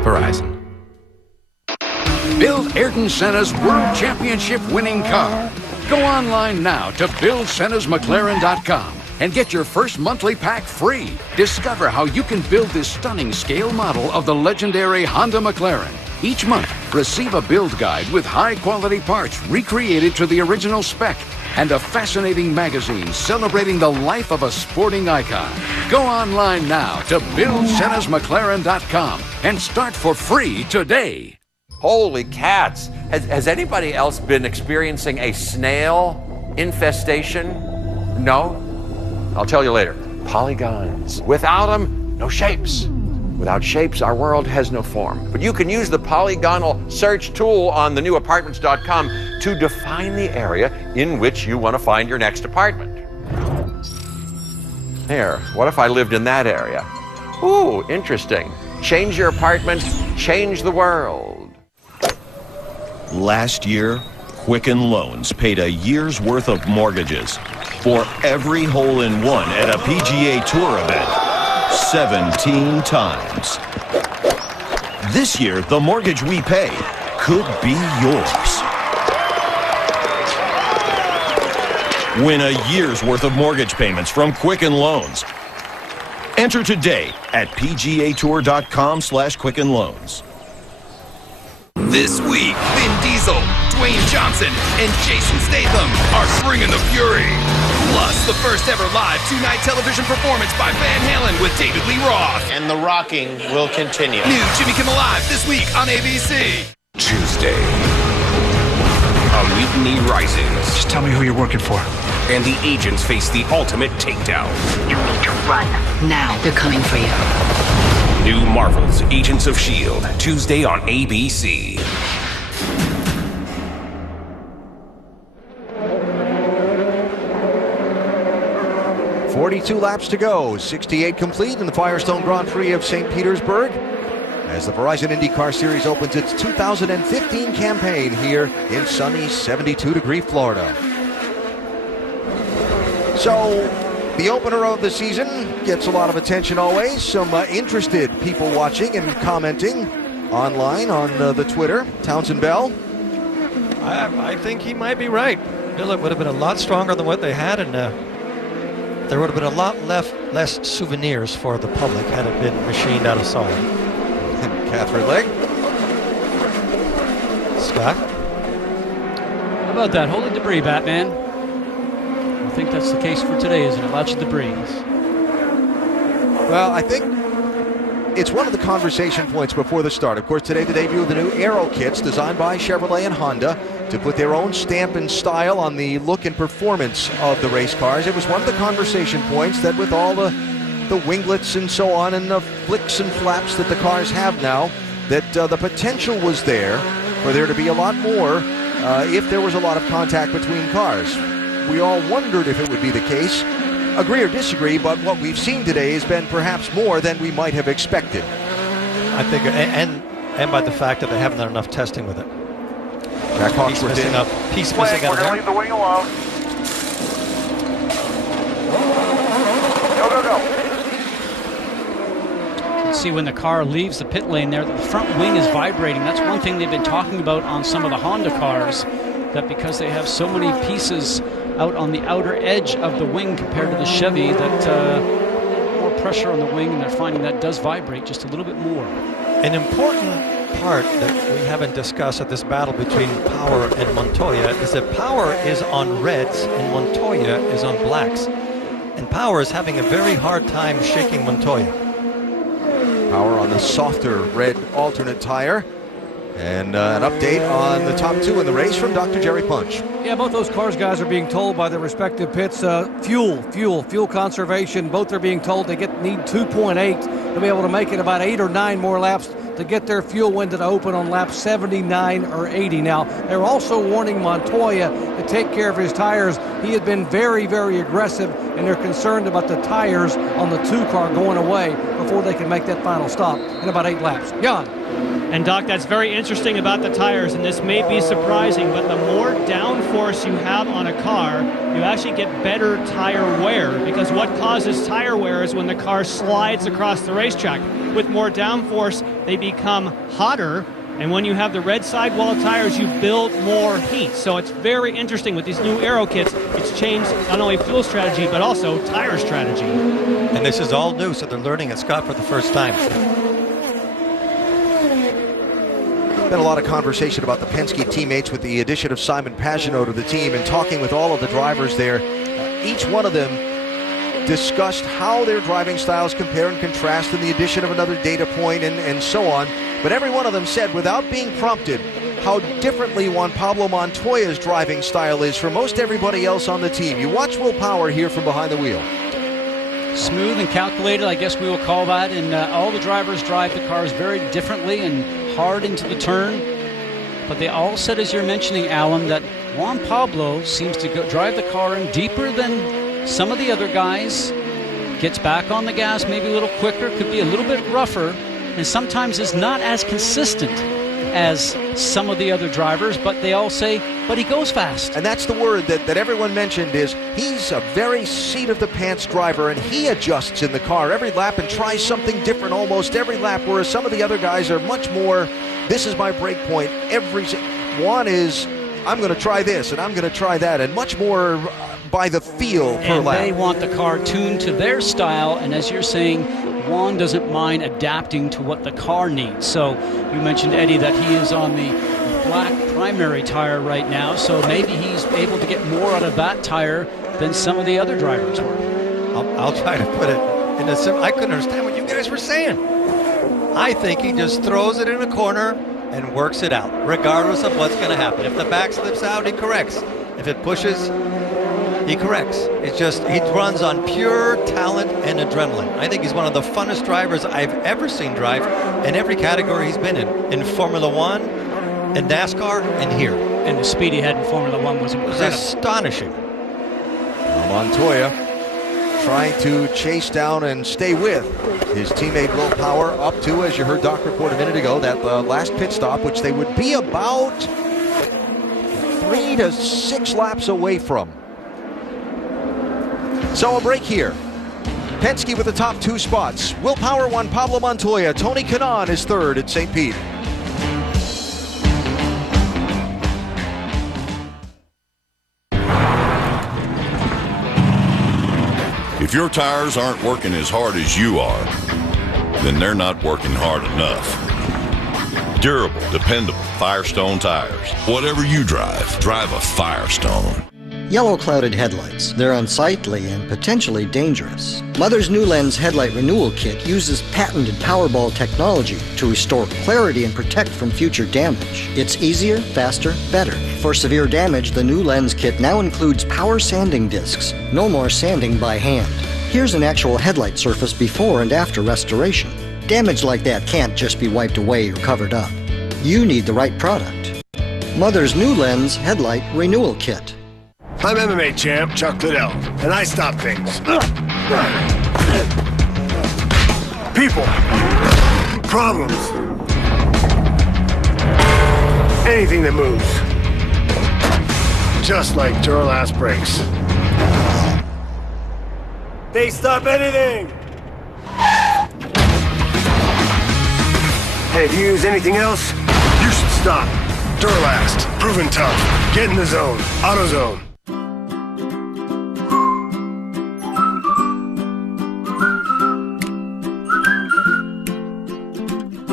Verizon. Build Ayrton Senna's World Championship winning car. Go online now to buildsenna'smclaren.com and get your first monthly pack free. Discover how you can build this stunning scale model of the legendary Honda McLaren. Each month, receive a build guide with high-quality parts recreated to the original spec and a fascinating magazine celebrating the life of a sporting icon. Go online now to buildsenna'smclaren.com and start for free today. Holy cats! Has anybody else been experiencing a snail infestation? No? I'll tell you later. Polygons. Without them, no shapes. Without shapes, our world has no form. But you can use the polygonal search tool on thenewapartments.com to define the area in which you want to find your next apartment. Here, what if I lived in that area? Ooh, interesting. Change your apartment, change the world. Last year, Quicken Loans paid a year's worth of mortgages for every hole-in-one at a PGA Tour event 17 times. This year, the mortgage we pay could be yours. Win a year's worth of mortgage payments from Quicken Loans. Enter today at pgatour.com/Quicken Loans. This week, Vin Diesel, Dwayne Johnson, and Jason Statham are bringing the fury. Plus, the first ever live two-night television performance by Van Halen with David Lee Roth. And the rocking will continue. New Jimmy Kimmel Live this week on ABC. Tuesday, a mutiny rises. Just tell me who you're working for. And the agents face the ultimate takedown. You need to run. Now, they're coming for you. New Marvel's Agents of S.H.I.E.L.D. Tuesday on ABC. "42 laps to go, 68 complete in the Firestone Grand Prix of St. Petersburg as the Verizon Indycar Series opens its 2015 campaign here in sunny 72-degree Florida. So, the opener of the season gets a lot of attention always. Some interested people watching and commenting online on the Twitter. Townsend Bell? I think he might be right. Bill, it would have been a lot stronger than what they had, and there would have been a lot less souvenirs for the public had it been machined out of solid. Catherine Legg? Scott? How about that? Holy debris, Batman. I think that's the case for today, isn't it? Lots of debris. Well, I think it's one of the conversation points before the start. Of course, today the debut of the new Aero kits designed by Chevrolet and Honda to put their own stamp and style on the look and performance of the race cars. It was one of the conversation points that with all the winglets and so on and the flicks and flaps that the cars have now, that the potential was there for there to be a lot more if there was a lot of contact between cars. We all wondered if it would be the case. Agree or disagree, but what we've seen today has been perhaps more than we might have expected. I think, and by the fact that they haven't done enough testing with it. Jack Hawksworth missing up. Piece missing out there. Leave the wing alone. Go, go, go. You can see when the car leaves the pit lane there, the front wing is vibrating. That's one thing they've been talking about on some of the Honda cars, that because they have so many pieces out on the outer edge of the wing compared to the Chevy, that more pressure on the wing, and they're finding that does vibrate just a little bit more. An important part that we haven't discussed at this battle between Power and Montoya is that Power is on reds and Montoya is on blacks. And Power is having a very hard time shaking Montoya. Power on the softer red alternate tire. And an update on the top two in the race from Dr. Jerry Punch. Yeah, both those cars, guys, are being told by their respective pits, fuel conservation. Both are being told they need 2.8 to be able to make it about 8 or 9 more laps to get their fuel window to open on lap 79 or 80. Now, they're also warning Montoya to take care of his tires. He had been very, very aggressive, and they're concerned about the tires on the 2 car going away before they can make that final stop in about 8 laps. Jan. And Doc, that's very interesting about the tires, and this may be surprising, but the more downforce you have on a car, you actually get better tire wear, because what causes tire wear is when the car slides across the racetrack. With more downforce, they become hotter, and when you have the red sidewall tires, you build more heat. So it's very interesting with these new aero kits. It's changed not only fuel strategy, but also tire strategy. And this is all new, so they're learning at Scott for the first time. Been a lot of conversation about the Penske teammates with the addition of Simon Pagenaud to the team, and talking with all of the drivers there. Each one of them discussed how their driving styles compare and contrast, and the addition of another data point and so on. But every one of them said, without being prompted, how differently Juan Pablo Montoya's driving style is from most everybody else on the team. You watch Will Power here from behind the wheel. Smooth and calculated, I guess we will call that, and all the drivers drive the cars very differently and hard into the turn. But they all said, as you're mentioning, Alan, that Juan Pablo seems to drive the car in deeper than some of the other guys, gets back on the gas maybe a little quicker, could be a little bit rougher, and sometimes is not as consistent as some of the other drivers, but they all say, but he goes fast. And that's the word that everyone mentioned, is he's a very seat-of-the-pants driver, and he adjusts in the car every lap and tries something different almost every lap, whereas some of the other guys are much more, this is my break point. Juan is, I'm going to try this, and I'm going to try that, and much more by the feel per lap. And they want the car tuned to their style, and as you're saying, Juan doesn't mind adapting to what the car needs. So you mentioned, Eddie, that he is on the black primary tire right now, so maybe he's able to get more out of that tire than some of the other drivers were. I'll try to put it in a simple. I couldn't understand what you guys were saying. I think he just throws it in a corner and works it out, regardless of what's going to happen. If the back slips out, he corrects. If it pushes, he corrects. It's just, he runs on pure talent and adrenaline. I think he's one of the funnest drivers I've ever seen drive in every category he's been in Formula One, in NASCAR, and here. And the speed he had in Formula One was astonishing. Montoya trying to chase down and stay with his teammate Will Power up to, as you heard Doc report a minute ago, that last pit stop, which they would be about 3 to 6 laps away from. So a break here. Penske with the top 2 spots. Will Power, Juan Pablo Montoya. Tony Kanaan is third at St. Pete. If your tires aren't working as hard as you are, then they're not working hard enough. Durable, dependable Firestone tires. Whatever you drive, drive a Firestone. Yellow clouded headlights. They're unsightly and potentially dangerous. Mother's New Lens Headlight Renewal Kit uses patented Powerball technology to restore clarity and protect from future damage. It's easier, faster, better. For severe damage, the New Lens Kit now includes power sanding discs. No more sanding by hand. Here's an actual headlight surface before and after restoration. Damage like that can't just be wiped away or covered up. You need the right product. Mother's New Lens Headlight Renewal Kit. I'm MMA champ Chuck Liddell, and I stop things. People. Problems. Anything that moves. Just like Duralast brakes. They stop anything! And if you use anything else, you should stop. Duralast. Proven tough. Get in the zone. AutoZone.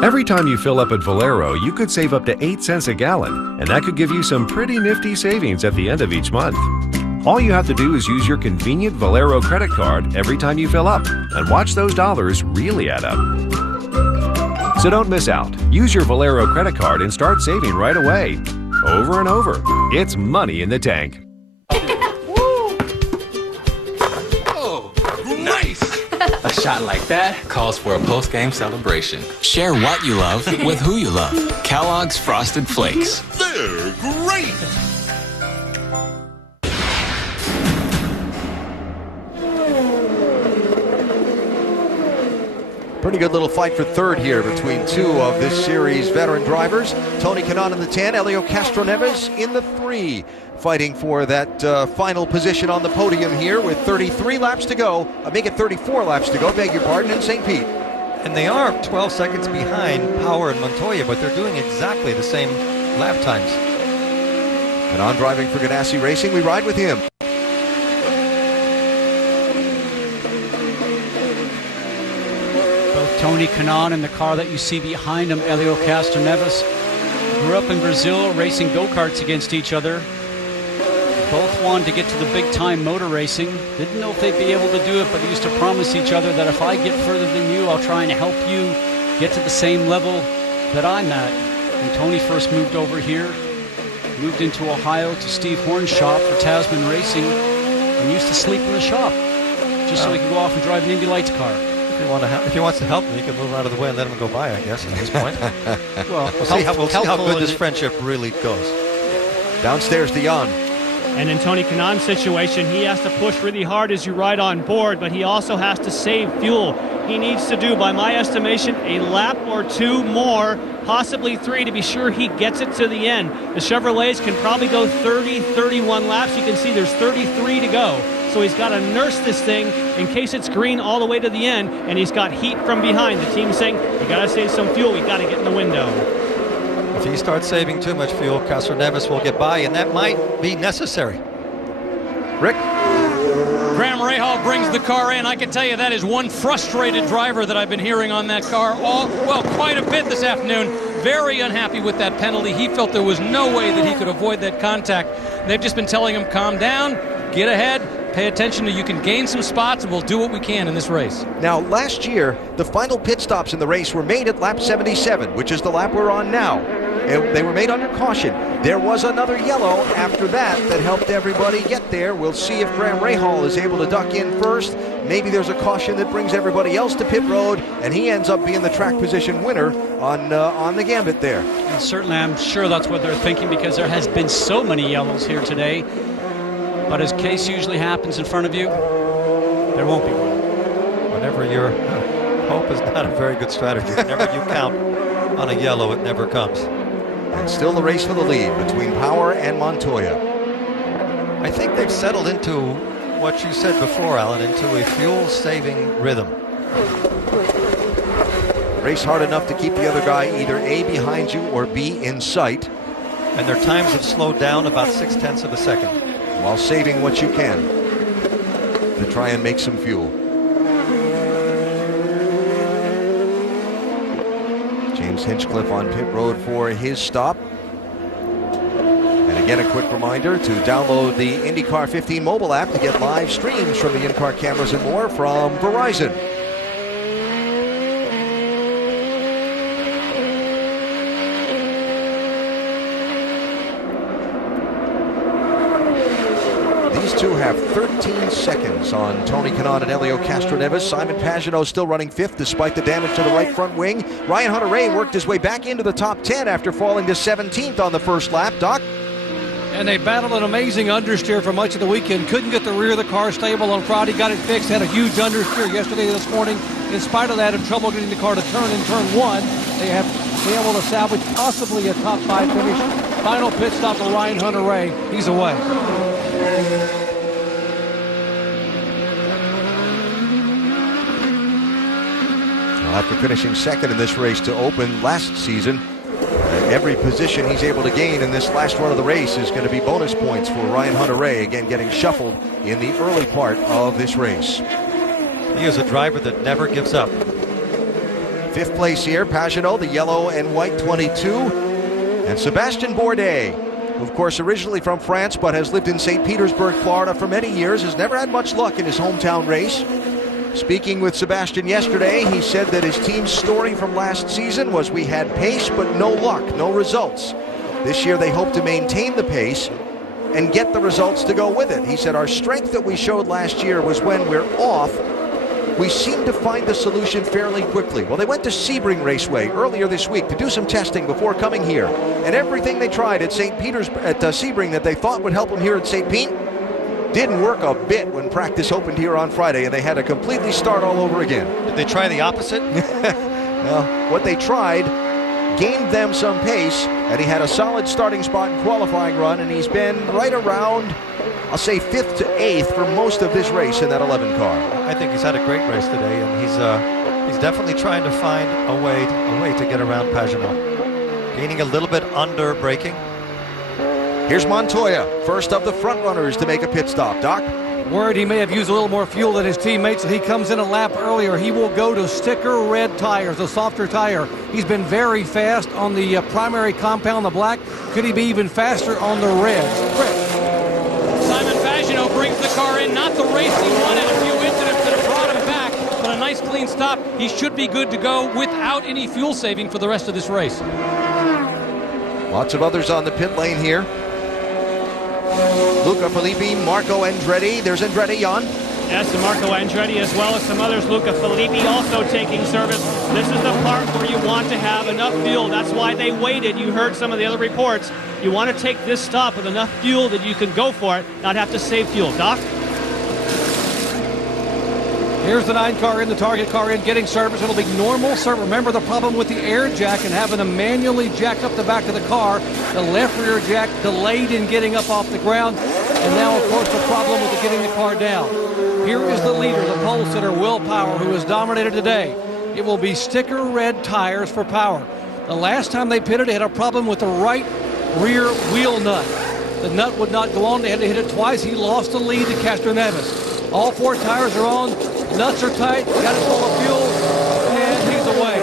Every time you fill up at Valero, you could save up to 8 cents a gallon, and that could give you some pretty nifty savings at the end of each month. All you have to do is use your convenient Valero credit card every time you fill up, and watch those dollars really add up. So don't miss out. Use your Valero credit card and start saving right away. Over and over. It's money in the tank. Oh, nice! A shot like that calls for a post-game celebration. Share what you love with who you love. Kellogg's Frosted Flakes. They're great! Pretty good little fight for third here between two of this series' veteran drivers. Tony Kanaan in the 10, Helio Castroneves in the 3. Fighting for that final position on the podium here with 33 laps to go. Make it 34 laps to go, beg your pardon, in St. Pete. And they are 12 seconds behind Power and Montoya, but they're doing exactly the same lap times. Kanaan driving for Ganassi Racing. We ride with him. Tony Kanaan in the car that you see behind him, Helio Castroneves, grew up in Brazil racing go-karts against each other. Both wanted to get to the big-time motor racing. Didn't know if they'd be able to do it, but used to promise each other that if I get further than you, I'll try and help you get to the same level that I'm at. When Tony first moved over here, moved into Ohio to Steve Horn's shop for Tasman Racing, and used to sleep in the shop just so he could go off and drive an Indy Lights car. If he wants to help me, he can move out of the way and let him go by, I guess, at this point. Well, we'll see how good this friendship really goes. Downstairs to Jan. And in Tony Kanaan's situation, he has to push really hard as you ride on board, but he also has to save fuel. He needs to do, by my estimation, a lap or two more, possibly 3, to be sure he gets it to the end. The Chevrolets can probably go 30, 31 laps. You can see there's 33 to go. So he's got to nurse this thing in case it's green all the way to the end, and he's got heat from behind. The team's saying, you got to save some fuel. We got to get in the window. If he starts saving too much fuel, Castroneves will get by, and that might be necessary. Rick? Graham Rahal brings the car in. I can tell you that is one frustrated driver that I've been hearing on that car quite a bit this afternoon. Very unhappy with that penalty. He felt there was no way that he could avoid that contact. They've just been telling him, calm down, get ahead, pay attention to you can gain some spots, and we'll do what we can in this race. Now, last year, the final pit stops in the race were made at lap 77, which is the lap we're on now. They were made under caution. There was another yellow after that helped everybody get there. We'll see if Graham Rahal is able to duck in first. Maybe there's a caution that brings everybody else to pit road, and he ends up being the track position winner on the gambit there. And certainly, I'm sure that's what they're thinking, because there has been so many yellows here today. But as case usually happens in front of you, there won't be one. Whenever your hope is not a very good strategy. Whenever you count on a yellow, it never comes. And still the race for the lead between Power and Montoya. I think they've settled into what you said before, Alan, into a fuel-saving rhythm. Race hard enough to keep the other guy either A, behind you, or B, in sight. And their times have slowed down about 0.6 of a second. While saving what you can to try and make some fuel. James Hinchcliffe on pit road for his stop. And again, a quick reminder to download the IndyCar 15 mobile app to get live streams from the in-car cameras and more from Verizon. These two have 13 seconds on Tony Kanaan and Helio Castroneves. Simon Pagenaud still running 5th despite the damage to the right front wing. Ryan Hunter-Reay worked his way back into the top 10 after falling to 17th on the first lap. Doc? And they battled an amazing understeer for much of the weekend. Couldn't get the rear of the car stable on Friday. Got it fixed. Had a huge understeer yesterday and this morning. In spite of that, had trouble getting the car to turn in turn 1. They have been able to salvage possibly a top 5 finish. Final pit stop for Ryan Hunter-Reay. He's away. After finishing second in this race to open last season, every position he's able to gain in this last run of the race is going to be bonus points for Ryan Hunter-Reay, again getting shuffled in the early part of this race. He is a driver that never gives up. 5th place here, Pagenaud, the yellow and white 22, and Sebastian Bourdais, who of course originally from France but has lived in St. Petersburg, Florida for many years, has never had much luck in his hometown race. Speaking with Sebastian yesterday, he said that his team's story from last season was we had pace but no luck, no results. This year they hope to maintain the pace and get the results to go with it. He said our strength that we showed last year was when we're off, we seem to find the solution fairly quickly. Well, they went to Sebring Raceway earlier this week to do some testing before coming here. And everything they tried at Sebring that they thought would help them here at St. Pete didn't work a bit when practice opened here on Friday, and they had to completely start all over again. Did they try the opposite? Well, what they tried gained them some pace, and he had a solid starting spot in qualifying run, and he's been right around, I'll say 5th to 8th for most of this race in that 11 car. I think he's had a great race today, and he's definitely trying to find a way to get around Pagenaud. Gaining a little bit under braking. Here's Montoya, first of the front runners to make a pit stop. Doc? Worried he may have used a little more fuel than his teammates, and he comes in a lap earlier. He will go to sticker red tires, a softer tire. He's been very fast on the primary compound, the black. Could he be even faster on the reds? Simon Pagenaud brings the car in, not the race he wanted. A few incidents that have brought him back, but a nice clean stop. He should be good to go without any fuel saving for the rest of this race. Lots of others on the pit lane here. Luca Filippi, Marco Andretti. There's Andretti, Jan. Yes, and Marco Andretti as well as some others. Luca Filippi also taking service. This is the part where you want to have enough fuel. That's why they waited. You heard some of the other reports. You want to take this stop with enough fuel that you can go for it, not have to save fuel. Doc? Here's the 9 car in, the target car in, getting service. It'll be normal service. Remember the problem with the air jack and having to manually jack up the back of the car. The left rear jack delayed in getting up off the ground. And now, of course, the problem with getting the car down. Here is the leader, the pole sitter, Will Power, who has dominated today. It will be sticker red tires for Power. The last time they pitted, they had a problem with the right rear wheel nut. The nut would not go on. They had to hit it twice. He lost the lead to Castroneves. All 4 tires are on. Nuts are tight. Got it full of fuel. And he's away.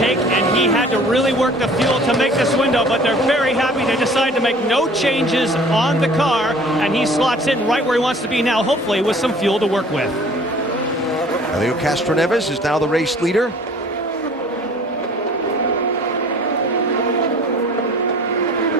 And he had to really work the fuel to make this window, but they're very happy they decided to make no changes on the car, and he slots in right where he wants to be now, hopefully with some fuel to work with. Helio Castroneves is now the race leader.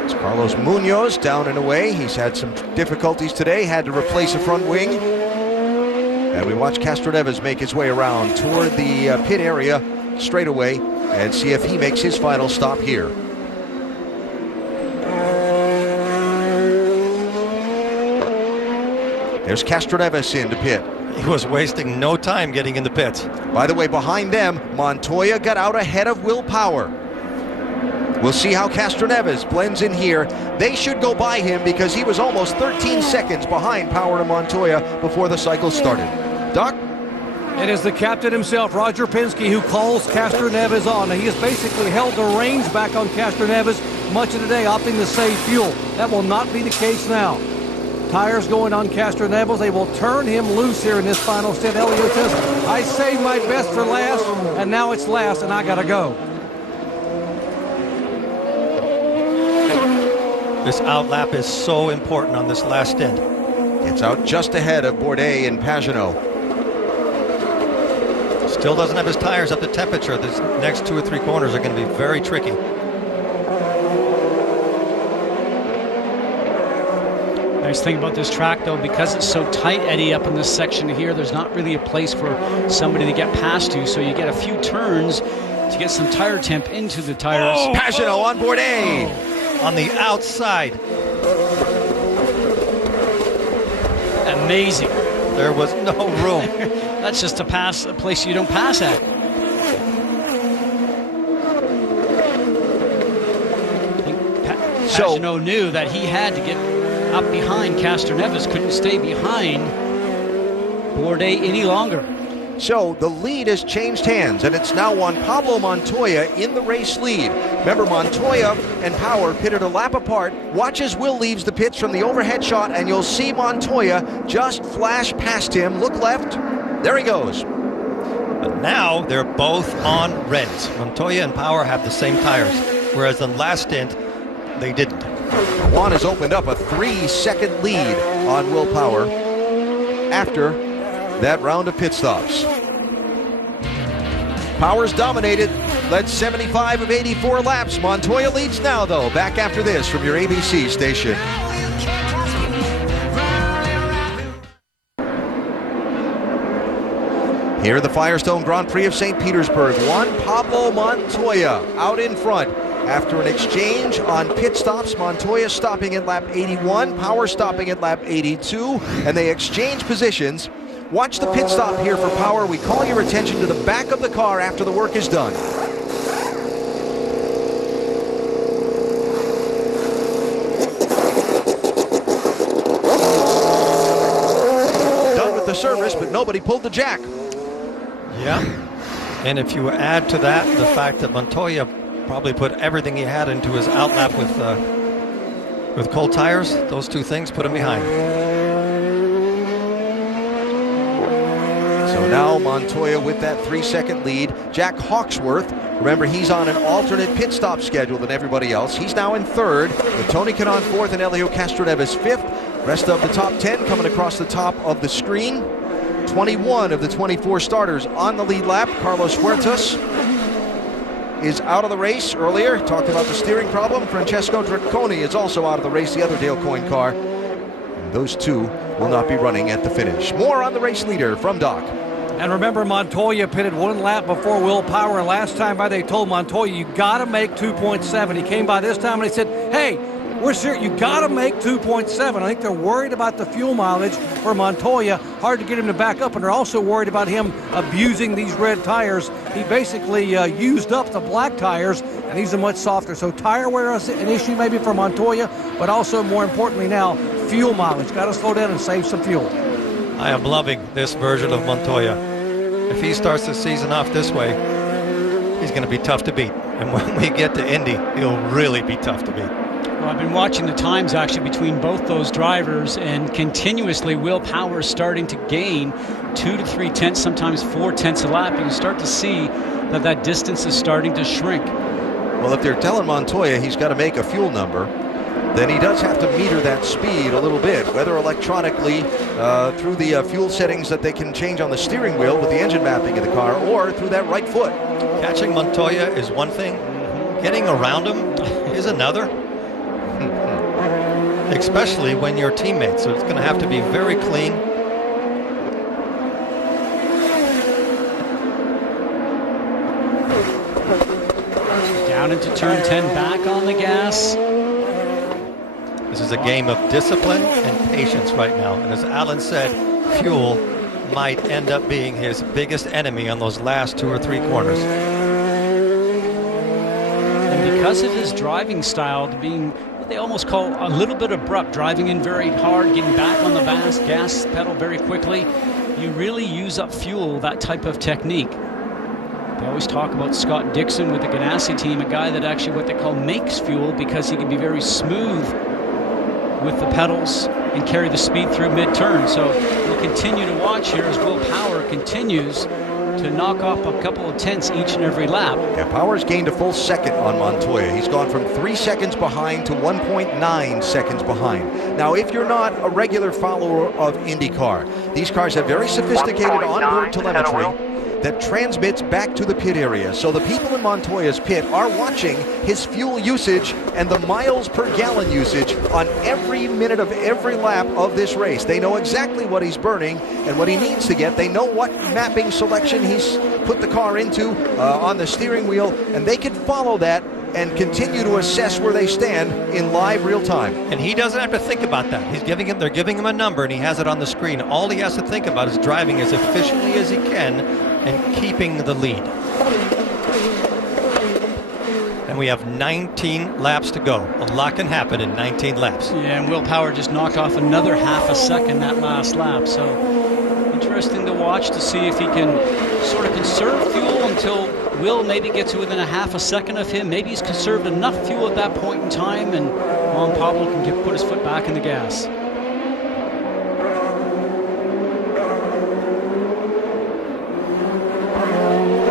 It's Carlos Munoz down and away. He's had some difficulties today, had to replace a front wing. And we watch Castroneves make his way around toward the pit area straight away and see if he makes his final stop here. There's Castroneves into pit. He was wasting no time getting in the pits. By the way, behind them, Montoya got out ahead of Will Power. We'll see how Castroneves blends in here. They should go by him because he was almost 13 seconds behind Power and Montoya before the cycle started. Doc? It is the captain himself, Roger Penske, who calls Castroneves on. He has basically held the reins back on Castroneves much of the day, opting to save fuel. That will not be the case now. Tires going on Castroneves. They will turn him loose here in this final stint. Elliott says, I saved my best for last, and now it's last, and I got to go. This outlap is so important on this last stint. It's out just ahead of Bourdais and Pagenaud. Still doesn't have his tires up to temperature. These next 2 or 3 corners are going to be very tricky. Nice thing about this track, though, because it's so tight, Eddie, up in this section here, there's not really a place for somebody to get past you, so you get a few turns to get some tire temp into the tires. Oh, Pagenaud on Bourdais. On the outside. Amazing. There was no room. That's just a place you don't pass at. Pagenaud knew that he had to get up behind Castroneves, couldn't stay behind Bourdais any longer. So the lead has changed hands, and it's now on Pablo Montoya in the race lead. Remember, Montoya and Power pitted a lap apart. Watch as Will leaves the pits from the overhead shot, and you'll see Montoya just flash past him. Look left. There he goes. But now they're both on reds. Montoya and Power have the same tires, whereas the last stint, they didn't. Juan has opened up a 3-second lead on Will Power after that round of pit stops. Power's dominated, led 75 of 84 laps. Montoya leads now, though. Back after this from your ABC station. Here at the Firestone Grand Prix of St. Petersburg, Juan Pablo Montoya out in front. After an exchange on pit stops, Montoya stopping at lap 81, Power stopping at lap 82, and they exchange positions. Watch the pit stop here for Power. We call your attention to the back of the car after the work is done. Done with the service, but nobody pulled the jack. Yeah, and if you add to that the fact that Montoya probably put everything he had into his outlap with cold tires, those two things put him behind. So now Montoya with that 3-second lead. Jack Hawksworth, remember he's on an alternate pit stop schedule than everybody else. He's now in third, with Tony Kanaan fourth and Elio Castroneves fifth. Rest of the top 10 coming across the top of the screen. 21 of the 24 starters on the lead lap. Carlos Huertas is out of the race earlier. Talked about the steering problem. Francesco Dracconi is also out of the race, the other Dale Coyne car. And those two will not be running at the finish. More on the race leader from Doc. And remember, Montoya pitted 1 lap before Will Power. Last time by, they told Montoya, you got to make 2.7. He came by this time and he said, hey, we're serious. You got to make 2.7. I think they're worried about the fuel mileage for Montoya. Hard to get him to back up, and they're also worried about him abusing these red tires. He basically used up the black tires, and these are much softer. So tire wear is an issue maybe for Montoya, but also more importantly now, fuel mileage. Got to slow down and save some fuel. I am loving this version of Montoya. If he starts the season off this way, he's going to be tough to beat. And when we get to Indy, he'll really be tough to beat. Well, I've been watching the times actually between both those drivers, and continuously Will Power is starting to gain 2 to 3 tenths, sometimes 4 tenths a lap. You can start to see that that distance is starting to shrink. Well, if they're telling Montoya he's got to make a fuel number, then he does have to meter that speed a little bit, whether electronically through the fuel settings that they can change on the steering wheel with the engine mapping of the car, or through that right foot. Catching Montoya is one thing. Getting around him is another. Especially when you're teammates, so it's going to have to be very clean. Down into turn 10, back on the gas. This is a game of discipline and patience right now. And as Alan said, fuel might end up being his biggest enemy on those last 2 or 3 corners. And because of his driving style, being what they almost call a little bit abrupt, driving in very hard, getting back on the gas pedal very quickly, you really use up fuel, that type of technique. They always talk about Scott Dixon with the Ganassi team, a guy that actually what they call makes fuel, because he can be very smooth with the pedals and carry the speed through mid-turn. So we'll continue to watch here as Will Power continues to knock off a couple of tenths each and every lap. Yeah, Power's gained a full second on Montoya. He's gone from 3 seconds behind to 1.9 seconds behind. Now, if you're not a regular follower of IndyCar, these cars have very sophisticated onboard telemetry that transmits back to the pit area. So the people in Montoya's pit are watching his fuel usage and the miles per gallon usage on every minute of every lap of this race. They know exactly what he's burning and what he needs to get. They know what mapping selection he's put the car into on the steering wheel, and they can follow that and continue to assess where they stand in live real time. And he doesn't have to think about that. They're giving him a number, and he has it on the screen. All he has to think about is driving as efficiently as he can and keeping the lead. And we have 19 laps to go. A lot can happen in 19 laps. Yeah, and Will Power just knocked off another half a second that last lap. So interesting to watch to see if he can sort of conserve fuel until Will maybe gets within a half a second of him. Maybe he's conserved enough fuel at that point in time, and Juan Pablo can put his foot back in the gas.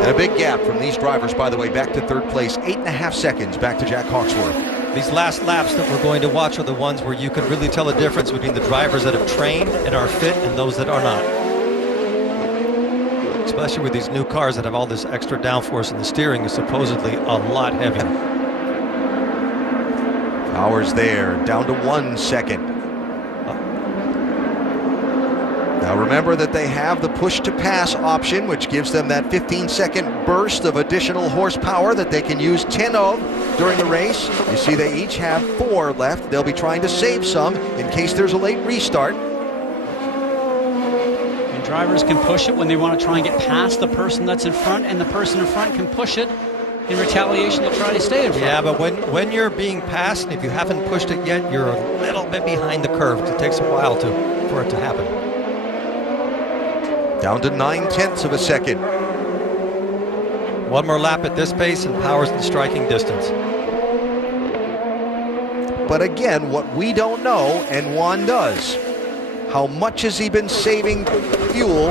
And a big gap from these drivers, by the way, back to third place, 8.5 seconds back to Jack Hawksworth. These last laps that we're going to watch are the ones where you can really tell the difference between the drivers that have trained and are fit and those that are not. Especially with these new cars that have all this extra downforce, and the steering is supposedly a lot heavier. Power's there, down to 1 second. Now remember that they have the push-to-pass option, which gives them that 15-second burst of additional horsepower that they can use 10 of during the race. You see they each have 4 left. They'll be trying to save some in case there's a late restart. And drivers can push it when they want to try and get past the person that's in front, and the person in front can push it in retaliation to try to stay in front. Yeah, but when you're being passed, and if you haven't pushed it yet, you're a little bit behind the curve. It takes a while for it to happen. Down to 9/10 of a second. One more lap at this pace and Power's in striking distance. But again, what we don't know, and Juan does, how much has he been saving fuel,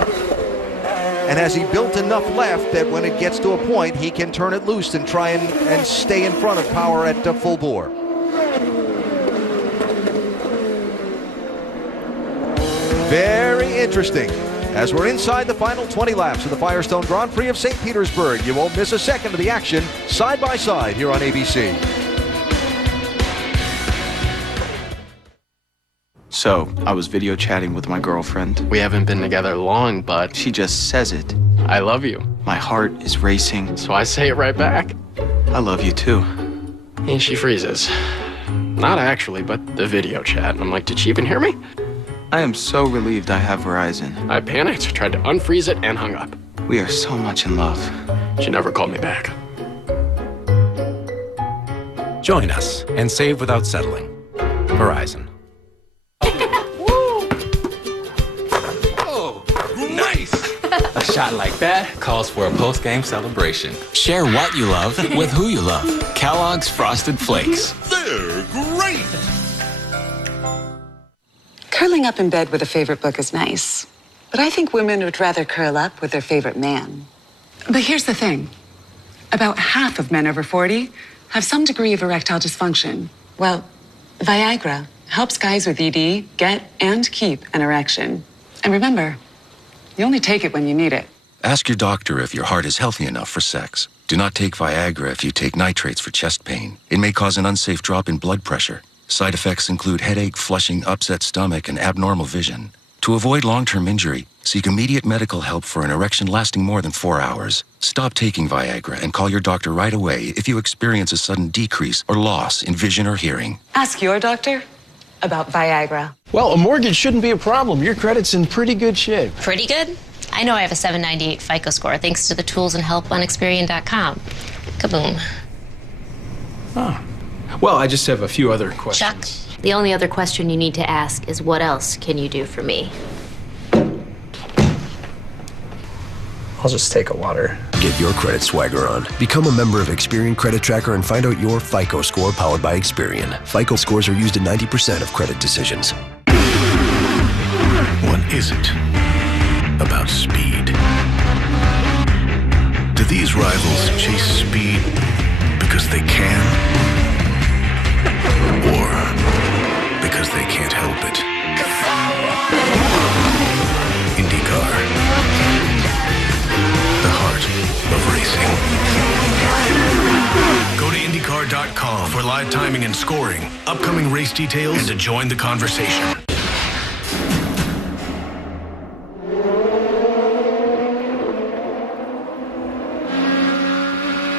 and has he built enough left that when it gets to a point, he can turn it loose and try and stay in front of Power at full bore. Very interesting. As we're inside the final 20 laps of the Firestone Grand Prix of St. Petersburg, you won't miss a second of the action side by side here on ABC. So, I was video chatting with my girlfriend. We haven't been together long, but She just says it. I love you. My heart is racing. So I say it right back. I love you too. And she freezes. Not actually, but the video chat. I'm like, did she even hear me? I am so relieved I have Verizon. I panicked, tried to unfreeze it, and hung up. We are so much in love. She never called me back. Join us and save without settling. Verizon. Oh, nice! A shot like that calls for a post-game celebration. Share what you love with who you love. Kellogg's Frosted Flakes. They're great! Curling up in bed with a favorite book is nice, but I think women would rather curl up with their favorite man. But here's the thing. About half of men over 40 have some degree of erectile dysfunction. Well, Viagra helps guys with ED get and keep an erection. And remember, you only take it when you need it. Ask your doctor if your heart is healthy enough for sex. Do not take Viagra if you take nitrates for chest pain. It may cause an unsafe drop in blood pressure. Side effects include headache, flushing, upset stomach, and abnormal vision. To avoid long-term injury, seek immediate medical help for an erection lasting more than 4 hours. Stop taking Viagra and call your doctor right away if you experience a sudden decrease or loss in vision or hearing. Ask your doctor about Viagra. Well, a mortgage shouldn't be a problem. Your credit's in pretty good shape. Pretty good? I know I have a 798 FICO score thanks to the tools and help on Experian.com. Kaboom. Oh. Well, I just have a few other questions. Chuck, the only other question you need to ask is what else can you do for me? I'll just take a water. Get your credit swagger on. Become a member of Experian Credit Tracker and find out your FICO score powered by Experian. FICO scores are used in 90% of credit decisions. One isn't about speed. Do these rivals chase speed because they can? Or because they can't help it? Indycar. The heart of racing. Go to IndyCar.com for live timing and scoring, upcoming race details, and to join the conversation.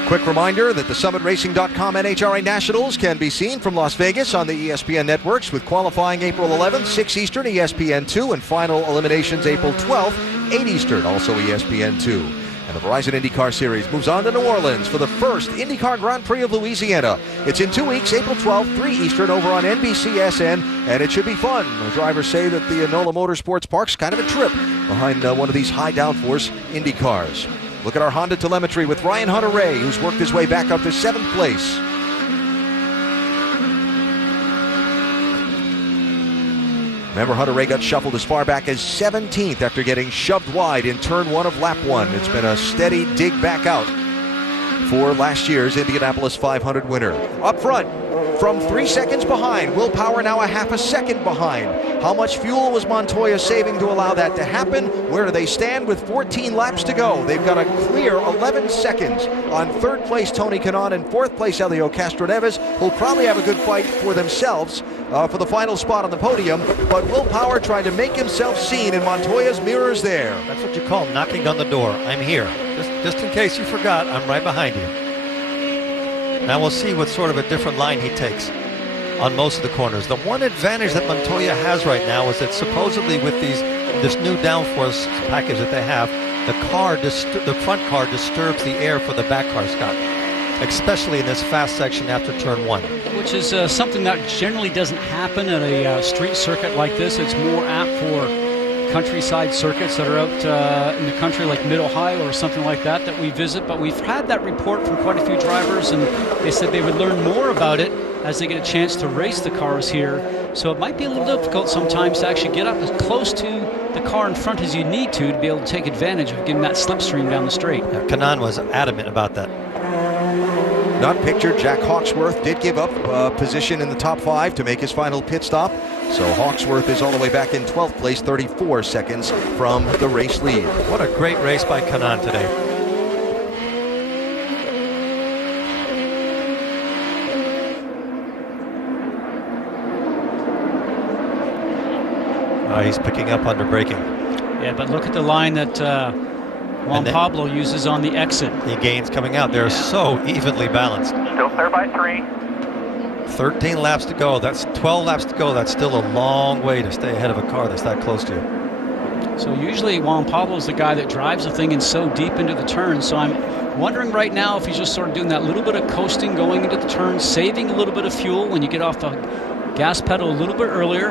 Quick reminder that the SummitRacing.com NHRA Nationals can be seen from Las Vegas on the ESPN networks with qualifying April 11th, 6 Eastern, ESPN2, and final eliminations April 12th, 8 Eastern, also ESPN2. And the Verizon IndyCar Series moves on to New Orleans for the first IndyCar Grand Prix of Louisiana. It's in 2 weeks, April 12th, 3 Eastern, over on NBCSN, and it should be fun. The drivers say that the Enola Motorsports Park's kind of a trip behind one of these high downforce Indy cars. Look at our Honda telemetry with Ryan Hunter-Reay, who's worked his way back up to 7th place. Remember, Hunter-Reay got shuffled as far back as 17th after getting shoved wide in turn 1 of lap 1. It's been a steady dig back out for last year's Indianapolis 500 winner. Up front, from 3 seconds behind. Will Power now a half a second behind. How much fuel was Montoya saving to allow that to happen? Where do they stand with 14 laps to go? They've got a clear 11 seconds on third place Tony Kanaan and fourth place Helio Castroneves, who'll probably have a good fight for themselves for the final spot on the podium. But Will Power trying to make himself seen in Montoya's mirrors there. That's what you call knocking on the door. I'm here. Just in case you forgot, I'm right behind you. Now we'll see what sort of a different line he takes on most of the corners. The one advantage that Montoya has right now is that supposedly with this new downforce package that they have, the front car disturbs the air for the back car, Scott, especially in this fast section after turn 1. Which is something that generally doesn't happen at a street circuit like this. It's more apt for countryside circuits that are out in the country like Mid-Ohio or something like that we visit. But we've had that report from quite a few drivers, and they said they would learn more about it as they get a chance to race the cars here. So it might be a little difficult sometimes to actually get up as close to the car in front as you need to be able to take advantage of getting that slipstream down the straight. Kanaan was adamant about that. Not pictured, Jack Hawksworth did give up position in the top 5 to make his final pit stop. So Hawksworth is all the way back in 12th place, 34 seconds from the race lead. What a great race by Kanaan today. He's picking up under braking. Yeah, but look at the line that Juan Pablo uses on the exit. The gains coming out. They're so evenly balanced. Still clear by 3. 13 laps to go. That's 12 laps to go. That's still a long way to stay ahead of a car that's that close to you. So usually Juan Pablo's the guy that drives the thing in so deep into the turn. So I'm wondering right now if he's just sort of doing that little bit of coasting going into the turn, saving a little bit of fuel when you get off the gas pedal a little bit earlier.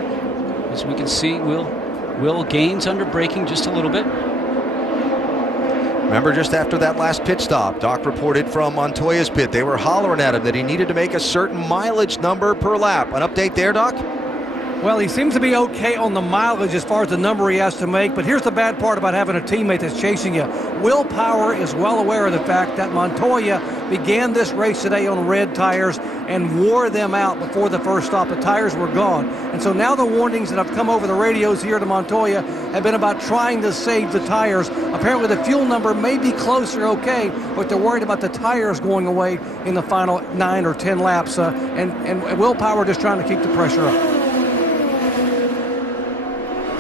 As we can see, Will gains under braking just a little bit. Remember, just after that last pit stop, Doc reported from Montoya's pit, they were hollering at him that he needed to make a certain mileage number per lap. An update there, Doc? Well, he seems to be okay on the mileage as far as the number he has to make, but here's the bad part about having a teammate that's chasing you. Will Power is well aware of the fact that Montoya began this race today on red tires and wore them out before the first stop. The tires were gone. And so now the warnings that have come over the radios here to Montoya have been about trying to save the tires. Apparently the fuel number may be closer, okay, but they're worried about the tires going away in the final 9 or 10 laps. And Will Power just trying to keep the pressure up.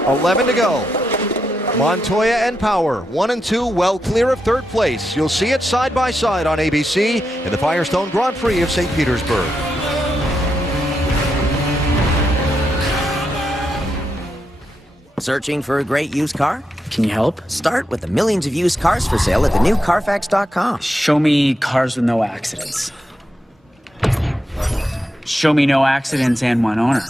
11 to go. Montoya and Power, 1 and 2, well clear of third place. You'll see it side by side on ABC in the Firestone Grand Prix of St. Petersburg. Searching for a great used car? Can you help? Start with the millions of used cars for sale at the new Carfax.com. Show me cars with no accidents. Show me no accidents and one owner.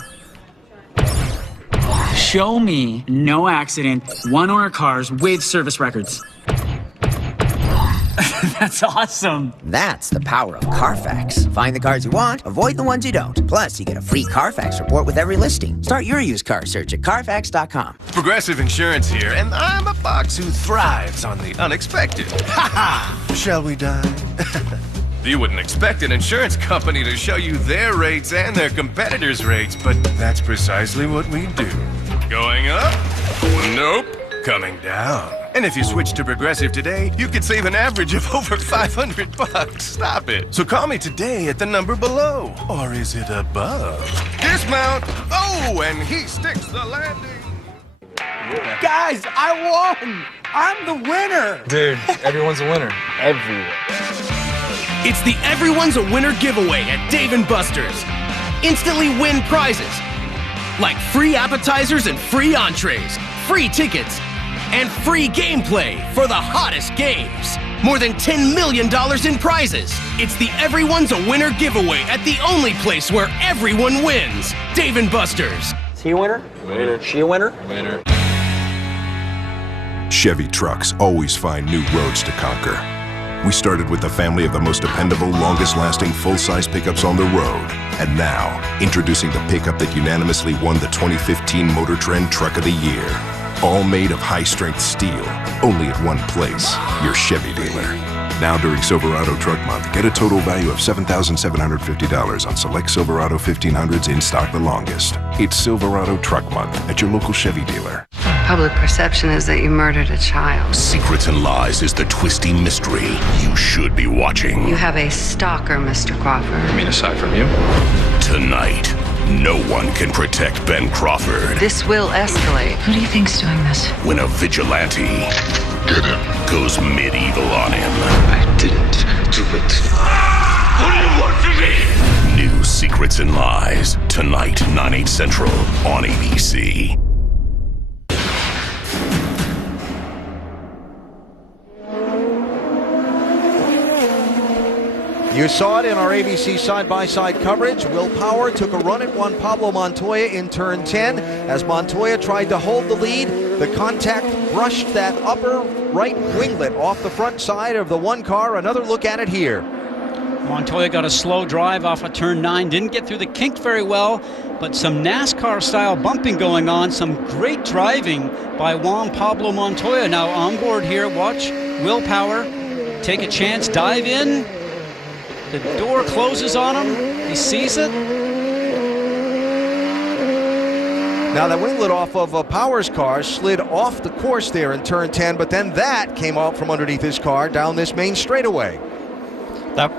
Show me no accident, one owner cars with service records. That's awesome. That's the power of Carfax. Find the cars you want, avoid the ones you don't. Plus, you get a free Carfax report with every listing. Start your used car search at Carfax.com. Progressive Insurance here, and I'm a fox who thrives on the unexpected. Ha ha! Shall we dine? You wouldn't expect an insurance company to show you their rates and their competitors' rates, but that's precisely what we do. Going up? Nope. Coming down. And if you switch to Progressive today, you could save an average of over $500. Stop it. So call me today at the number below. Or is it above? Dismount. Oh, and he sticks the landing. Guys, I won! I'm the winner! Dude, everyone's a winner. Everyone. It's the Everyone's a Winner giveaway at Dave & Buster's. Instantly win prizes like free appetizers and free entrees, free tickets, and free gameplay for the hottest games. More than $10 million in prizes. It's the Everyone's a Winner giveaway at the only place where everyone wins. Dave & Buster's. Is he a winner? Winner. She a winner? Winner. Chevy trucks always find new roads to conquer. We started with the family of the most dependable, longest-lasting full-size pickups on the road. And now, introducing the pickup that unanimously won the 2015 Motor Trend Truck of the Year. All made of high-strength steel, only at one place, your Chevy dealer. Now during Silverado Truck Month, get a total value of $7,750 on select Silverado 1500s in stock the longest. It's Silverado Truck Month at your local Chevy dealer. Public perception is that you murdered a child. Secrets and Lies is the twisty mystery you should be watching. You have a stalker, Mr. Crawford. I mean, aside from you? Tonight, no one can protect Ben Crawford This will escalate. Who do you think's doing this? when a vigilante goes medieval on him. I didn't do it. What do you want from me? New Secrets and Lies, tonight, 9/8 Central on ABC. You saw it in our ABC side-by-side coverage. Will Power took a run at Juan Pablo Montoya in turn 10. As Montoya tried to hold the lead, the contact brushed that upper right winglet off the front side of the one car. Another look at it here. Montoya got a slow drive off of turn 9, didn't get through the kink very well, but some NASCAR-style bumping going on, some great driving by Juan Pablo Montoya. Now on board here, watch Will Power take a chance, dive in. The door closes on him. He sees it. Now that winglet off of Power's car slid off the course there in turn 10, but then that came out from underneath his car down this main straightaway. That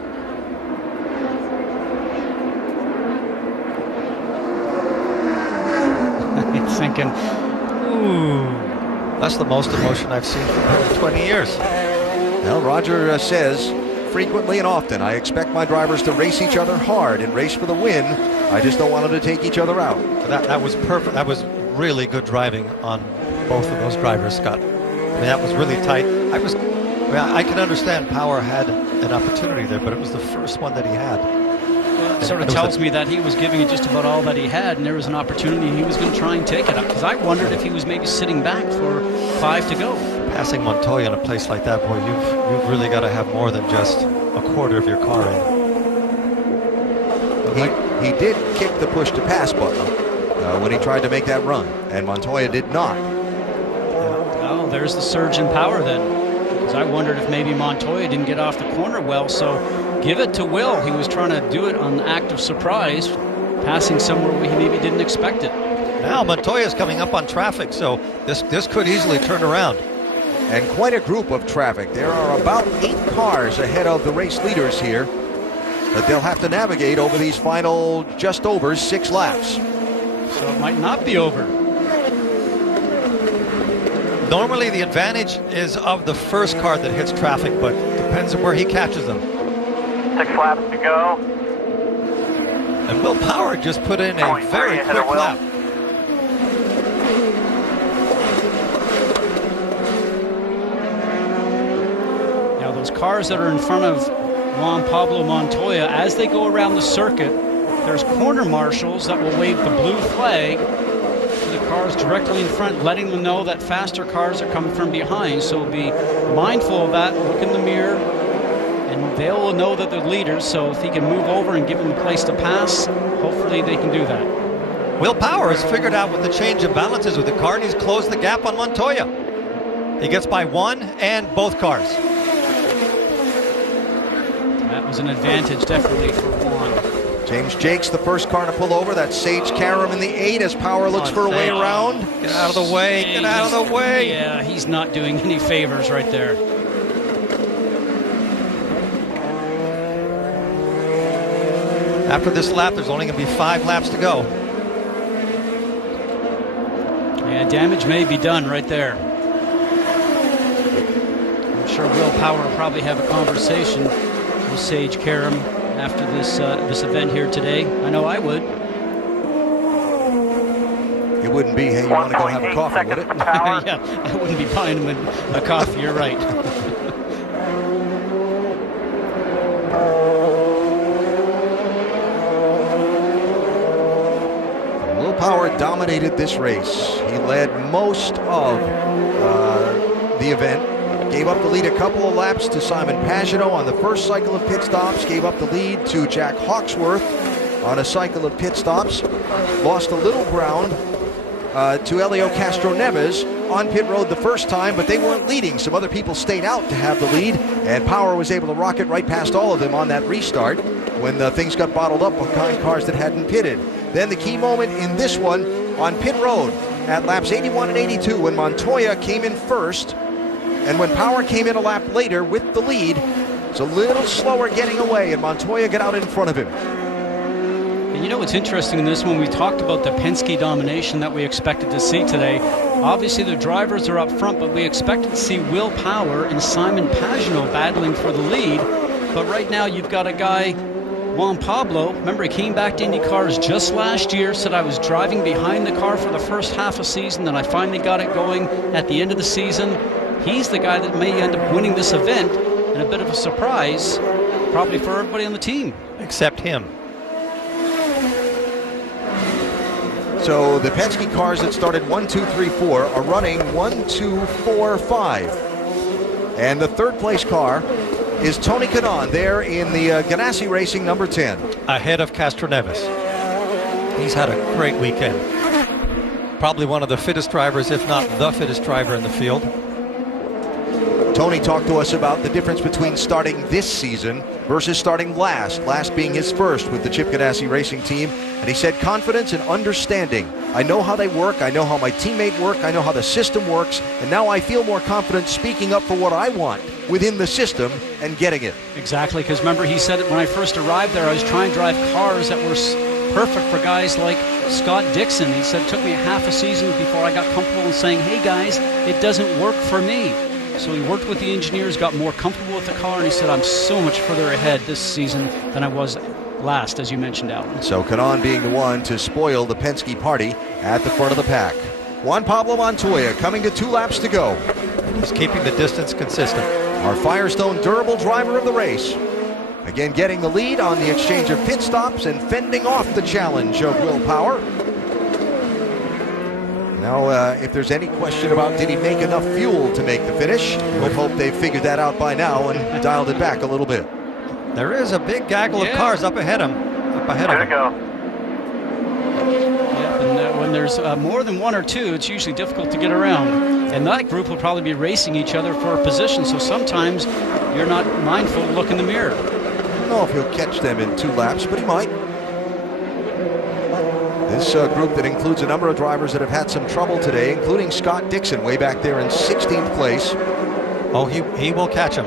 He's thinking, ooh. That's the most emotion I've seen from him in 20 years. Well, Roger says, frequently and often, I expect my drivers to race each other hard and race for the win. I just don't want them to take each other out. That was perfect. That was really good driving on both of those drivers, Scott. I mean, that was really tight. I can understand Power had an opportunity there, but it was the first one that he had. It sort of tells me that he was giving it just about all that he had, and there was an opportunity he was going to try and take it up. Because I wondered if he was maybe sitting back for 5 to go. Passing Montoya in a place like that, boy, you've really got to have more than just a quarter of your car in. He did kick the push to pass button when he tried to make that run, and Montoya did not. Oh, there's the surge in power then. Because I wondered if maybe Montoya didn't get off the corner well, so give it to Will. He was trying to do it on the act of surprise, passing somewhere where he maybe didn't expect it. Now Montoya's coming up on traffic, so this could easily turn around. And quite a group of traffic. There are about 8 cars ahead of the race leaders here that they'll have to navigate over these final just over 6 laps. So it might not be over. Normally the advantage is of the first car that hits traffic, but depends on where he catches them. 6 laps to go. And Will Power just put in a very quick lap. Now those cars that are in front of Juan Pablo Montoya, as they go around the circuit, there's corner marshals that will wave the blue flag to the cars directly in front, letting them know that faster cars are coming from behind. So be mindful of that, look in the mirror, and they'll know that they're leaders. So if he can move over and give them a place to pass, hopefully they can do that. Will Power has figured out what the change of balance is with the car, and he's closed the gap on Montoya. He gets by one and both cars. That was an advantage definitely for Juan. James Jakes, the first car to pull over. That's Sage Karam in the 8 as Power looks for a way around. Get out of the way, get out of the way. Yeah, he's not doing any favors right there. After this lap, there's only going to be 5 laps to go. Yeah, damage may be done right there. I'm sure Will Power will probably have a conversation with Sage Karam after this event here today. I know I would. It wouldn't be, hey, you want to go have a coffee, would it? Yeah, I wouldn't be buying him a coffee, you're right. Will Power dominated this race. He led most of the event. Gave up the lead a couple of laps to Simon Pagenaud on the first cycle of pit stops. Gave up the lead to Jack Hawksworth on a cycle of pit stops. Lost a little ground to Helio Castroneves on pit road the first time, but they weren't leading. Some other people stayed out to have the lead, and Power was able to rocket right past all of them on that restart when things got bottled up behind cars that hadn't pitted. Then the key moment in this one on pit road at laps 81 and 82 when Montoya came in first, and when Power came in a lap later with the lead, it's a little slower getting away, and Montoya got out in front of him. And you know what's interesting in this one? We talked about the Penske domination that we expected to see today. Obviously, the drivers are up front, but we expected to see Will Power and Simon Pagenaud battling for the lead. But right now, you've got a guy, Juan Pablo. Remember, he came back to IndyCars just last year, said I was driving behind the car for the first half of season, then I finally got it going at the end of the season. He's the guy that may end up winning this event, and a bit of a surprise, probably for everybody on the team. Except him. So the Penske cars that started 1, 2, 3, 4 are running 1, 2, 4, 5. And the third place car is Tony Kanaan there in the Ganassi Racing number 10. Ahead of Castroneves. He's had a great weekend. Probably one of the fittest drivers, if not the fittest driver in the field. Tony talked to us about the difference between starting this season versus starting last being his first with the Chip Ganassi Racing team. And he said confidence and understanding. I know how they work, I know how my teammate work, I know how the system works, and now I feel more confident speaking up for what I want within the system and getting it. Exactly, because remember he said it when I first arrived there, I was trying to drive cars that were perfect for guys like Scott Dixon. He said it took me half a season before I got comfortable in saying, hey guys, it doesn't work for me. So he worked with the engineers, got more comfortable with the car, and he said, I'm so much further ahead this season than I was last, as you mentioned, Alan. So Kanaan being the one to spoil the Penske party at the front of the pack. Juan Pablo Montoya coming to 2 laps to go. He's keeping the distance consistent. Our Firestone durable driver of the race. Again, getting the lead on the exchange of pit stops and fending off the challenge of Will Power. Now, if there's any question about did he make enough fuel to make the finish, we'll hope they've figured that out by now and dialed it back a little bit. There is a big gaggle of cars up ahead of him. There you go. Yeah, and when there's more than 1 or 2, it's usually difficult to get around. And that group will probably be racing each other for a position, so sometimes you're not mindful to look in the mirror. I don't know if he'll catch them in 2 laps, but he might. This group that includes a number of drivers that have had some trouble today, including Scott Dixon way back there in 16th place. Oh, he will catch him.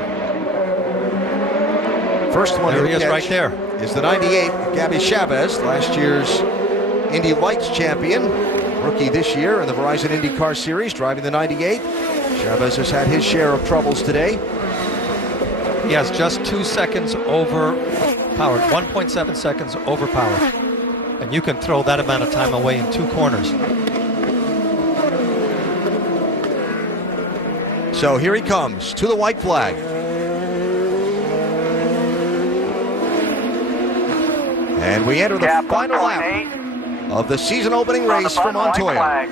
First one there he is right there. Is the 98, Gabby Chavez, last year's Indy Lights champion. Rookie this year in the Verizon IndyCar Series, driving the 98. Chavez has had his share of troubles today. He has just 2 seconds over Power, 1.7 seconds over Power. And you can throw that amount of time away in 2 corners. So here he comes to the white flag. And we enter the final lap of the season opening race for Montoya.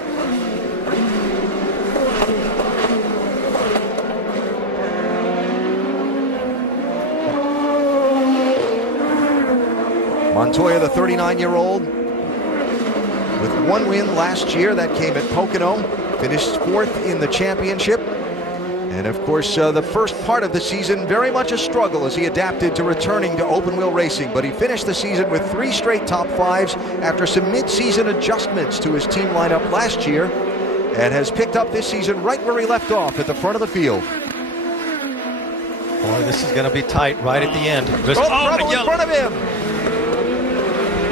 Montoya, the 39-year-old, with 1 win last year. That came at Pocono. Finished 4th in the championship. And of course, the first part of the season, very much a struggle as he adapted to returning to open-wheel racing. But he finished the season with 3 straight top 5s after some mid-season adjustments to his team lineup last year, and has picked up this season right where he left off at the front of the field. Boy, this is going to be tight right at the end. Trouble in front of him.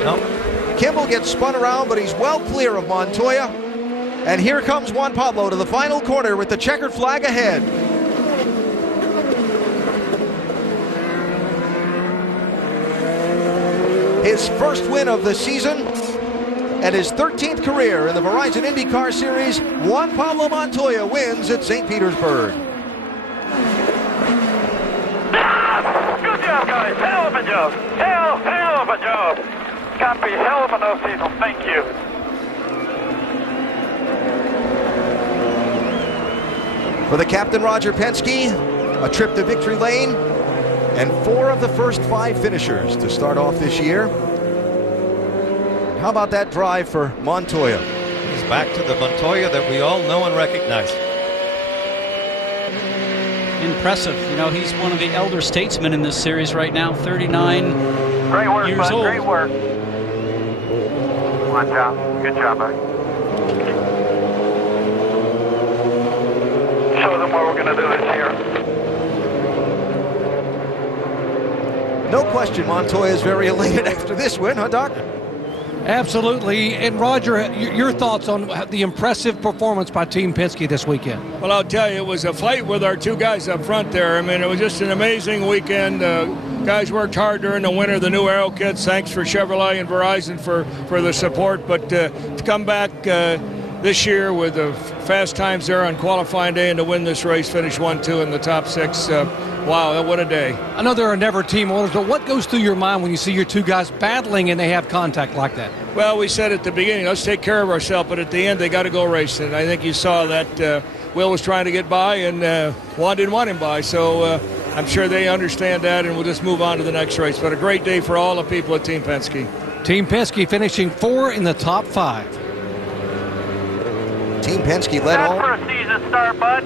No. Kimball gets spun around, but he's well clear of Montoya. And here comes Juan Pablo to the final corner with the checkered flag ahead. His first win of the season and his 13th career in the Verizon IndyCar Series. Juan Pablo Montoya wins at St. Petersburg. Good job, guys. Hell of a job. Hell of a job. Copy. Hell of a no season. Thank you. For the captain, Roger Penske, a trip to victory lane, and 4 of the first 5 finishers to start off this year. How about that drive for Montoya? He's back to the Montoya that we all know and recognize. Impressive. You know, he's one of the elder statesmen in this series right now, 39 Great work, years bud. old. Great work. One job. Good job, bud. Show them what we're going to do this year. No question, Montoya is very elated after this win, huh, Doc? Absolutely. And Roger, your thoughts on the impressive performance by Team Penske this weekend? Well, I'll tell you, it was a fight with our two guys up front there. I mean, it was just an amazing weekend. Guys worked hard during the winter, the new aero kits. Thanks for Chevrolet and Verizon for the support. But to come back this year with the fast times there on qualifying day and to win this race, finish 1-2 in the top 6, wow, what a day. I know there are never team orders, but what goes through your mind when you see your two guys battling and they have contact like that? Well, we said at the beginning, let's take care of ourselves, but at the end, they got to go racing. I think you saw that Will was trying to get by, and Juan didn't want him by, so I'm sure they understand that, and we'll just move on to the next race. But a great day for all the people at Team Penske. Team Penske finishing 4 in the top 5. Team Penske led all. For a season start, bud.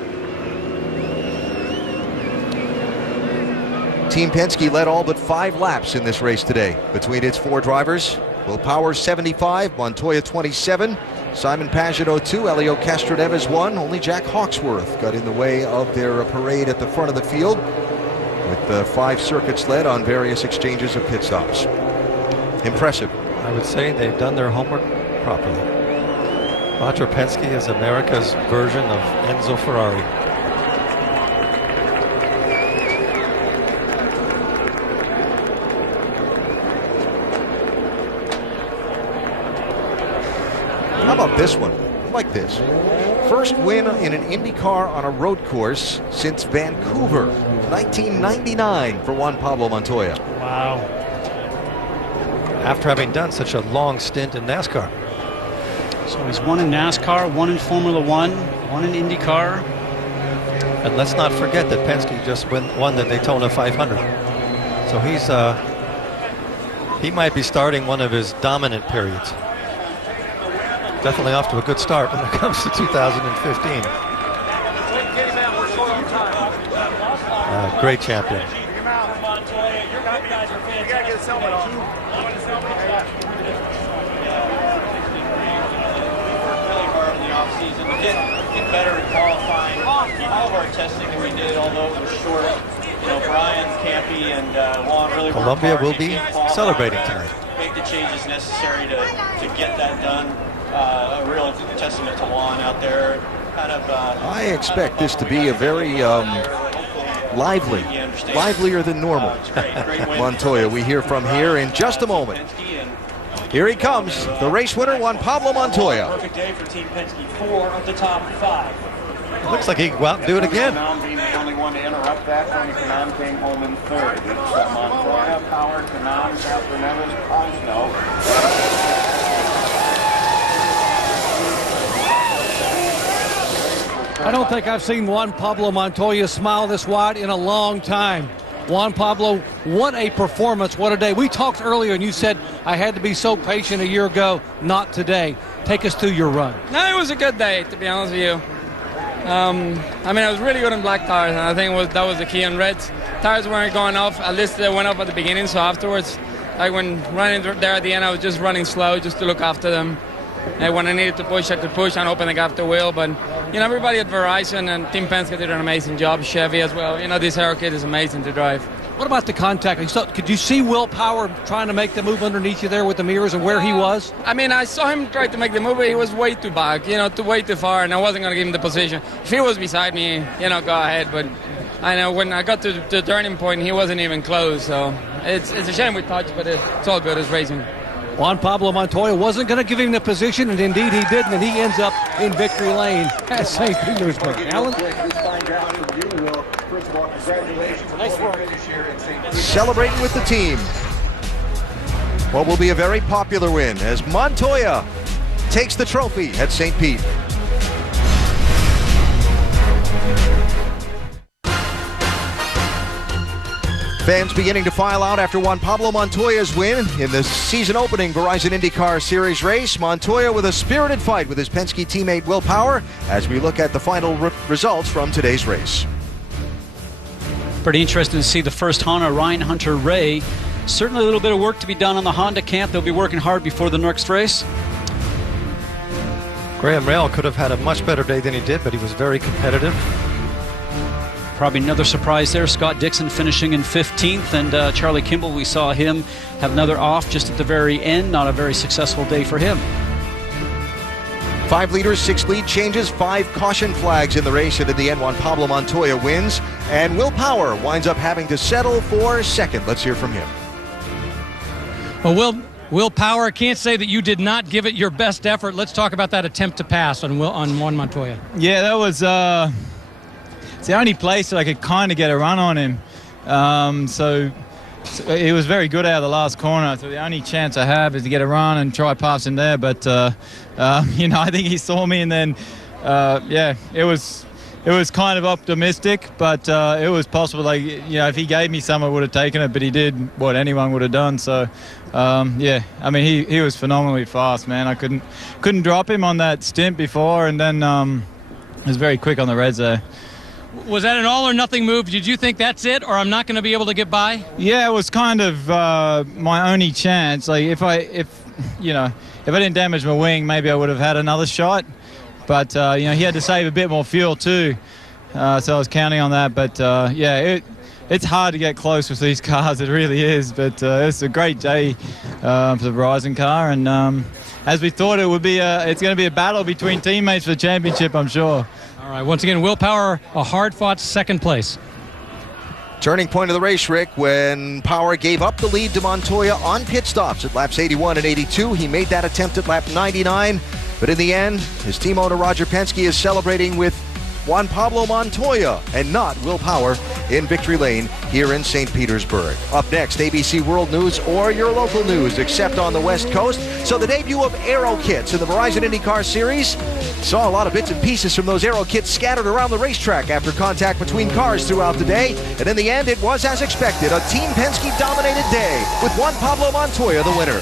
Team Penske led all but 5 laps in this race today between its 4 drivers. Will Power 75, Montoya 27, Simon Pagenaud 2, Elio Castroneves 1. Only Jack Hawksworth got in the way of their parade at the front of the field, with the 5 circuits led on various exchanges of pit stops. Impressive. I would say they've done their homework properly. Roger Penske is America's version of Enzo Ferrari. How about this one? I like this. First win in an IndyCar on a road course since Vancouver, 1999 for Juan Pablo Montoya. Wow. After having done such a long stint in NASCAR. So he's won in NASCAR, 1 in Formula 1, 1 in IndyCar. And let's not forget that Penske just won the Daytona 500. So he might be starting one of his dominant periods. Definitely off to a good start when it comes to 2015. Great champion. Get better at qualifying. All of our testing that we did, although it was short, you know, Brian, Campy, and Juan really worked Columbia hard will be celebrating tonight. Make the changes necessary to get that done. A real testament to Juan out there. Kind of. I expect this to be a very livelier than normal. Montoya, we hear from here in just a moment. Here he comes, the race winner, Juan Pablo Montoya. Perfect day for Team Penske, 4 of the top 5. Looks like he can go out and do it again. Kanam being the only one to interrupt that. Tony Kanam came home in 3rd. It's Montoya, Power, Kanam, Castroneves, Pagenaud. I don't think I've seen Juan Pablo Montoya smile this wide in a long time. Juan Pablo, what a performance, what a day. We talked earlier and you said I had to be so patient a year ago, not today. Take us through your run. No, it was a good day, to be honest with you. I mean, I was really good in black tires, and I think that was the key. On reds, tires weren't going off. At least they went off at the beginning, so afterwards, like when running there at the end, I was just running slow just to look after them. And when I needed to push, I could push and open the gap to Will. But, you know, everybody at Verizon and Team Penske did an amazing job. Chevy as well. You know, this aero kit is amazing to drive. What about the contact? Could you see Will Power trying to make the move underneath you there with the mirrors and where he was? I mean, I saw him try to make the move, but he was way too back, you know, way too far, and I wasn't going to give him the position. If he was beside me, you know, go ahead. But I know when I got to the turning point, he wasn't even close. So it's a shame we touched, but it's all good. It's racing. Juan Pablo Montoya wasn't going to give him the position, and indeed he didn't, and he ends up in victory lane at St. Petersburg. Alan? Nice work. Celebrating with the team. What will be a very popular win as Montoya takes the trophy at St. Pete. Fans beginning to file out after Juan Pablo Montoya's win in the season-opening Verizon IndyCar Series race. Montoya with a spirited fight with his Penske teammate Will Power as we look at the final results from today's race. Pretty interesting to see the first Honda, Ryan Hunter-Ray. Certainly a little bit of work to be done on the Honda camp. They'll be working hard before the next race. Graham Rahal could have had a much better day than he did, but he was very competitive. Probably another surprise there. Scott Dixon finishing in 15th, and Charlie Kimball, we saw him have another off just at the very end. Not a very successful day for him. 5 leaders, 6 lead changes, 5 caution flags in the race, and in the end, Juan Pablo Montoya wins, and Will Power winds up having to settle for second. Let's hear from him. Well, Will Power, can't say that you did not give it your best effort. Let's talk about that attempt to pass on Juan Montoya. Yeah, that was it's the only place that I could kind of get a run on him. So he was very good out of the last corner. So the only chance I have is to get a run and try pass him there. But I think he saw me, and then it was kind of optimistic, but it was possible. Like, if he gave me some, I would have taken it. But he did what anyone would have done. So he was phenomenally fast, man. I couldn't drop him on that stint before, and then it was very quick on the reds there. Was that an all or nothing move? Did you think that's it, or I'm not going to be able to get by? Yeah, it was kind of my only chance. Like if I didn't damage my wing, maybe I would have had another shot. But he had to save a bit more fuel too, so I was counting on that. But it's hard to get close with these cars. It really is. But it's a great day for the Verizon car, and as we thought it would be, it's going to be a battle between teammates for the championship, I'm sure. All right, once again, Will Power, a hard-fought second place. Turning point of the race, Rick, when Power gave up the lead to Montoya on pit stops at laps 81 and 82. He made that attempt at lap 99, but in the end, his team owner Roger Penske is celebrating with Juan Pablo Montoya and not Will Power in victory lane here in St. Petersburg. Up next, ABC World News or your local news, except on the West Coast. So the debut of Aero Kits in the Verizon IndyCar Series. Saw a lot of bits and pieces from those Aero Kits scattered around the racetrack after contact between cars throughout the day. And in the end, it was as expected, a Team Penske-dominated day with Juan Pablo Montoya the winner.